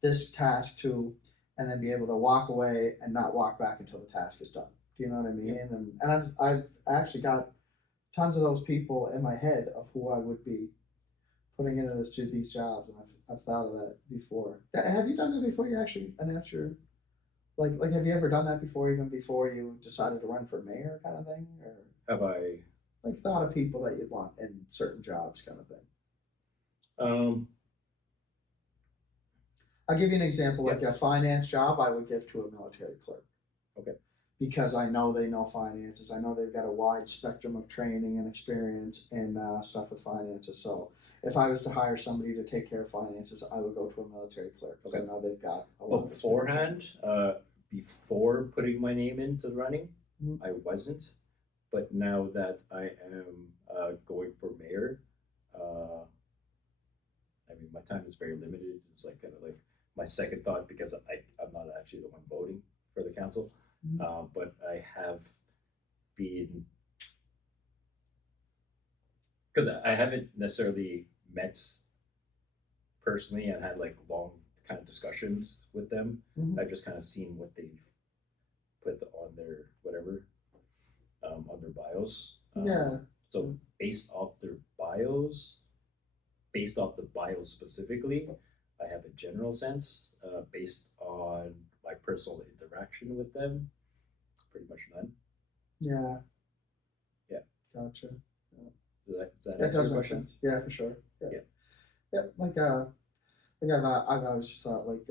this task to, and then be able to walk away and not walk back until the task is done? Do you know what I mean? And I've actually got tons of those people in my head of who I would be putting into these jobs, and I've thought of that before. Have you done that before? You actually announced your like have you ever done that before, even before you decided to run for mayor, kind of thing, or Have I? like thought of people that you'd want in certain jobs, kind of thing? I'll give you an example. Like a finance job, I would give to a military clerk. Okay. Because I know they know finances. I know they've got a wide spectrum of training and experience in stuff with finances. So if I was to hire somebody to take care of finances, I would go to a military clerk because I know they've got a lot beforehand. Before putting my name into the running, I wasn't. But now that I am going for mayor, I mean, my time is very limited. It's like kind of like my second thought because I'm not actually the one voting for the council. But I have been, because I haven't necessarily met personally and had like long kind of discussions with them. I've just kind of seen what they've put on their whatever, on their bios. So based off their bios, based off the bios specifically, I have a general sense. Based on my personal interaction with them, pretty much none. Yeah. Gotcha. That does make sense. Yeah, for sure. Yeah. Like I've always just thought like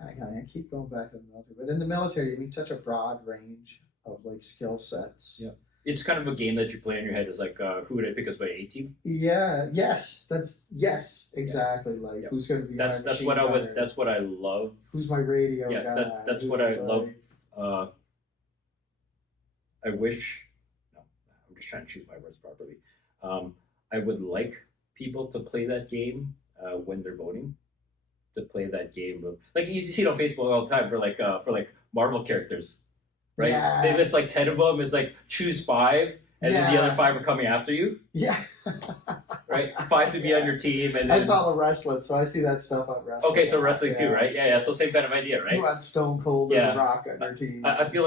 I keep going back to the military, but in the military you meet such a broad range of like skill sets. Yeah. It's kind of a game that you play in your head. It's like, who would I pick as my A team? Yeah. Yes. Exactly. Like who's going to be that's what gunner? That's what I love. Who's my radio guy? That's what I love. I wish. No, I'm just trying to choose my words properly. I would like people to play that game when they're voting. To play that game of like you see it on Facebook all the time for like Marvel characters. Right? Yeah. They list like 10 of them. It's like choose 5, and then the other 5 are coming after you. Yeah. Right? 5 to be on your team, and then... I follow wrestling, so I see that stuff on wrestling. Okay, so wrestling too, right? Yeah. So same kind of idea, right? You want Stone Cold or The Rock on your team. I feel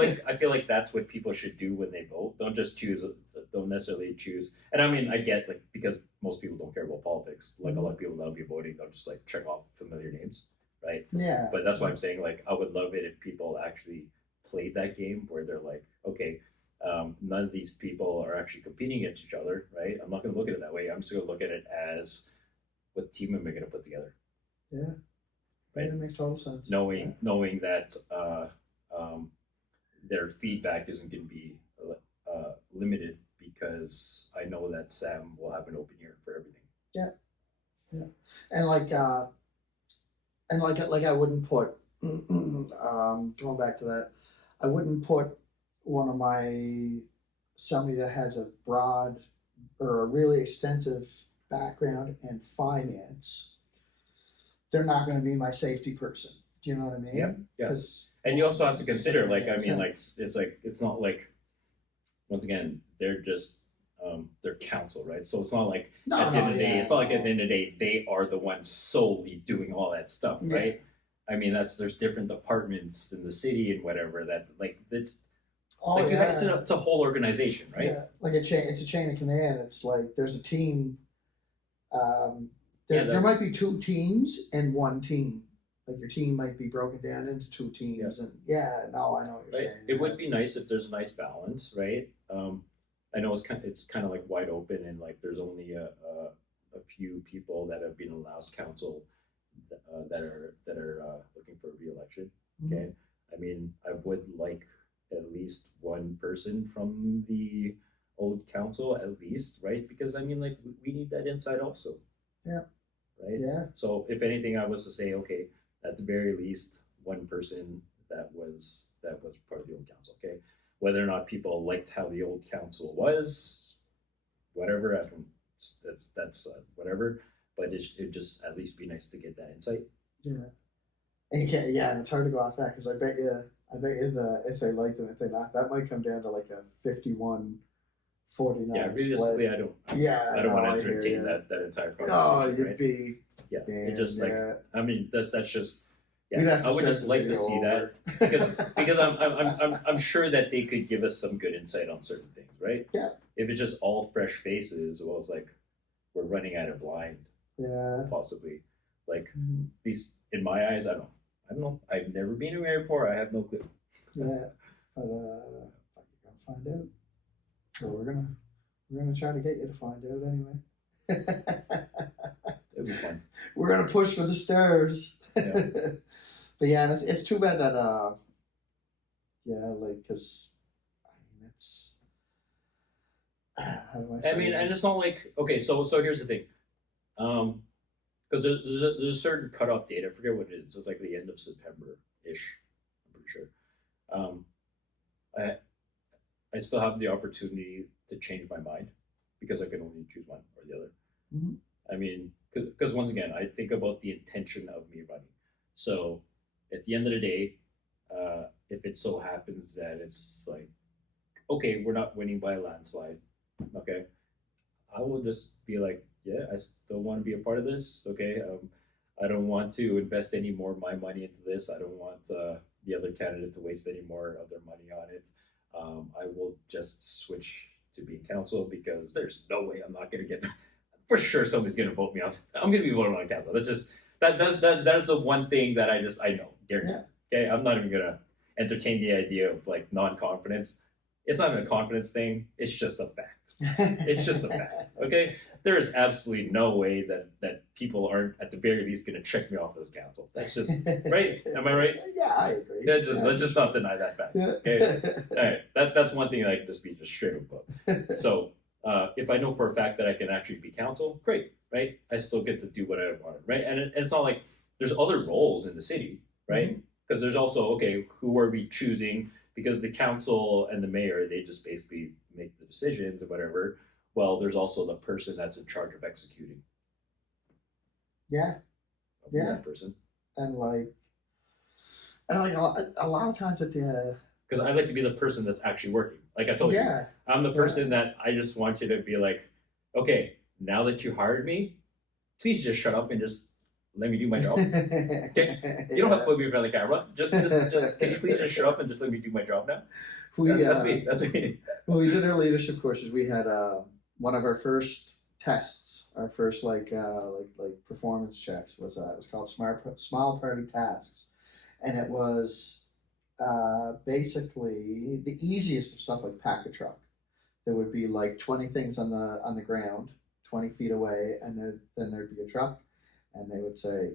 like that's what people should do when they vote. Don't just choose. Don't necessarily choose. And I mean, I get like because most people don't care about politics. Like a lot of people that'll be voting, they'll just like check off familiar names, right? Yeah. But that's why I'm saying like I would love it if people actually played that game where they're like, okay, none of these people are actually competing against each other, right? I'm not going to look at it that way. I'm just going to look at it as what team am I going to put together? Yeah. Right. Yeah, that makes total sense. Knowing that their feedback isn't going to be limited because I know that Sam will have an open ear for everything. Yeah. And like and like I wouldn't put going back to that, I wouldn't put one of my somebody that has a broad or a really extensive background in finance. They're not going to be my safety person. Do you know what I mean? Yeah, yeah. 'Cause And you also have to it just consider, doesn't like, I make mean, like, sense. it's not like, once again, they're just, they're counsel, right? So it's not like, No, at the end no, of the day, yeah, it's not like at no. the end of the day, they are the ones solely doing all that stuff, Yeah. right? I mean, there's different departments in the city and whatever that, like, Oh like, yeah, it's a whole organization, right? yeah. Like a chain. It's a chain of command. It's like there's a team. Yeah, There might be two teams and one team. Like your team might be broken down into two teams, Yeah. and yeah, no, I know what you're Right. saying. It would be nice if there's a nice balance, right? I know it's kind of like wide open, and like there's only a few people that have been allowed council that are looking for re-election. Mhm. Okay, I mean, I would like at least one person from the old council, at least, right? Because I mean, like we need that insight also. Yeah. Right. Yeah. So if anything, I was to say, okay, at the very least, one person that was part of the old council. Okay, whether or not people liked how the old council was, whatever. I don't. That's whatever. But it just at least be nice to get that insight. Yeah. And yeah, and it's hard to go off that because I bet you if they like them, if they not, that might come down to like a 51-49 Yeah, split. realistically, I don't. Yeah, I don't want no, to I hear entertain ya. that entire conversation. Oh, you'd right? be. Yeah, damn, it just like yeah. I mean that's just. We'd Yeah, have to I would start just the like to video see over. that because I'm sure that they could give us some good insight on certain things, right? Yeah. If it's just all fresh faces, well, it's like we're running out of blind, Yeah. possibly. Like Mhm. these, in my eyes, I don't know. I've never been to mayor before. I have no clue. Yeah. But you're gonna find out. So we're gonna try to get you to find out anyway. It'll be fun. We're gonna push for the stars. Yeah. But yeah, it's too bad that yeah, like because I mean it's how do I? I mean, and it's not like okay. So here's the thing, because there's a certain cutoff date. I forget what it is. It's like the end of September ish. I'm pretty sure. Um, I still have the opportunity to change my mind because I can only choose one or the other. Mhm. I mean, because once again, I think about the intention of me running. So at the end of the day, if it so happens that it's like, okay, we're not winning by a landslide, okay, I will just be like, yeah, I still want to be a part of this. Okay, I don't want to invest any more of my money into this. I don't want the other candidate to waste any more of their money on it. I will just switch to being council because there's no way I'm not going to get. For sure, somebody's going to vote me out. I'm going to be voting on council. That's just that's the one thing that I know, guaranteed. Yeah. Okay, I'm not even going to entertain the idea of like non-confidence. It's not even a confidence thing. It's just a fact. It's just a fact. Okay, there is absolutely no way that people aren't at the very least going to check me off as council. That's just right. Am I right? Yeah, I agree. Let's just not deny that fact. Yeah. Okay. All right. That's one thing that I can just be just straight up about. So if I know for a fact that I can actually be council, great, right? I still get to do what I wanted, right? And it's not like there's other roles in the city, right? Because there's also okay, who are we choosing? Because the council and the mayor, they just basically make the decisions or whatever. Well, there's also the person that's in charge of executing. Yeah. I'll be that person. And like a lot of times at the because I like to be the person that's actually working. Like I told you, I'm the person that I just want you to be like, okay, now that you hired me, please just shut up and just let me do my job. Okay? You don't have to put me in front of the camera. Just can you please just shut up and just let me do my job now? That's me. That's me. When we did our leadership courses, we had one of our first tests, our first like performance checks was it was called Smile Party Tasks, and it was basically the easiest of stuff like pack a truck. There would be like 20 things on the ground, 20 feet away, and then there'd be a truck, and they would say,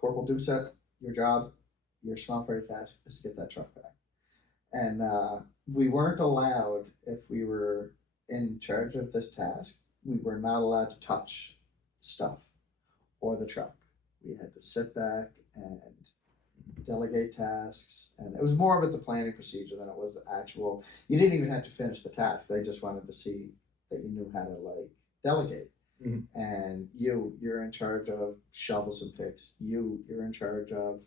Corporal Doucette, your job, your small party task is to get that truck back. And we weren't allowed, if we were in charge of this task, we were not allowed to touch stuff or the truck. We had to sit back and delegate tasks. And it was more about the planning procedure than it was the actual. You didn't even have to finish the task. They just wanted to see that you knew how to like delegate. Mm-hmm. And you're in charge of shovels and picks. You're in charge of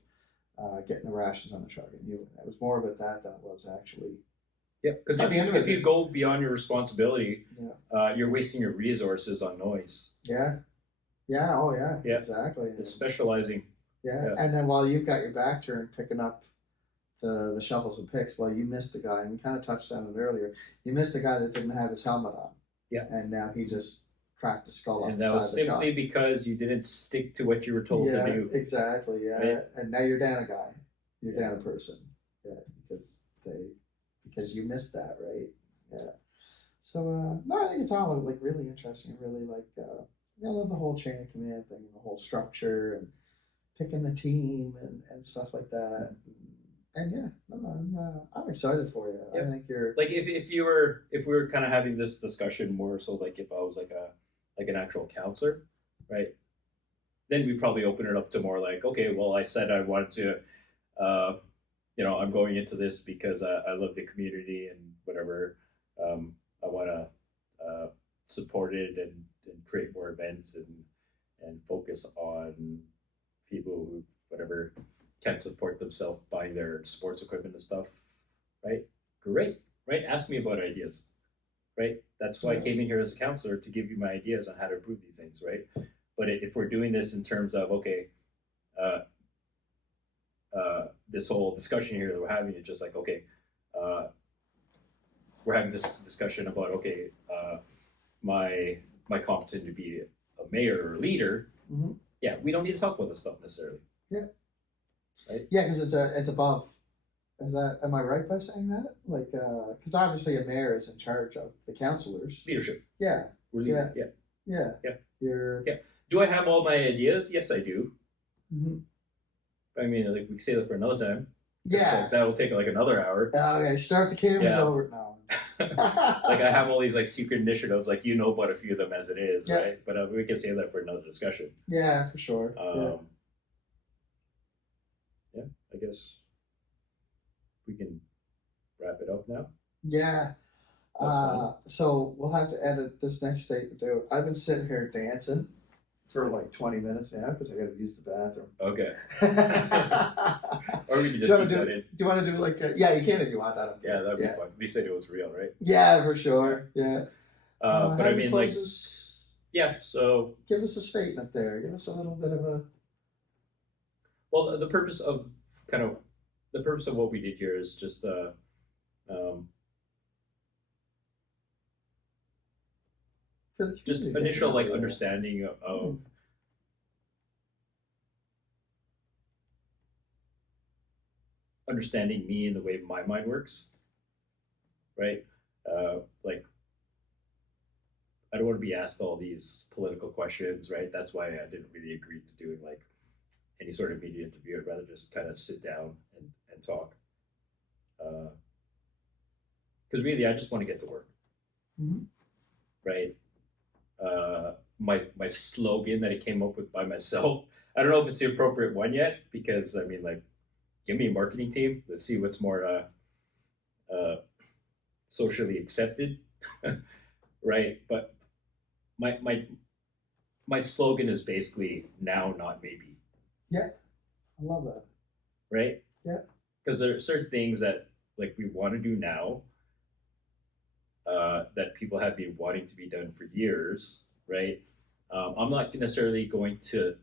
getting the rations on the truck. And it was more about that than it was actually. Yeah, because if you go beyond your responsibility, you're wasting your resources on noise. Yeah. Oh yeah. Exactly. It's specializing. Yeah. And then while you've got your back turned picking up the shovels and picks, well, you missed the guy, and we kind of touched on it earlier. You missed the guy that didn't have his helmet on. Yeah. And now he just cracked his skull off and the that side was of the simply shop. because you didn't stick to what you were told to do. Exactly. Yeah. Right? And now you're down a guy. You're down a person. Yeah. Because you missed that, right? Yeah. So no, I think it's all like really interesting. Really like I love the whole chain of command thing, the whole structure, and picking the team and stuff like that. And yeah, no, I'm excited for you. Yeah. I think you're like if we were kind of having this discussion more so like if I was like an actual counselor, right? Then we probably open it up to more like, okay, well, I said I wanted to, I'm going into this because I love the community and whatever. I want to support it and create more events and focus on people who whatever can't support themselves buying their sports equipment and stuff, right? Great, right? Ask me about ideas, right? That's why I came in here as a counselor, to give you my ideas on how to improve these things, right? But if we're doing this in terms of, okay, this whole discussion here that we're having, it's just like, okay, we're having this discussion about, okay, my competency to be a mayor or a leader. Mm-hmm. Yeah, we don't need to talk about this stuff necessarily. Yeah. Right? Yeah, because it's above. Am I right by saying that? Like, because obviously a mayor is in charge of the councillors. Leadership. Yeah. We're leading. Yeah. Yeah. Do I have all my ideas? Yes, I do. Mm-hmm. I mean, like we can say that for another time. Yeah. Like, that'll take like another hour. Okay, start the cameras over now. Like I have all these like secret initiatives, like about a few of them as it is, yeah. Right? But we can save that for another discussion. Yeah, for sure. Yeah, I guess we can wrap it up now. Yeah. So we'll have to edit this next statement too. I've been sitting here dancing for like 20 minutes now because I got to use the bathroom. Okay. Or we can just keep that in. Do you want to do like yeah, you can if you want. I don't care. Yeah, that'd be fun. They said it was real, right? Yeah, for sure. Yeah. But I mean, like, yeah. So give us a statement there. Give us a little bit of a. Well, the purpose of what we did here is just just initial like understanding of understanding me and the way my mind works, right? Like I don't want to be asked all these political questions, right? That's why I didn't really agree to doing like any sort of media interview. I'd rather just kind of sit down and talk. Because really, I just want to get to work, right? My slogan that I came up with by myself, I don't know if it's the appropriate one yet, because I mean, like, give me a marketing team. Let's see what's more socially accepted, right? But my slogan is basically now, not maybe. Yeah, I love that. Right? Yeah. Because there are certain things that like we want to do now that people have been wanting to be done for years, right? I'm not necessarily going to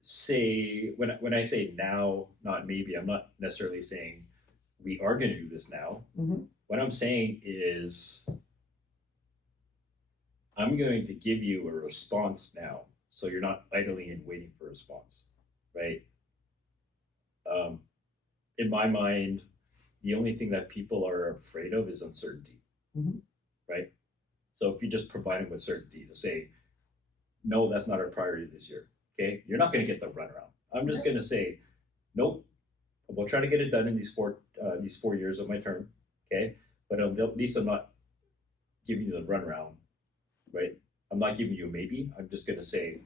say when I say now, not maybe. I'm not necessarily saying we are going to do this now. What I'm saying is I'm going to give you a response now, so you're not idling and waiting for a response, right? In my mind, the only thing that people are afraid of is uncertainty, right? So if you just provide them with certainty to say, no, that's not our priority this year, okay? You're not going to get the runaround. I'm just going to say, nope, we'll try to get it done in these 4 years of my term, okay? But at least I'm not giving you the runaround, right? I'm not giving you a maybe. I'm just going to say,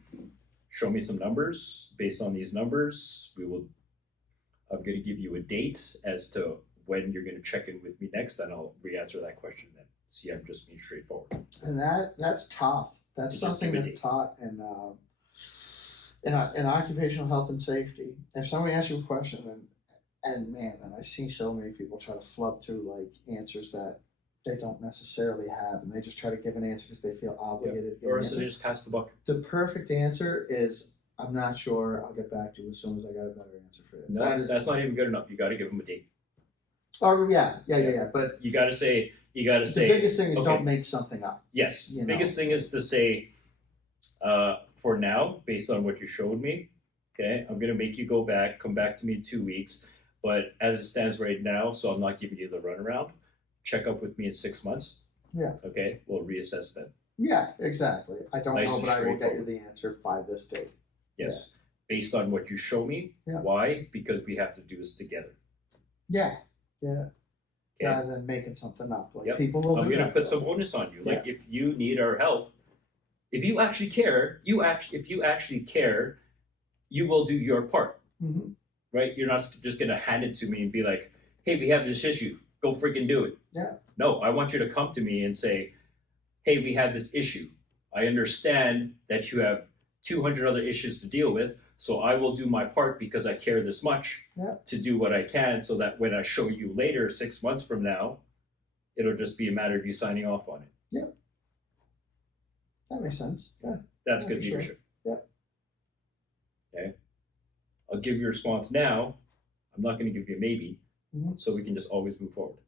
show me some numbers. Based on these numbers, I'm going to give you a date as to when you're going to check in with me next, and I'll re-answer that question then. See, I'm just being straightforward. And that's taught. That's Just something give a that's date. taught in occupational health and safety. If somebody asks you a question, and I see so many people try to flub through like answers that they don't necessarily have, and they just try to give an answer because they feel obligated to give Or an so answer. they just pass the buck. The perfect answer is, I'm not sure. I'll get back to you as soon as I got a better answer for you. No, that's not even good enough. You got to give them a date. Oh yeah. But You got to say. the biggest thing is okay. don't make something up. Yes. You know. Biggest thing is to say, for now, based on what you showed me, okay, I'm gonna make you come back to me in 2 weeks. But as it stands right now, so I'm not giving you the runaround. Check up with me in 6 months. Yeah. Okay, we'll reassess then. Yeah, exactly. I don't Nice know, and but I will get you straightforward. the answer by this date. Yes. Based on what you show me. Yeah. Why? Because we have to do this together. Yeah. Okay. Rather than making something up, like Yep. people will I'm do gonna that. put some onus on you. Like if you need our help, if you actually care, you will do your part. Mm-hmm. Right? You're not just gonna hand it to me and be like, "Hey, we have this issue. Go freaking do it." Yeah. No, I want you to come to me and say, "Hey, we have this issue. I understand that you have 200 other issues to deal with, so I will do my part because I care this much to do what I can, so that when I show you later, 6 months from now, it'll just be a matter of you signing off on it." Yeah. That makes sense. Yeah. That's Yeah, good for sure. leadership. Yeah. Okay. I'll give you a response now. I'm not going to give you a maybe, Mhm. so we can just always move forward.